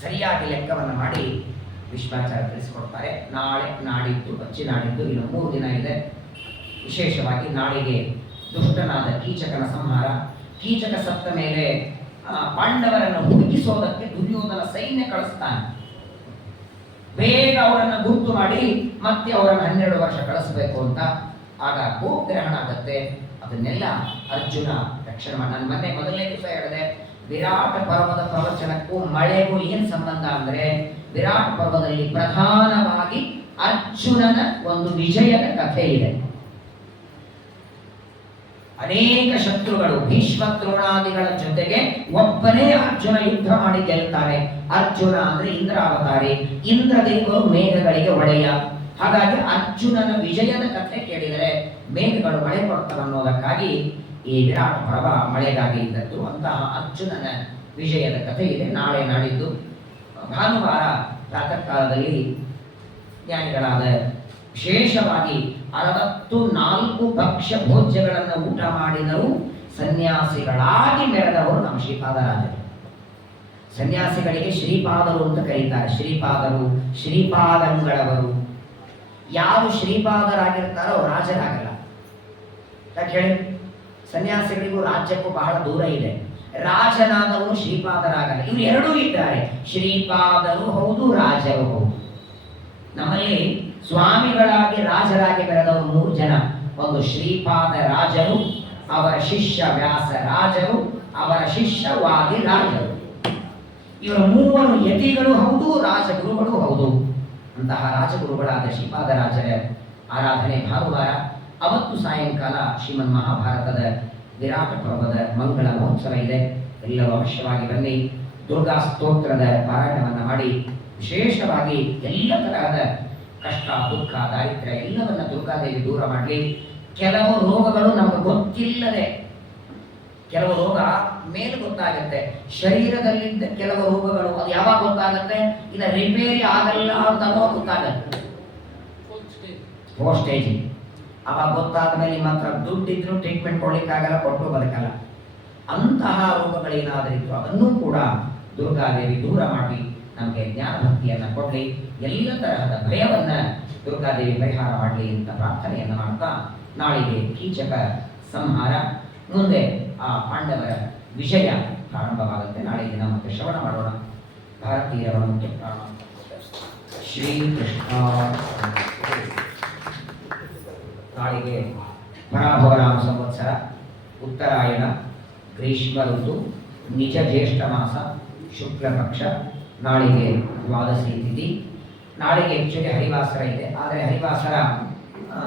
ಸರಿಯಾಗಿ ಲೆಕ್ಕವನ್ನು ಮಾಡಿ ವಿಶ್ವಾಚಾರ ತಿಳಿಸಿಕೊಡ್ತಾರೆ. ನಾಳೆ ನಾಡಿದ್ದು ನಾಡಿದ್ದು ಇನ್ನು 3 ದಿನ ಇದೆ. ವಿಶೇಷವಾಗಿ ನಾಳೆಗೆ ದುಷ್ಟನಾದ ಕೀಚಕನ ಸಂಹಾರ. ಕೀಚಕ ಸತ್ತ ಮೇಲೆ ಪಾಂಡವರನ್ನು ಹುಡುಕಿಸೋದಕ್ಕೆ ದುರ್ಯೋಧನ ಸೈನ್ಯ ಕಳಿಸ್ತಾನೆ. ಬೇಗ ಅವರನ್ನು ಗುರುತು ಮಾಡಿ ಮತ್ತೆ ಅವರನ್ನು 12 ವರ್ಷ ಕಳಿಸಬೇಕು ಅಂತ. ಆಗ ಗೋಗ್ರಹಣ ಆಗತ್ತೆ. ಅದನ್ನೆಲ್ಲ ಅರ್ಜುನ ರಕ್ಷಣೆ ಮಾಡಿ. ನಾನು ಮೊದಲನೇ ದಿವಸ ಹೇಳಿದೆ, ವಿರಾಟ ಪರ್ವದ ಪ್ರವಚನಕ್ಕೂ ಮಳೆಗೂ ಏನ್ ಸಂಬಂಧ ಅಂದ್ರೆ, ವಿರಾಟ ಪರ್ವದಲ್ಲಿ ಪ್ರಧಾನವಾಗಿ ಅರ್ಜುನನ ಒಂದು ವಿಜಯದ ಕಥೆ ಇದೆ. ಅನೇಕ ಶತ್ರುಗಳು ಭೀಷ್ಮ ದ್ರೋಣಾದಿಗಳ ಜೊತೆಗೆ ಒಬ್ಬನೇ ಅರ್ಜುನ ಯುದ್ಧ ಮಾಡಿ ಗೆಲ್ತಾನೆ. ಅರ್ಜುನ ಅಂದ್ರೆ ಇಂದ್ರಾವತಾರಿ, ಇಂದ್ರದೇವರು ಮೇಘಗಳಿಗೆ ಒಡೆಯ. ಹಾಗಾಗಿ ಅರ್ಜುನನ ವಿಜಯದ ಕಥೆ ಕೇಳಿದರೆ ಮೇಘಗಳು ಮಳೆ ಕೊಡ್ತವೆ ಅನ್ನೋದಕ್ಕಾಗಿ ಈ ವಿರಾಟ ಪರ್ವ ಮಳೆಗಾಗಿ ಇದ್ದದ್ದು. ಅಂತಹ ಅರ್ಜುನನ ವಿಜಯದ ಕಥೆ ಇದೆ. ನಾಳೆ ನಾಡಿದ್ದು ಭಾನುವಾರ ಪ್ರಾತಃ ಕಾಲದಲ್ಲಿ ಜ್ಞಾನಿಗಳಾದ ವಿಶೇಷವಾಗಿ 64 ಭಕ್ಷ್ಯ ಭೋಜ್ಯಗಳನ್ನು ಊಟ ಮಾಡಿದರೂ ಸನ್ಯಾಸಿಗಳಾಗಿ ಮೆರೆದವರು ನಮ್ಮ ಶ್ರೀಪಾದರಾಜರು. ಸನ್ಯಾಸಿಗಳಿಗೆ ಶ್ರೀಪಾದರು ಅಂತ ಕರೀತಾರೆ. ಶ್ರೀಪಾದರು, ಶ್ರೀಪಾದಂಗಳವರು. ಯಾರು ಶ್ರೀಪಾದರಾಗಿರ್ತಾರೋ ರಾಜರಾಗಲ್ಲ. ಯಾಕೆ ಹೇಳಿ? ಸನ್ಯಾಸಿಗಳಿಗೂ ರಾಜ್ಯಕ್ಕೂ ಬಹಳ ದೂರ ಇದೆ. ರಾಜನಾದವರು ಶ್ರೀಪಾದರಾಗಲ್ಲ. ಇವರು ಎರಡೂ ಇದ್ದಾರೆ, ಶ್ರೀಪಾದರು ಹೌದು, ರಾಜರು ಹೌದು. ನಮ್ಮಲ್ಲಿ ಸ್ವಾಮಿಗಳಾಗಿ ರಾಜರಾಗಿ ಬೆಳೆದವರು 3 ಜನ. ಒಂದು ಶ್ರೀಪಾದ ರಾಜರು, ಅವರ ಶಿಷ್ಯ ವ್ಯಾಸ ರಾಜರು, ಅವರ ಶಿಷ್ಯ ವಾದಿ ರಾಜರು. ಇವರು 3 ಯತಿಗಳು ಹೌದು, ರಾಜಗುರುಗಳು ಹೌದು. ಅಂತಹ ರಾಜಗುರುಗಳಾದ ಶ್ರೀಪಾದ ರಾಜರ ಆರಾಧನೆ ಭಾನುವಾರ. ಅವತ್ತು ಸಾಯಂಕಾಲ ಶ್ರೀಮನ್ ಮಹಾಭಾರತದ ವಿರಾಟ ಪರ್ವದ ಮಂಗಳ ಮಹೋತ್ಸವ ಇದೆ. ಎಲ್ಲರೂ ಅವಶ್ಯವಾಗಿ ಬನ್ನಿ. ದುರ್ಗಾ ಸ್ತೋತ್ರದ ಪಾರಾಯಣವನ್ನು ಮಾಡಿ ವಿಶೇಷವಾಗಿ ಎಲ್ಲ ತರಹದ ಕಷ್ಟ, ದುಃಖ, ದಾರಿದ್ರ್ಯ ಎಲ್ಲವನ್ನ ದುರ್ಗಾದೇವಿ ದೂರ ಮಾಡಲಿ. ಕೆಲವು ರೋಗಗಳು ನಮಗೆ ಗೊತ್ತಿಲ್ಲದೆ, ಕೆಲವು ರೋಗ ಮೇಲೆ ಗೊತ್ತಾಗುತ್ತೆ. ಶರೀರದಲ್ಲಿದ್ದ ಕೆಲವು ರೋಗಗಳು ಅದು ಯಾವಾಗ ಗೊತ್ತಾಗುತ್ತೆ? ಇಲ್ಲ ರಿಪೇರಿ ಆಗಲ್ಲ ಅಂತ ಗೊತ್ತಾಗತ್ತೆ. Four stage. ಅವಾಗ ಗೊತ್ತಾದ ಮೇಲೆ ನಿಮ್ಮ ಹತ್ರ ದುಡ್ಡಿದ್ರು ಟ್ರೀಟ್ಮೆಂಟ್ ಕೊಡ್ಲಿಕ್ಕಾಗಲ್ಲ, ಕೊಟ್ಟು ಬದುಕಲ್ಲ. ಅಂತಹ ರೋಗಗಳೇನಾದರಿದ್ರು ಅದನ್ನೂ ಕೂಡ ದುರ್ಗಾದೇವಿ ದೂರ ಮಾಡಿ ನಮಗೆ ಜ್ಞಾನ ಭಕ್ತಿಯನ್ನು ಕೊಡಲಿ. ಎಲ್ಲ ತರಹದ ಭಯವನ್ನ ದುರ್ಗಾದೇವಿ ಪರಿಹಾರ ಮಾಡಲಿ ಅಂತ ಪ್ರಾರ್ಥನೆಯನ್ನು ಮಾಡ್ತಾ, ನಾಳಿಗೆ ಕೀಚಕ ಸಂಹಾರ, ಮುಂದೆ ಆ ಪಾಂಡವರ ವಿಜಯ ಪ್ರಾರಂಭವಾಗುತ್ತೆ. ನಾಳೆ ದಿನ ಮತ್ತೆ ಶ್ರವಣ ಮಾಡೋಣ. ಭಾರತೀಯರ ಮುಖ್ಯ ಪ್ರಾಣ ಶ್ರೀಕೃಷ್ಣ. ನಾಳಿಗೆ ಪರಾಭವರಾಮ ಸಂವತ್ಸರ, ಉತ್ತರಾಯಣ, ಗ್ರೀಷ್ಮ ಋತು, ನಿಜ ಜ್ಯೇಷ್ಠ ಮಾಸ, ಶುಕ್ಲ ಪಕ್ಷ, ನಾಳೆಗೆ ದ್ವಾದಶಿ ತಿಥಿ. ನಾಳೆಗೆ ಆ್ಯಕ್ಚುಲಿ ಹರಿವಾಸರ ಇದೆ, ಆದರೆ ಹರಿವಾಸರ